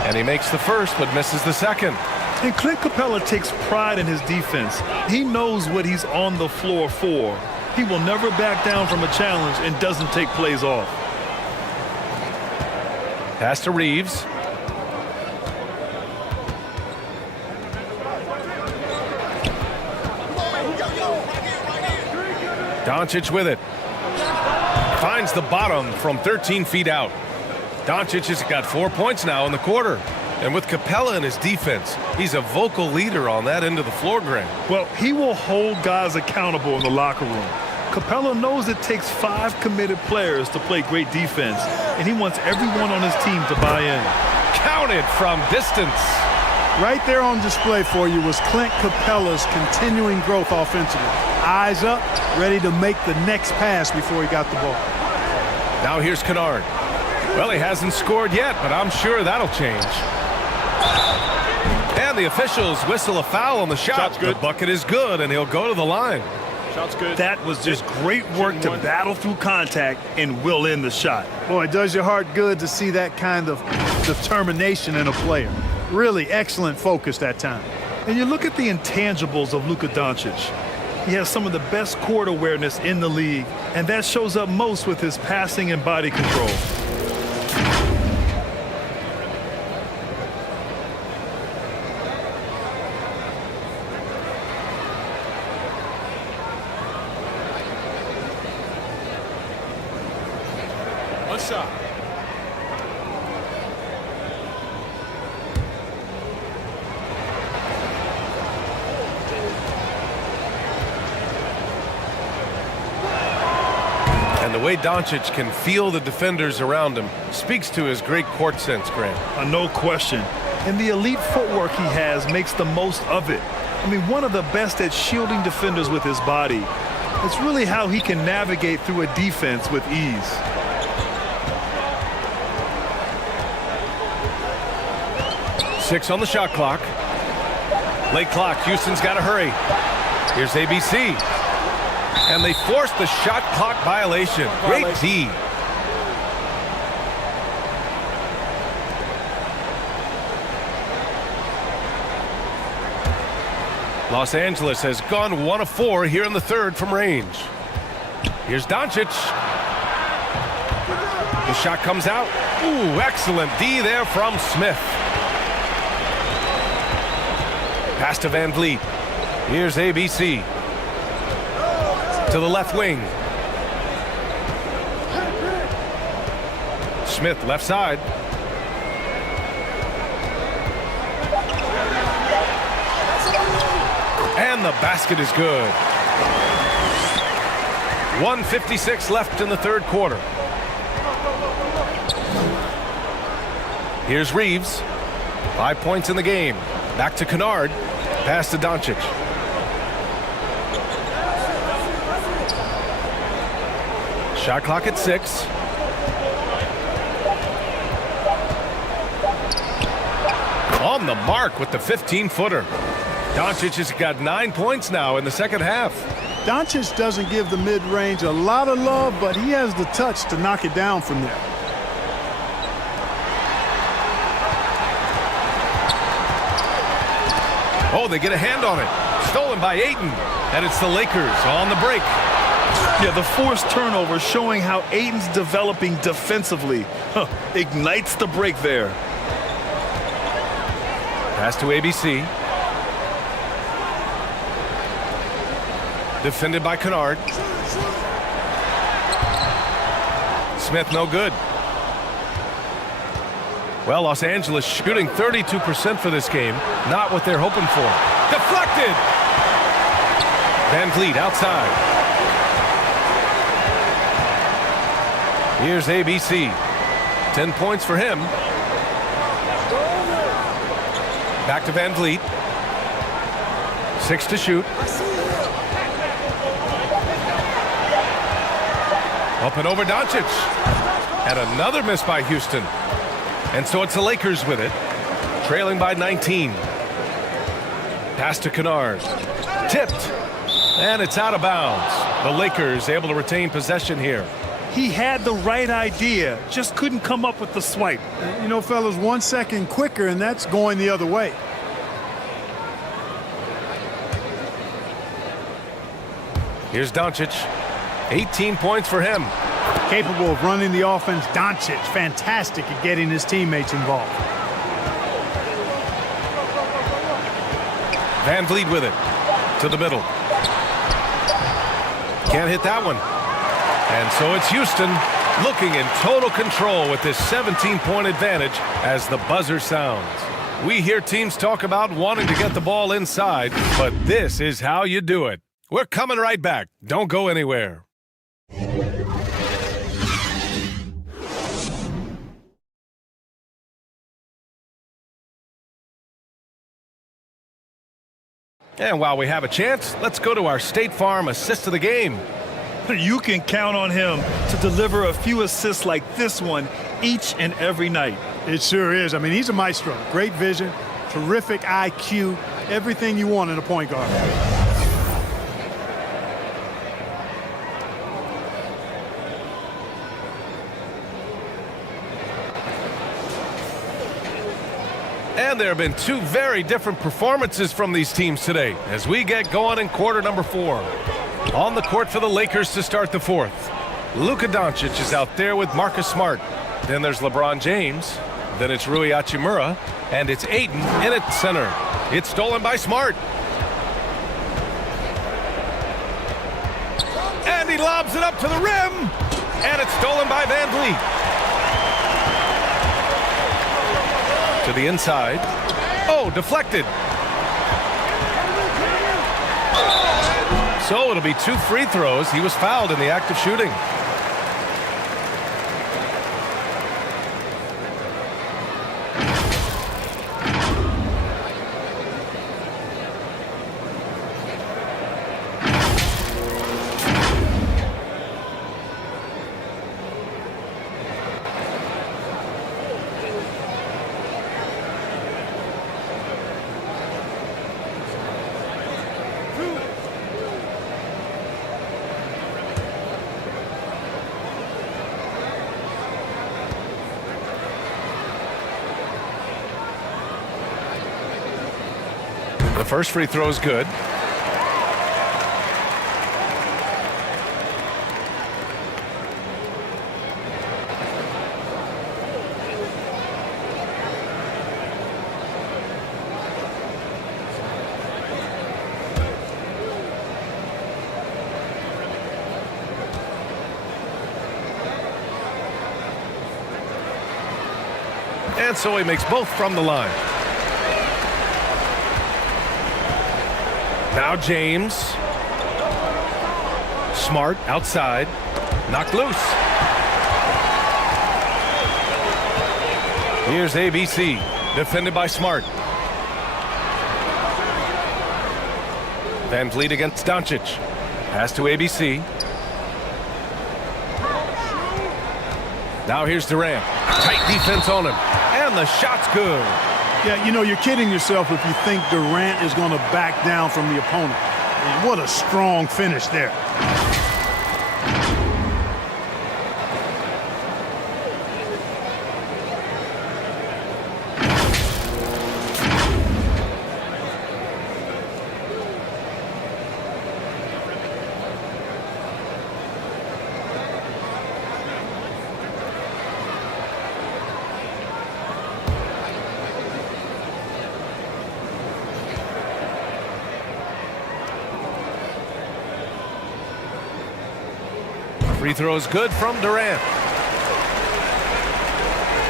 And he makes the first but misses the second. And Clint Capella takes pride in his defense. He knows what he's on the floor for. He will never back down from a challenge and doesn't take plays off. Pass to Reeves. Doncic with it. Finds the bottom from 13 feet out. Doncic has got 4 points now in the quarter. And with Capella in his defense, he's a vocal leader on that end of the floor, Grant. Well, he will hold guys accountable in the locker room. Capella knows it takes 5 committed players to play great defense, and he wants everyone on his team to buy in. Counted from distance. Right there on display for you was Clint Capella's continuing growth offensively. Eyes up, ready to make the next pass before he got the ball. Now here's Kennard. Well, he hasn't scored yet, but I'm sure that'll change. And the officials whistle a foul on the shot. Shot's good. The bucket is good, and he'll go to the line. Shot's good. That was just great work to battle through contact and will in the shot. Boy, it does your heart good to see that kind of determination in a player. Really excellent focus that time. And you look at the intangibles of Luka Doncic. He has some of the best court awareness in the league, and that shows up most with his passing and body control. One shot. And the way Doncic can feel the defenders around him speaks to his great court sense, Grant. No question. And the elite footwork he has makes the most of it. I mean, one of the best at shielding defenders with his body. It's really how he can navigate through a defense with ease. Six on the shot clock. Late clock. Houston's got to hurry. Here's ABC. And they force the shot clock violation. Great D. Los Angeles has gone 1 of 4 here in the third from range. Here's Doncic. The shot comes out. Ooh, excellent D there from Smith. Pass to Van Vliet. Here's ABC. To the left wing. Smith left side. And the basket is good. 1:56 left in the third quarter. Here's Reeves. 5 points in the game. Back to Kennard. Pass to Doncic. Shot clock at 6. On the mark with the 15-footer. Doncic has got 9 points now in the second half. Doncic doesn't give the mid-range a lot of love, but he has the touch to knock it down from there. Oh, they get a hand on it. Stolen by Ayton. And it's the Lakers on the break. Yeah, the forced turnover showing how Ayton's developing defensively. Ignites the break there. Pass to ABC. Defended by Kennard. Smith no good. Well, Los Angeles shooting 32% for this game. Not what they're hoping for. Deflected! Van Vliet outside. Here's ABC. 10 points for him. Back to Van Vliet. 6 to shoot. Up and over Doncic. And another miss by Houston. And so it's the Lakers with it. Trailing by 19. Pass to Kennard. Tipped. And it's out of bounds. The Lakers able to retain possession here. He had the right idea, just couldn't come up with the swipe. You know, fellas, 1 second quicker, and that's going the other way. Here's Doncic. 18 points for him. Capable of running the offense. Doncic, fantastic at getting his teammates involved. Van Vliet with it. To the middle. Can't hit that one. And so it's Houston looking in total control with this 17-point advantage as the buzzer sounds. We hear teams talk about wanting to get the ball inside, but this is how you do it. We're coming right back. Don't go anywhere. And while we have a chance, let's go to our State Farm assist of the game. You can count on him to deliver a few assists like this one each and every night. It sure is. I mean, he's a maestro. Great vision, terrific IQ, everything you want in a point guard. And there have been two very different performances from these teams today as we get going in quarter number 4. On the court for the Lakers to start the fourth. Luka Doncic is out there with Marcus Smart. Then there's LeBron James. Then it's Rui Hachimura. And it's Ayton in at center. It's stolen by Smart. And he lobs it up to the rim. And it's stolen by Van Vliet. To the inside. Oh, deflected. So it'll be 2 free throws. He was fouled in the act of shooting. The first free throw is good. And so he makes both from the line. Now James. Smart outside. Knocked loose. Here's ABC. Defended by Smart. Van Vliet against Doncic. Pass to ABC. Now here's Durant. Tight defense on him. And the shot's good. Yeah, you know, you're kidding yourself if you think Durant is going to back down from the opponent. And what a strong finish there. Free throw is good from Durant.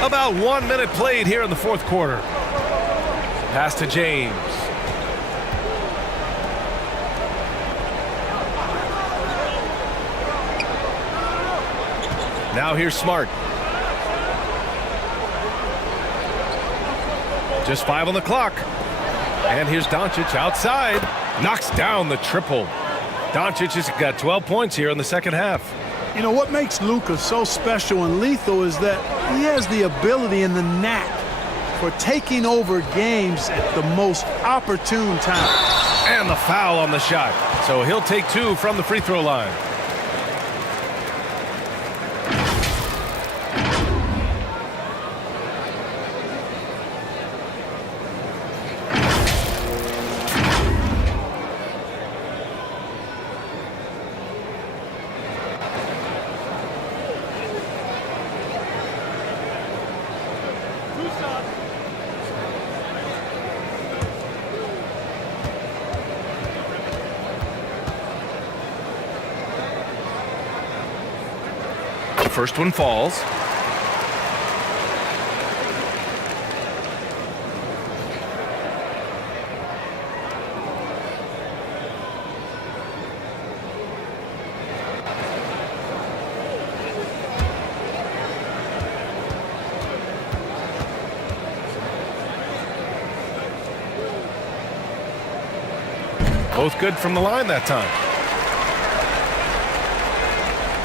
About 1 minute played here in the fourth quarter. Pass to James. Now here's Smart. Just 5 on the clock. And here's Doncic outside. Knocks down the triple. Doncic has got 12 points here in the second half. You know, what makes Luka so special and lethal is that he has the ability and the knack for taking over games at the most opportune time. And the foul on the shot. So he'll take 2 from the free throw line. First one falls. Both good from the line that time.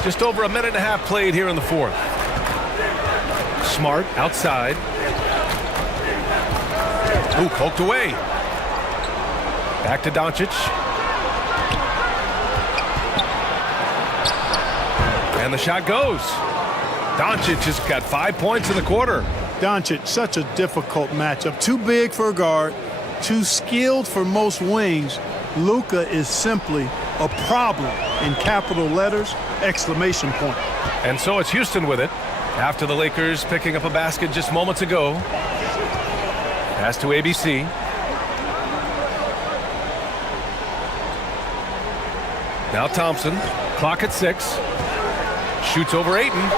Just over a minute and a half played here in the fourth. Smart outside. Ooh, poked away. Back to Doncic. And the shot goes. Doncic has got 5 points in the quarter. Doncic, such a difficult matchup. Too big for a guard, too skilled for most wings. Luka is simply a problem in capital letters, exclamation point. And so it's Houston with it after the Lakers picking up a basket just moments ago. Pass to ABC. Now Thompson, clock at 6. Shoots over Ayton.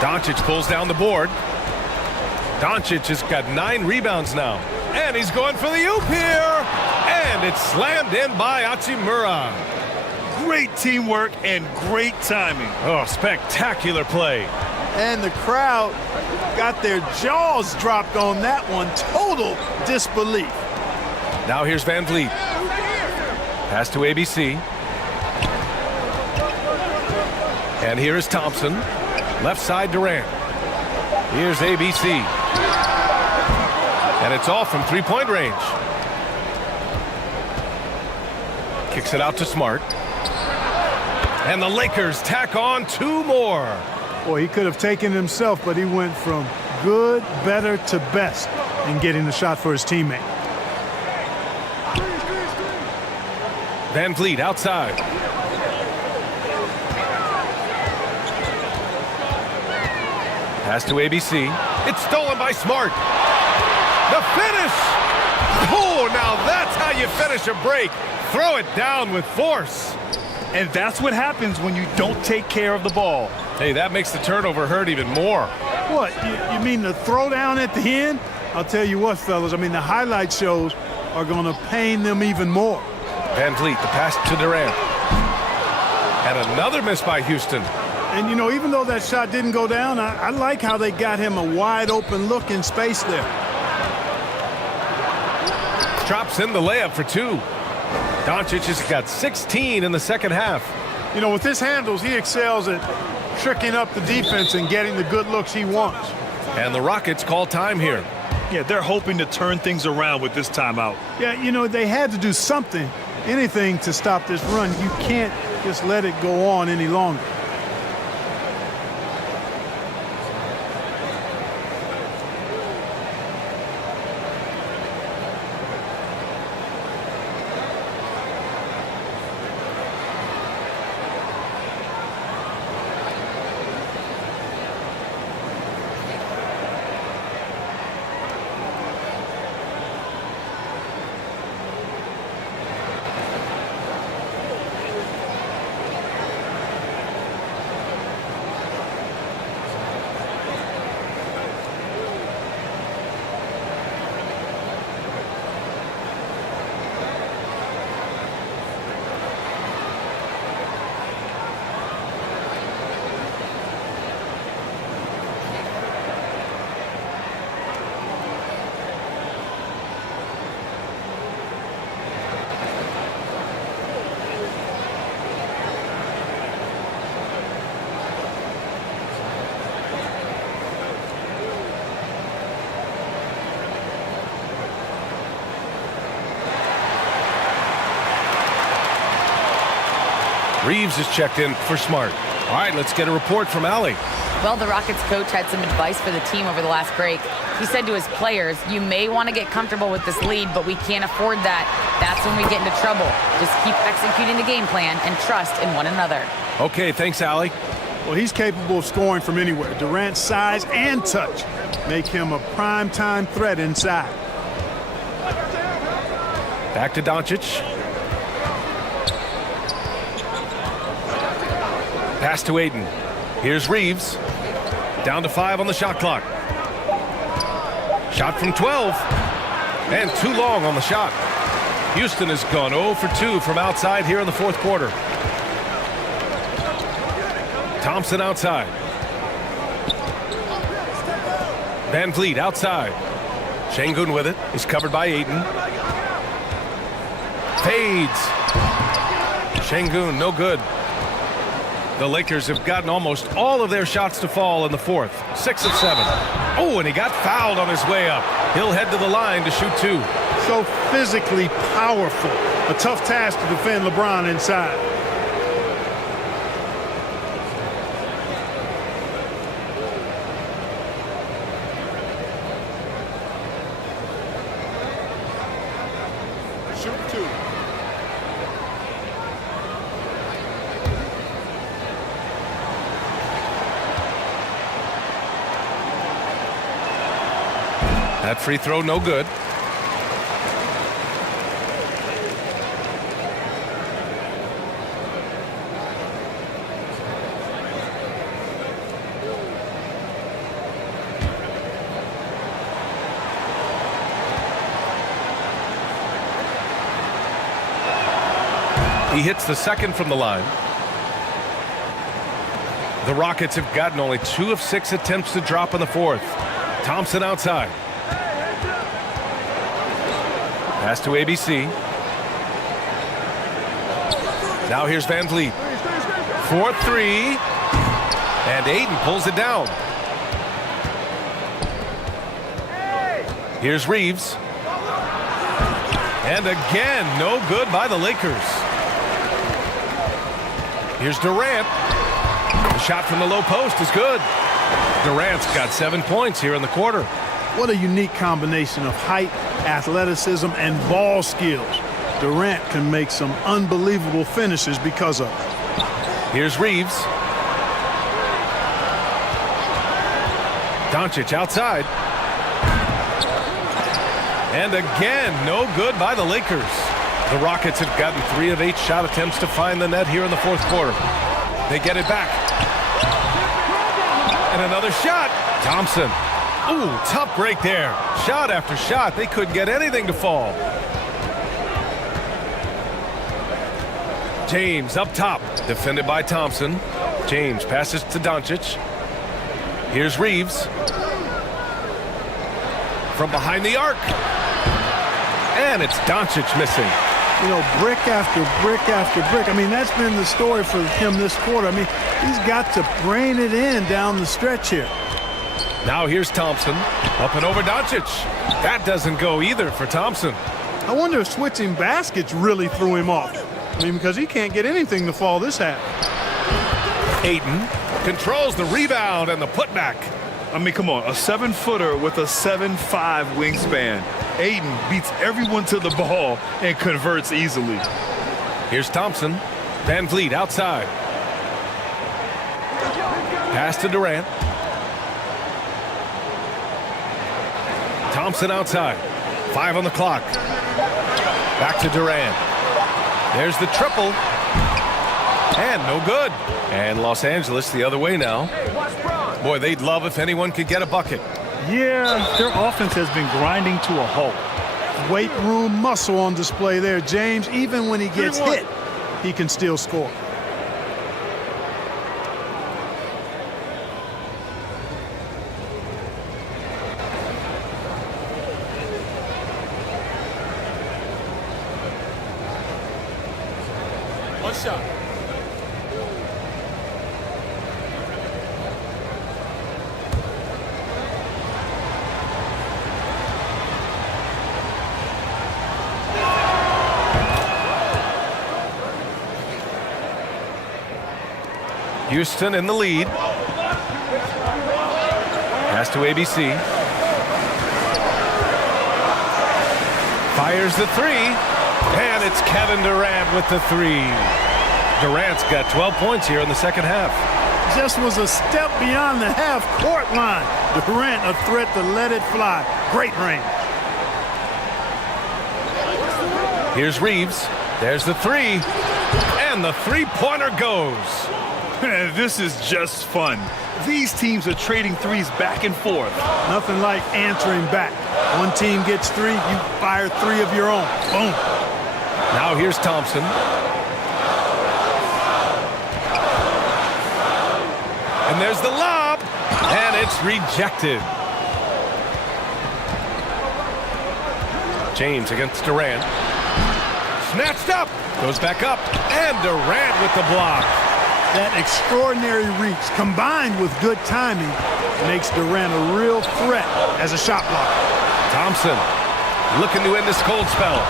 Doncic pulls down the board. Doncic has got 9 rebounds now. And he's going for the oop here. And it's slammed in by Hachimura. Great teamwork and great timing. Oh, spectacular play. And the crowd got their jaws dropped on that one. Total disbelief. Now here's Van Vliet. Pass to ABC. And here is Thompson. Left side Durant. Here's ABC. And it's off from three-point range. Kicks it out to Smart. And the Lakers tack on 2 more. Boy, he could have taken it himself, but he went from good, better to best in getting the shot for his teammate. Van Vliet outside. Pass to ABC. It's stolen by Smart. The finish! Oh, now that's how you finish a break. Throw it down with force. And that's what happens when you don't take care of the ball. Hey, that makes the turnover hurt even more. What, you mean the throwdown at the end? I'll tell you what, fellas, I mean, the highlight shows are going to pain them even more. Van Vliet, the pass to Durant. And another miss by Houston. And, you know, even though that shot didn't go down, I like how they got him a wide open look in space there. Drops in the layup for 2. Doncic has got 16 in the second half. You know, with his handles, he excels at tricking up the defense and getting the good looks he wants. And the Rockets call time here. Yeah, they're hoping to turn things around with this timeout. Yeah, you know, they had to do something, anything to stop this run. You can't just let it go on any longer. Reeves is checked in for Smart. All right, let's get a report from Allie. Well, the Rockets coach had some advice for the team over the last break. He said to his players, you may want to get comfortable with this lead, but we can't afford that. That's when we get into trouble. Just keep executing the game plan and trust in one another. Okay, thanks, Allie. Well, he's capable of scoring from anywhere. Durant's size and touch make him a prime-time threat inside. Back to Doncic. Pass to Ayton. Here's Reeves. Down to 5 on the shot clock. Shot from 12. And too long on the shot. Houston has gone 0 for 2 from outside here in the fourth quarter. Thompson outside. Van Vliet outside. Şengün with it. He's covered by Ayton. Fades. Şengün, no good. The Lakers have gotten almost all of their shots to fall in the fourth. 6 of 7. Oh, and he got fouled on his way up. He'll head to the line to shoot 2. So physically powerful. A tough task to defend LeBron inside. Shoot 2. That free throw, no good. He hits the second from the line. The Rockets have gotten only 2 of 6 attempts to drop in the fourth. Thompson outside. Pass to ABC. Now here's Van Vliet. 4-3. And Ayton pulls it down. Here's Reeves. And again, no good by the Lakers. Here's Durant. The shot from the low post is good. Durant's got 7 points here in the quarter. What a unique combination of height, athleticism, and ball skills. Durant can make some unbelievable finishes because of it. Here's Reeves. Doncic outside. And again, no good by the Lakers. The Rockets have gotten 3 of 8 shot attempts to find the net here in the fourth quarter. They get it back. And another shot. Thompson. Ooh, tough break there. Shot after shot. They couldn't get anything to fall. James up top, defended by Thompson. James passes to Doncic. Here's Reeves. From behind the arc. And it's Doncic missing. You know, brick after brick after brick. I mean, that's been the story for him this quarter. I mean, he's got to rein it in down the stretch here. Now here's Thompson. Up and over Doncic. That doesn't go either for Thompson. I wonder if switching baskets really threw him off. I mean, because he can't get anything to fall this half. Ayton controls the rebound and the putback. I mean, come on, a 7-footer with a 7'5" wingspan. Ayton beats everyone to the ball and converts easily. Here's Thompson. Van Vliet outside. Pass to Durant. Thompson outside. 5 on the clock. Back to Durant. There's the triple. And no good. And Los Angeles the other way now. Boy, they'd love if anyone could get a bucket. Yeah, their offense has been grinding to a halt. Weight room muscle on display there, James. Even when he gets hit, he can still score. One shot. Houston in the lead. Pass to ABC. Fires the three. And it's Kevin Durant with the three. Durant's got 12 points here in the second half. Just was a step beyond the half-court line. Durant a threat to let it fly. Great range. Here's Reeves. There's the three. And the three-pointer goes. This is just fun. These teams are trading threes back and forth. Nothing like answering back. One team gets 3, you fire 3 of your own. Boom. Now here's Thompson. And there's the lob. And it's rejected. James against Durant. Snatched up. Goes back up. And Durant with the block. That extraordinary reach combined with good timing makes Durant a real threat as a shot blocker. Thompson looking to end this cold spell.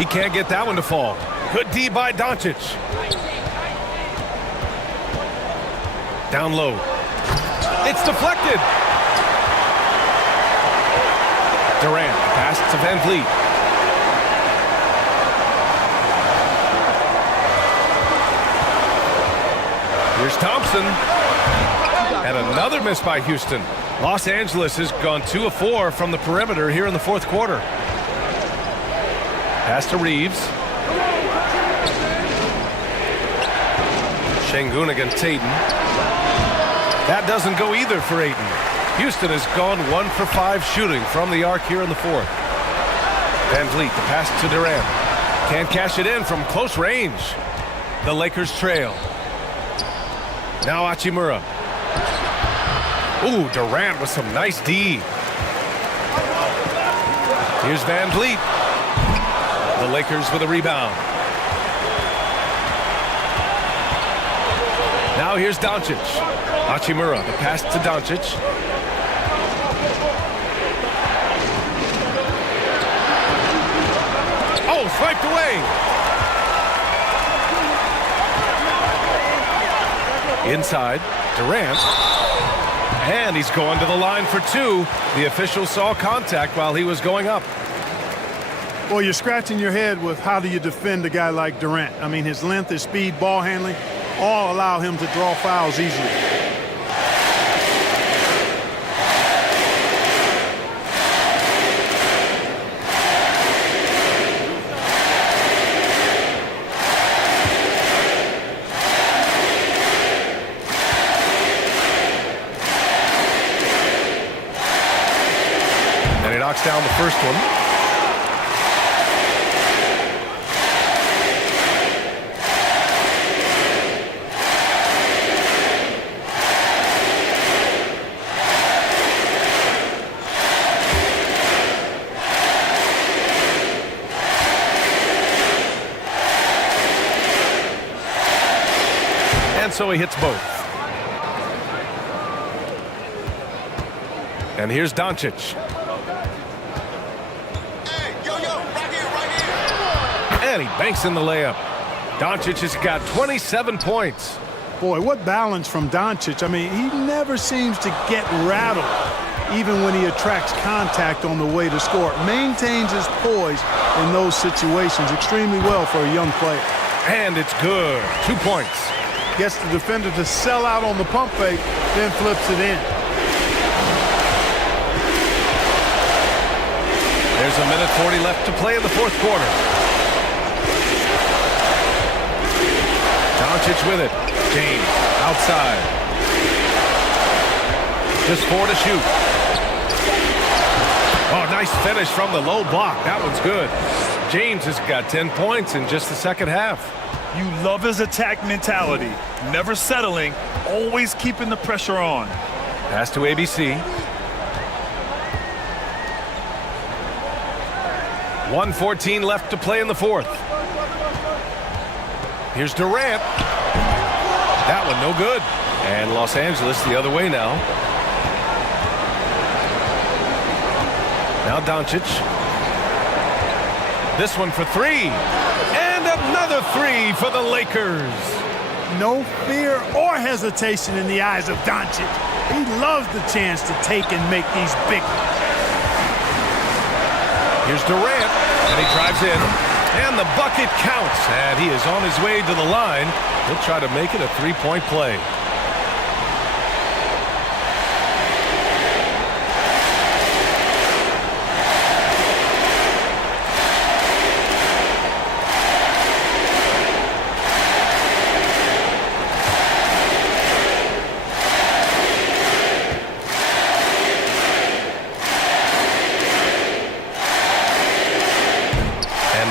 He can't get that one to fall. Good D by Doncic. Down low. It's deflected. Durant pass to Van Vliet. Here's Thompson. And another miss by Houston. Los Angeles has gone 2 of 4 from the perimeter here in the fourth quarter. Pass to Reeves. Şengün against Ayton. That doesn't go either for Ayton. Houston has gone 1 for 5 shooting from the arc here in the fourth. Van Vliet, the pass to Durant. Can't cash it in from close range. The Lakers trail. Now Hachimura. Ooh, Durant with some nice D. Here's Van Vliet. The Lakers with a rebound. Now here's Doncic. Hachimura, the pass to Doncic. Oh, swiped away. Inside, Durant. And he's going to the line for 2. The official saw contact while he was going up. Well, you're scratching your head with how do you defend a guy like Durant. I mean, his length, his speed, ball handling, all allow him to draw fouls easily. Knocks down the first one. And so he hits both. And here's Doncic. And he banks in the layup. Doncic has got 27 points. Boy, what balance from Doncic. I mean, he never seems to get rattled, even when he attracts contact on the way to score. Maintains his poise in those situations extremely well for a young player. And it's good. 2 points. Gets the defender to sell out on the pump fake, then flips it in. There's a minute 40 left to play in the fourth quarter. Doncic with it. James outside. Just 4 to shoot. Oh, nice finish from the low block. That one's good. James has got 10 points in just the second half. You love his attack mentality. Never settling, always keeping the pressure on. Pass to ABC. 1:14 left to play in the fourth. Here's Durant. That one no good. And Los Angeles the other way now. Now Doncic. This one for 3. And another 3 for the Lakers. No fear or hesitation in the eyes of Doncic. He loves the chance to take and make these big ones. Here's Durant, and he drives in, and the bucket counts, and he is on his way to the line. He'll try to make it a 3-point play.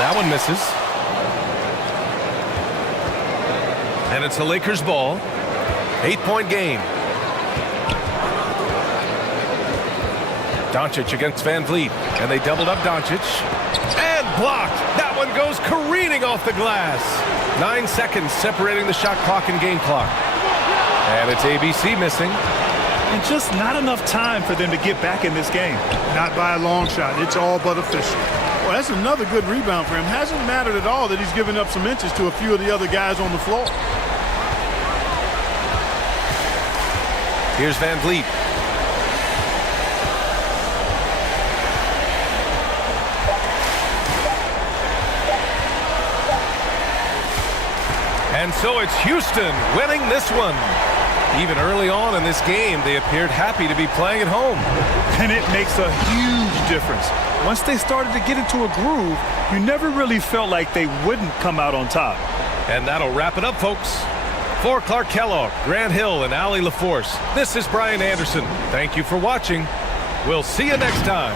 That one misses. And it's a Lakers ball. 8-point game. Doncic against Van Vliet. And they doubled up Doncic. And blocked. That one goes careening off the glass. 9 seconds separating the shot clock and game clock. And it's ABC missing. And just not enough time for them to get back in this game. Not by a long shot. It's all but official. Well, that's another good rebound for him. Hasn't mattered at all that he's given up some inches to a few of the other guys on the floor. Here's Van Vliet. And so it's Houston winning this one. Even early on in this game, they appeared happy to be playing at home. And it makes a huge difference. Once they started to get into a groove, you never really felt like they wouldn't come out on top. And that'll wrap it up, folks. For Clark Kellogg, Grant Hill, and Allie LaForce, this is Brian Anderson. Thank you for watching. We'll see you next time.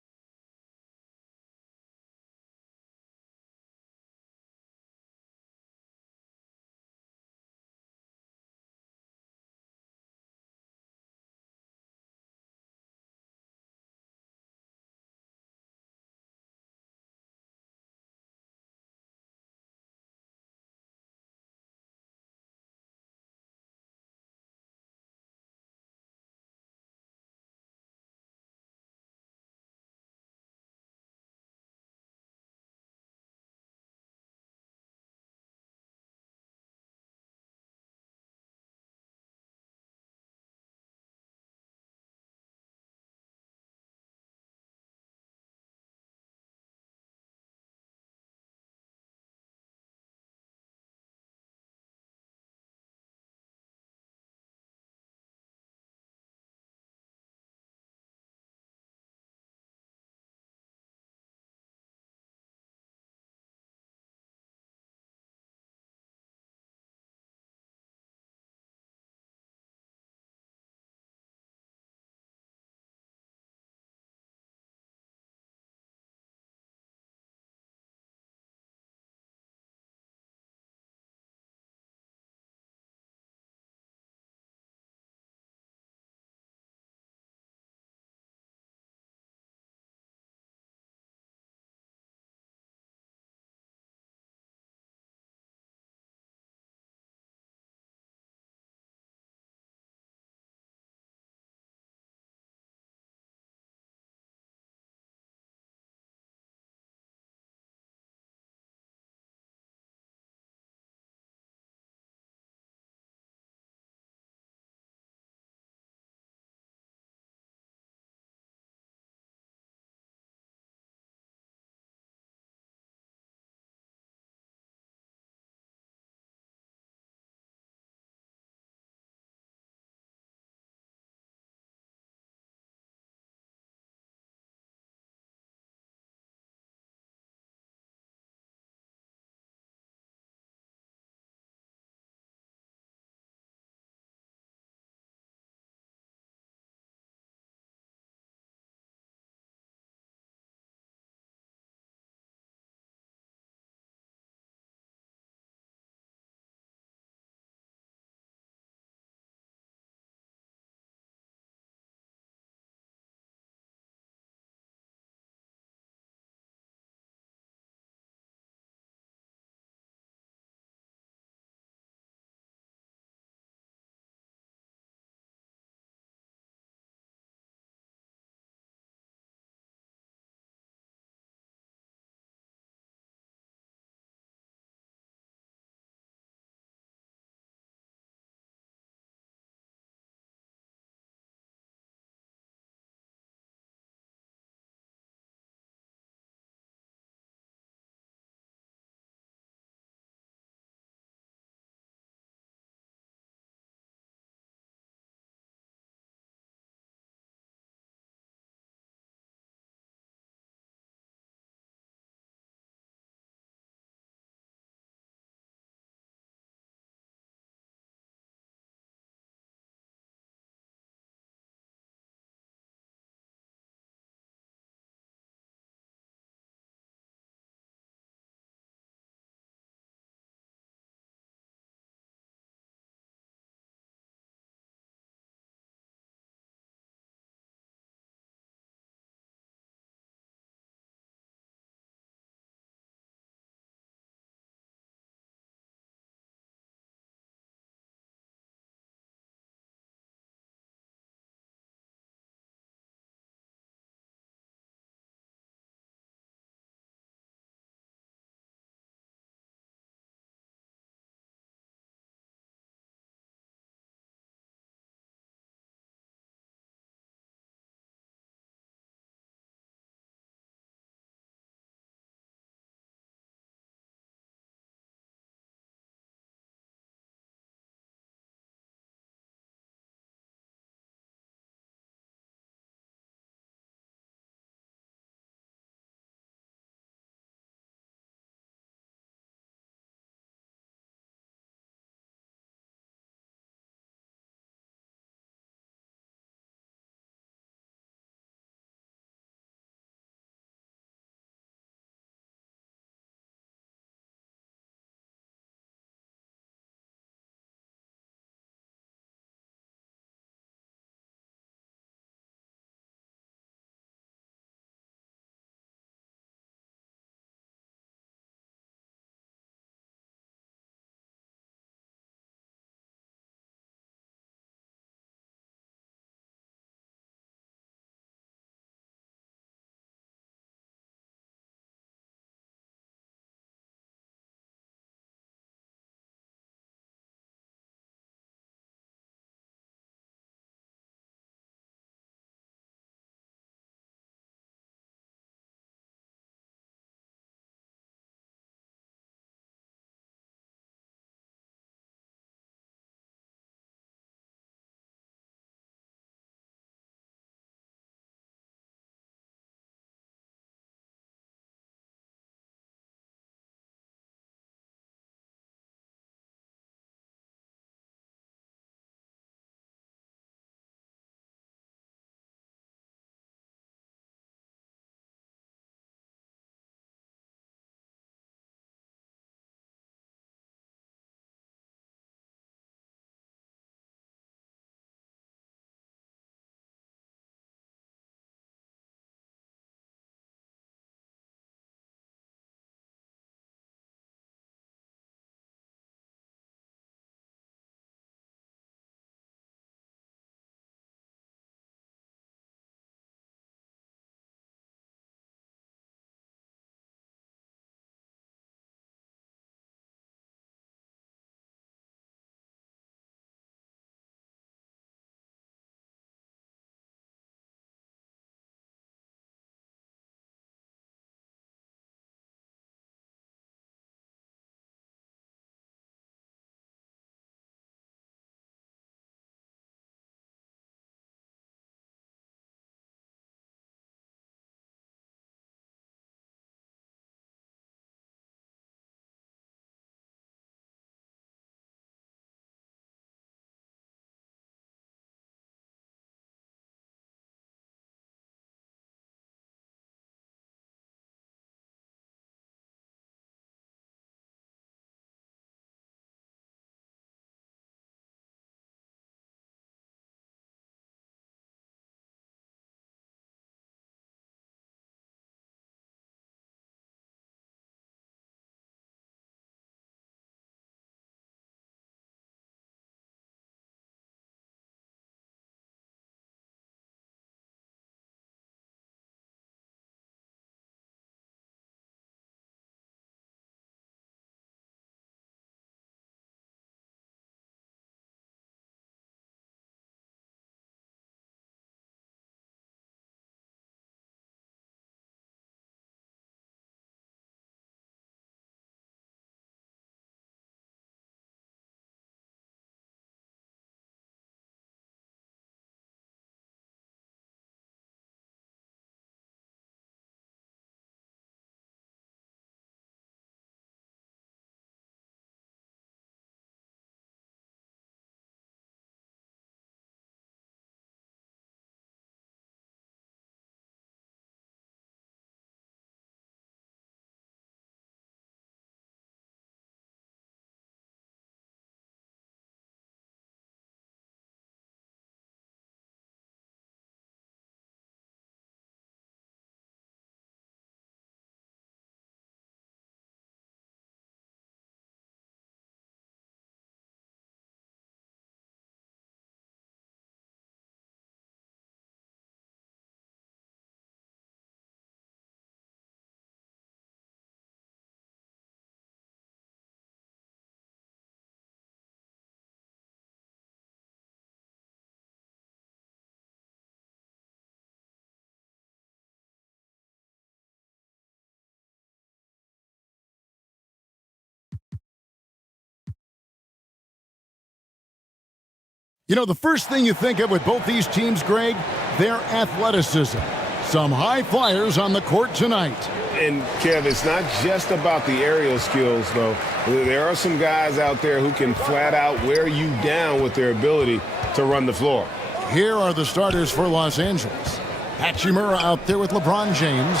You know, the first thing you think of with both these teams, Greg, their athleticism. Some high flyers on the court tonight. And, Kev, it's not just about the aerial skills, though. There are some guys out there who can flat out wear you down with their ability to run the floor. Here are the starters for Los Angeles. Hachimura out there with LeBron James.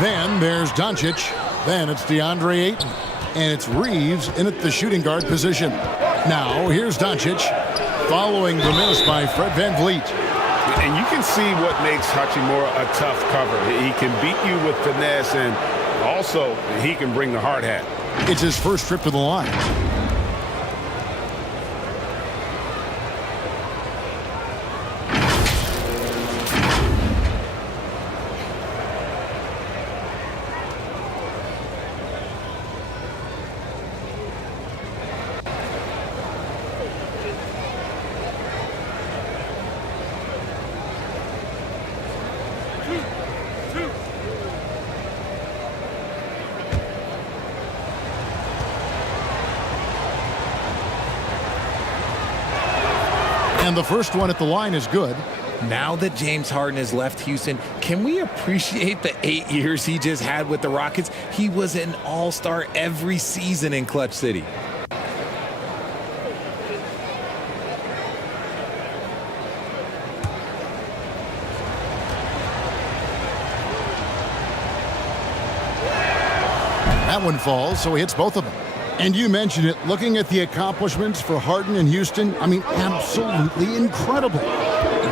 Then there's Doncic. Then it's DeAndre Ayton. And it's Reeves in at the shooting guard position. Now, here's Doncic, following the miss by Fred VanVleet. And you can see what makes Hachimura a tough cover. He can beat you with finesse, and also he can bring the hard hat. It's his first trip to the line. And the first one at the line is good. Now that James Harden has left Houston, can we appreciate the 8 years he just had with the Rockets? He was an all-star every season in Clutch City. That one falls, so he hits both of them. And you mentioned it, looking at the accomplishments for Harden in Houston, I mean, absolutely incredible.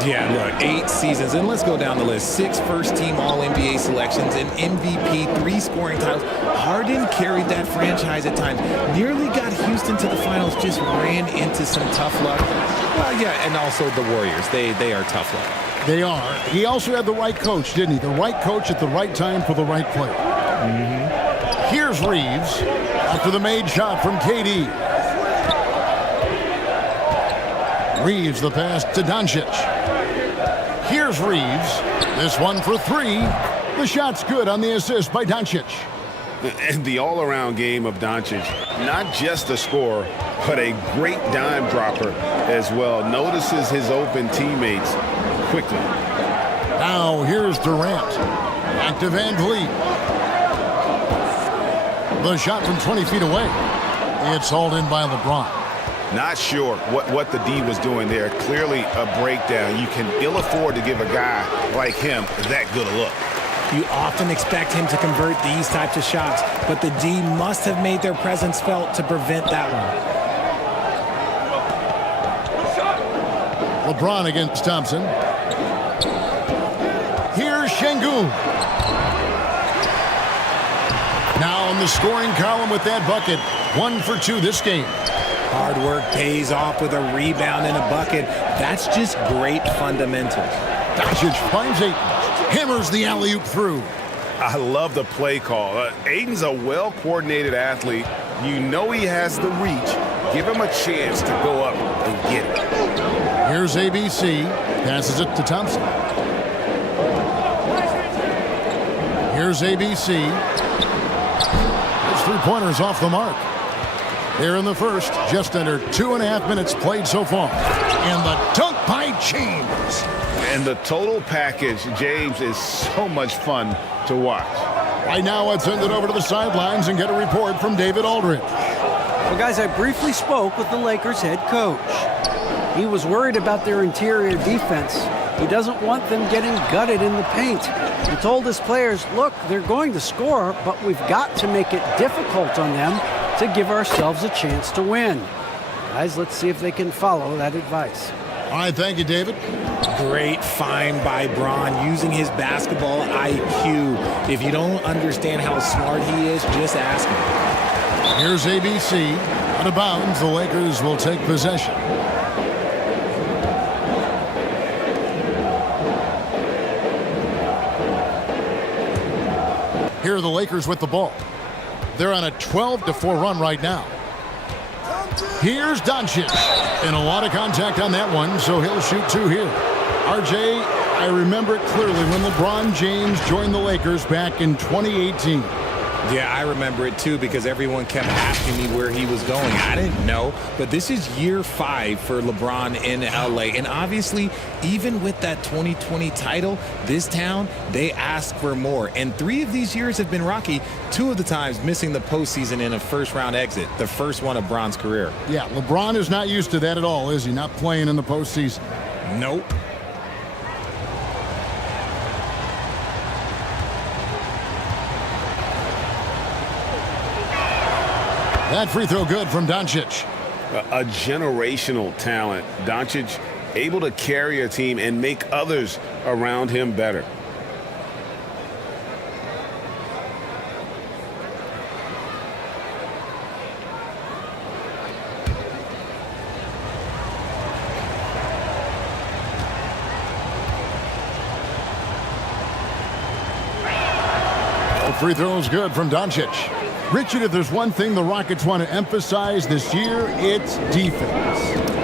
Yeah, look, 8 seasons, and let's go down the list. 6 first-team All-NBA selections, an MVP, 3 scoring titles. Harden carried that franchise at times. Nearly got Houston to the finals, just ran into some tough luck. Well, yeah, and also the Warriors. They are tough luck. They are. He also had the right coach, didn't he? The right coach at the right time for the right play. Here's Reeves after the made shot from KD. Reeves the pass to Doncic. Here's Reeves. This one for 3. The shot's good on the assist by Doncic. And the all-around game of Doncic, not just a scorer, but a great dime dropper as well. Notices his open teammates quickly. Now here's Durant. Back to VanVleet. The shot from 20 feet away. It's hauled in by LeBron. Not sure what the D was doing there. Clearly a breakdown. You can ill afford to give a guy like him that good a look. You often expect him to convert these types of shots, but the D must have made their presence felt to prevent that one. LeBron against Thompson. Here's Şengün. Now in the scoring column with that bucket. 1 for 2 this game. Hard work pays off with a rebound and a bucket. That's just great fundamentals. Doncic finds Ayton. Hammers the alley-oop through. I love the play call. Ayton's a well-coordinated athlete. You know he has the reach. Give him a chance to go up and get it. Here's ABC. Passes it to Thompson. Here's ABC. His three-pointers off the mark. There in the first, just under 2.5 minutes played so far. And the dunk by James. And the total package, James, is so much fun to watch. Right now, let's send it over to the sidelines and get a report from David Aldridge. Well, guys, I briefly spoke with the Lakers head coach. He was worried about their interior defense. He doesn't want them getting gutted in the paint. He told his players, look, they're going to score, but we've got to make it difficult on them to give ourselves a chance to win. Guys, let's see if they can follow that advice. All right, thank you, David. Great find by Bron using his basketball IQ. If you don't understand how smart he is, just ask him. Here's ABC. Out of bounds, the Lakers will take possession. Here are the Lakers with the ball. They're on a 12-4 run right now. Here's Doncic. And a lot of contact on that one, so he'll shoot 2 here. RJ, I remember it clearly when LeBron James joined the Lakers back in 2018. Yeah, I remember it too because everyone kept asking me where he was going. I didn't know, but this is year 5 for LeBron in LA. And obviously, even with that 2020 title, this town, they ask for more. And 3 of these years have been rocky, 2 of the times missing the postseason in a first-round exit, the first one of Bron's career. Yeah, LeBron is not used to that at all, is he? Not playing in the postseason. Nope. That free throw good from Doncic. A generational talent. Doncic able to carry a team and make others around him better. The free throw is good from Doncic. Richard, if there's one thing the Rockets want to emphasize this year, it's defense.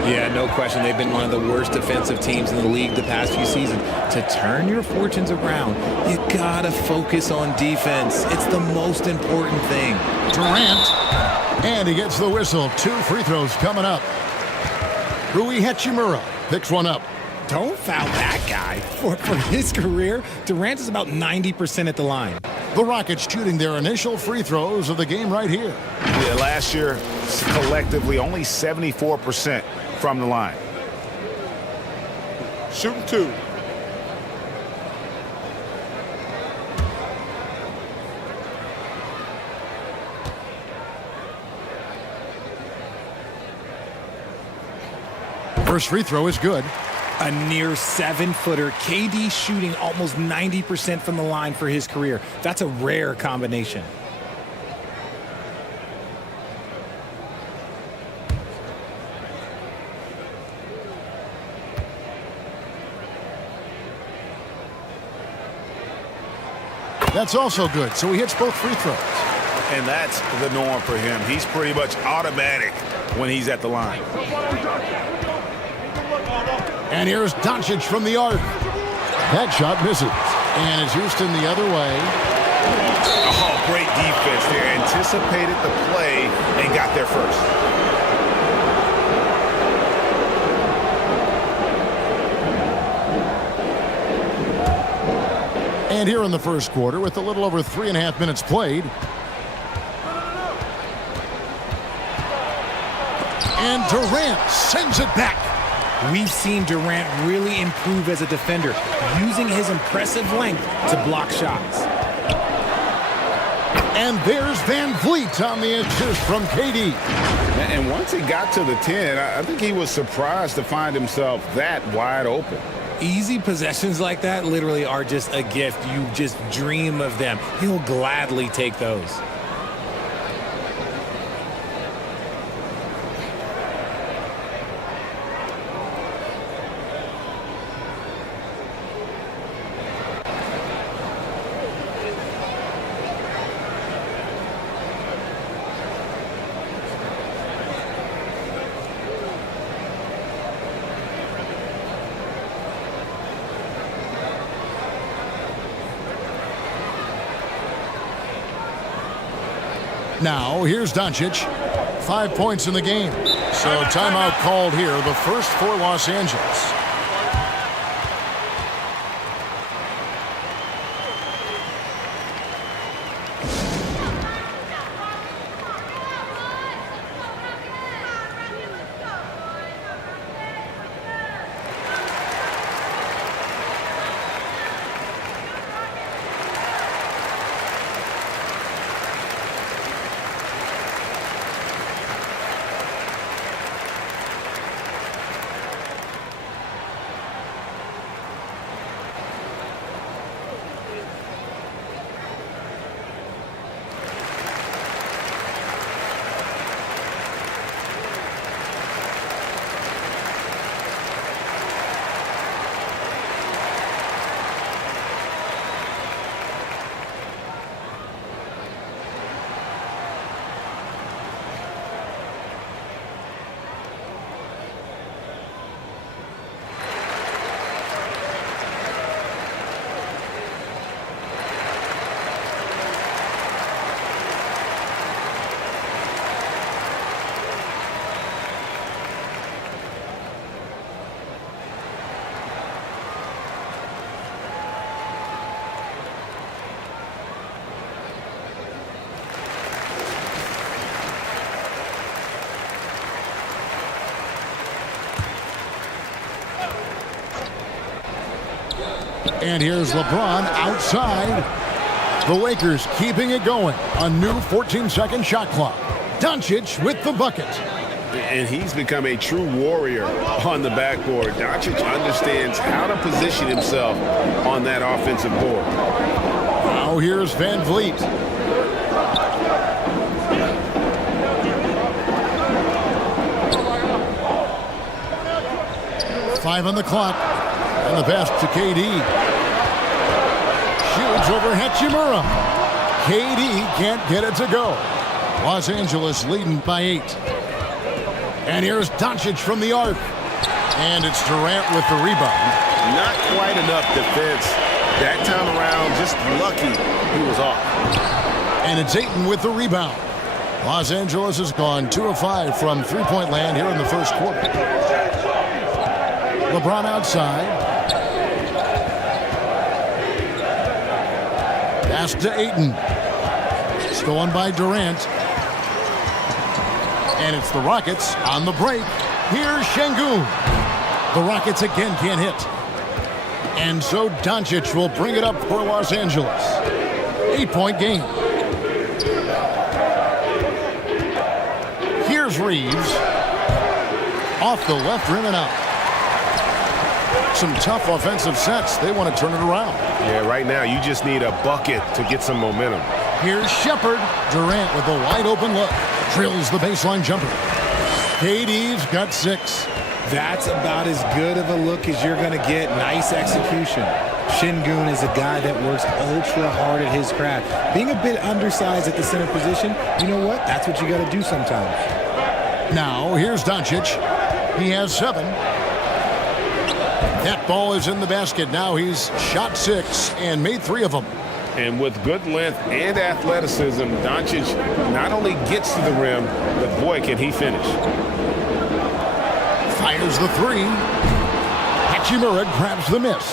Yeah, no question. They've been one of the worst defensive teams in the league the past few seasons. To turn your fortunes around, you gotta focus on defense. It's the most important thing. Durant, and he gets the whistle. 2 free throws coming up. Rui Hachimura picks one up. Don't foul that guy. For his career, Durant is about 90% at the line. The Rockets shooting their initial free throws of the game right here. Yeah, last year, collectively, only 74% from the line. Shooting 2. First free throw is good. A near 7-footer. KD shooting almost 90% from the line for his career. That's a rare combination. That's also good, so he hits both free throws. And that's the norm for him. He's pretty much automatic when he's at the line. And here's Doncic from the arc. That shot misses. And it's Houston the other way. Oh, great defense there. Anticipated the play and got there first. And here in the first quarter, with a little over 3.5 minutes played. And Durant sends it back. We've seen Durant really improve as a defender, using his impressive length to block shots. And there's Van Vliet on the assist from KD. And once he got to the 10, I think he was surprised to find himself that wide open. Easy possessions like that literally are just a gift. You just dream of them. He'll gladly take those. Now, here's Doncic. 5 points in the game. So timeout called here, the first for Los Angeles. And here's LeBron outside. The Lakers keeping it going. A new 14-second shot clock. Doncic with the bucket. And he's become a true warrior on the backboard. Doncic understands how to position himself on that offensive board. Now here's Van Vliet. Five on the clock. And the pass to KD. Shoots over Hachimura. KD can't get it to go. Los Angeles leading by 8. And here's Doncic from the arc. And it's Durant with the rebound. Not quite enough defense that time around. Just lucky he was off. And it's Ayton with the rebound. Los Angeles has gone 2 of 5 from three-point land here in the first quarter. LeBron outside. Pass to Ayton. Stolen by Durant. And it's the Rockets on the break. Here's Şengün. The Rockets again can't hit. And so Doncic will bring it up for Los Angeles. 8-point game. Here's Reeves. Off the left rim and out. Some tough offensive sets. They want to turn it around. Yeah, right now you just need a bucket to get some momentum. Here's Shepherd. Durant with a wide open look. Drills the baseline jumper. KD's got 6. That's about as good of a look as you're going to get. Nice execution. Şengün is a guy that works ultra hard at his craft. Being a bit undersized at the center position, you know what? That's what you got to do sometimes. Now, here's Doncic. He has 7. That ball is in the basket. Now he's shot 6 and made 3 of them. And with good length and athleticism, Doncic not only gets to the rim, but boy, can he finish. Fires the 3. Hachimura grabs the miss.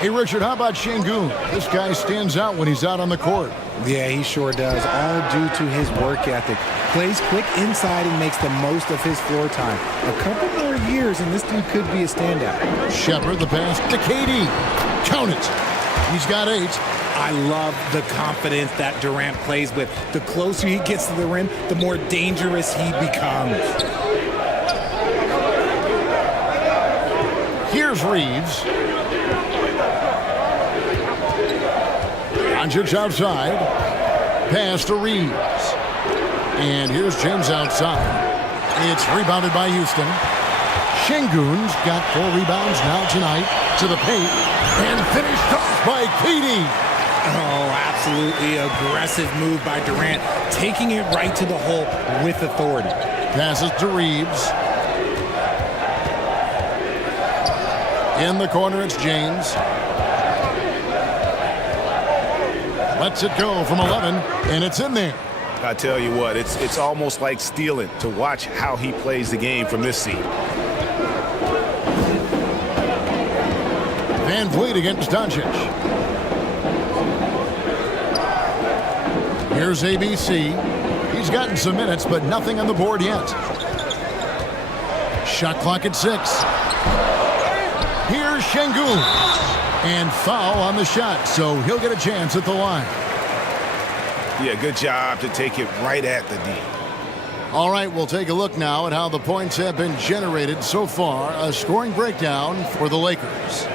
Hey, Richard, how about Şengün? This guy stands out when he's out on the court. Yeah, he sure does. All due to his work ethic. Plays quick inside and makes the most of his floor time. A couple more years and this dude could be a standout. Shepherd, the pass to KD. Count it. He's got 8. I love the confidence that Durant plays with. The closer he gets to the rim, the more dangerous he becomes. Here's Reeves. Doncic outside. Pass to Reeves. And here's James outside. It's rebounded by Houston. Şengün's got 4 rebounds now tonight to the paint. And finished off by KD. Oh, absolutely aggressive move by Durant, taking it right to the hole with authority. Passes to Reeves. In the corner, it's James. Lets it go from 11, and it's in there. I tell you what, it's almost like stealing to watch how he plays the game from this seat. Van Vliet against Doncic. Here's ABC. He's gotten some minutes, but nothing on the board yet. Shot clock at 6. Here's Şengün. And foul on the shot, so he'll get a chance at the line. Yeah, good job to take it right at the D. All right, we'll take a look now at how the points have been generated so far. A scoring breakdown for the Lakers.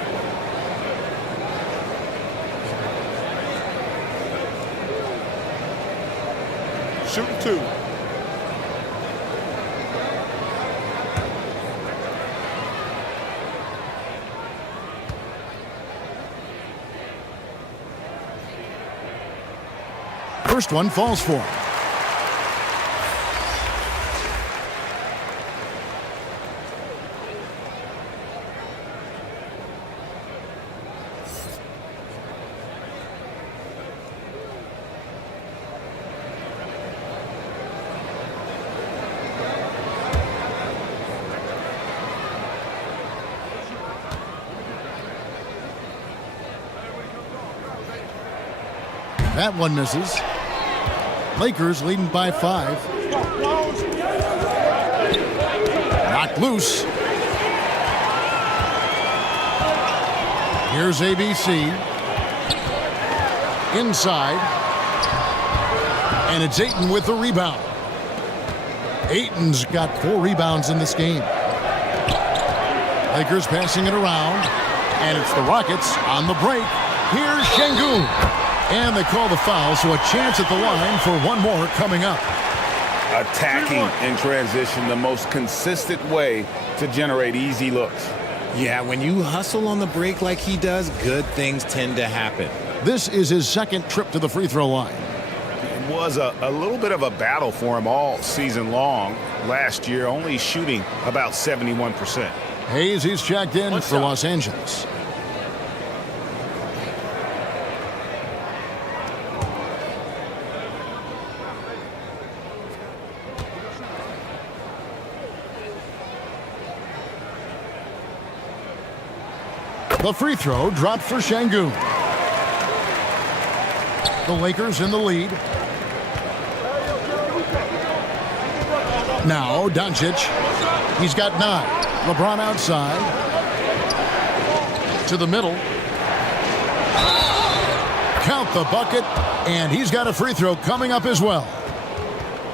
Shooting 2. First one falls for him. That one misses. Lakers leading by 5. Knocked loose. Here's ABC. Inside. And it's Ayton with the rebound. Ayton's got 4 rebounds in this game. Lakers passing it around. And it's the Rockets on the break. Here's Şengün. And they call the foul, so a chance at the line for one more coming up. Attacking in transition, the most consistent way to generate easy looks. Yeah, when you hustle on the break like he does, good things tend to happen. This is his second trip to the free throw line. It was a little bit of a battle for him all season long. Last year, only shooting about 71%. Hayes, he's checked in for Los Angeles. The free throw dropped for Şengün. The Lakers in the lead. Now Doncic. He's got 9. LeBron outside. To the middle. Count the bucket. And he's got a free throw coming up as well.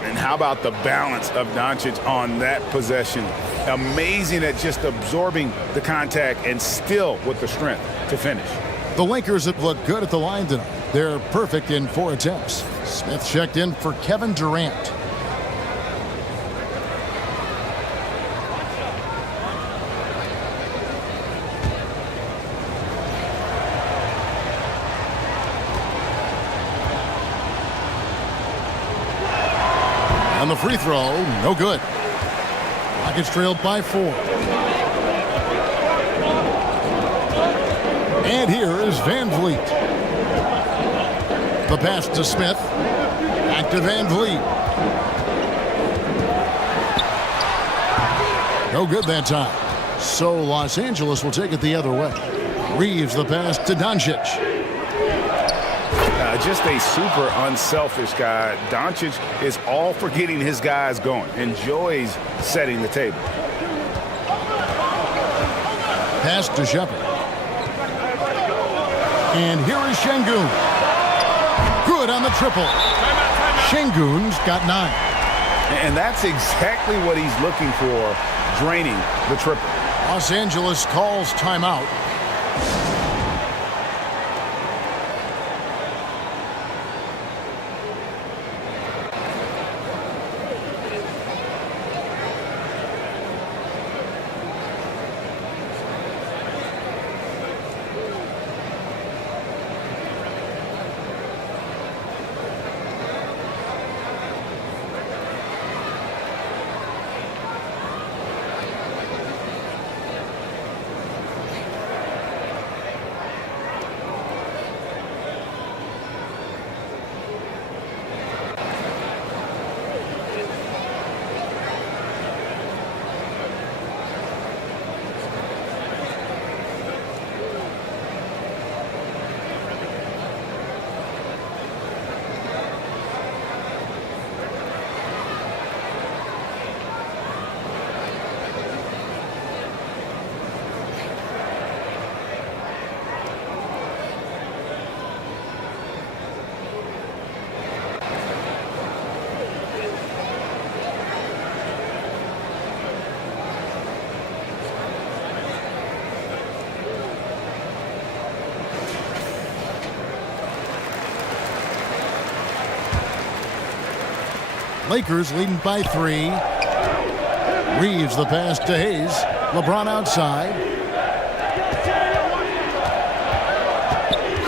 And how about the balance of Doncic on that possession? Amazing at just absorbing the contact and still with the strength to finish. The Lakers have looked good at the line tonight. They're perfect in 4 attempts. Smith checked in for Kevin Durant. And the free throw, no good. Rockets trailed by 4. And here is Van Vliet. The pass to Smith. Back to Van Vliet. No good that time. So Los Angeles will take it the other way. Reeves the pass to Doncic. Just a super unselfish guy. Doncic is all for getting his guys going. Enjoys setting the table. Pass to Shepard. And here is Şengün. Good on the triple. Şengün's got 9. And that's exactly what he's looking for, draining the triple. Los Angeles calls timeout. Lakers leading by 3. Reeves the pass to Hayes. LeBron outside.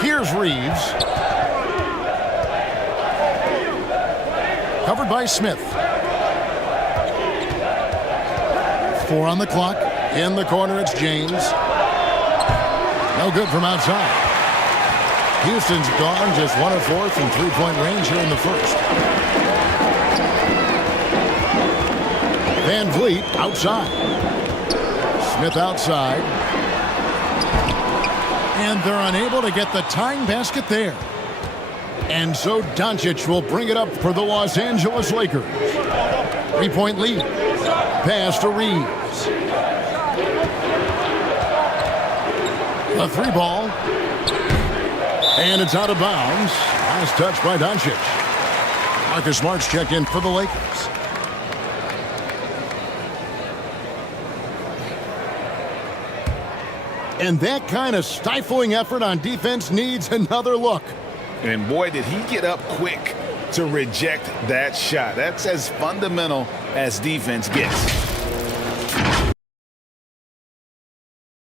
Here's Reeves. Covered by Smith. 4 on the clock. In the corner, it's James. No good from outside. Houston's gone just 1 of 4 from three-point range here in the first. Van Vliet outside. Smith outside. And they're unable to get the tying basket there. And so Doncic will bring it up for the Los Angeles Lakers. 3-point lead. Pass to Reeves. A 3 ball. And it's out of bounds. Last touch by Doncic. Marcus Smart's checked in for the Lakers. And that kind of stifling effort on defense needs another look. And boy, did he get up quick to reject that shot. That's as fundamental as defense gets.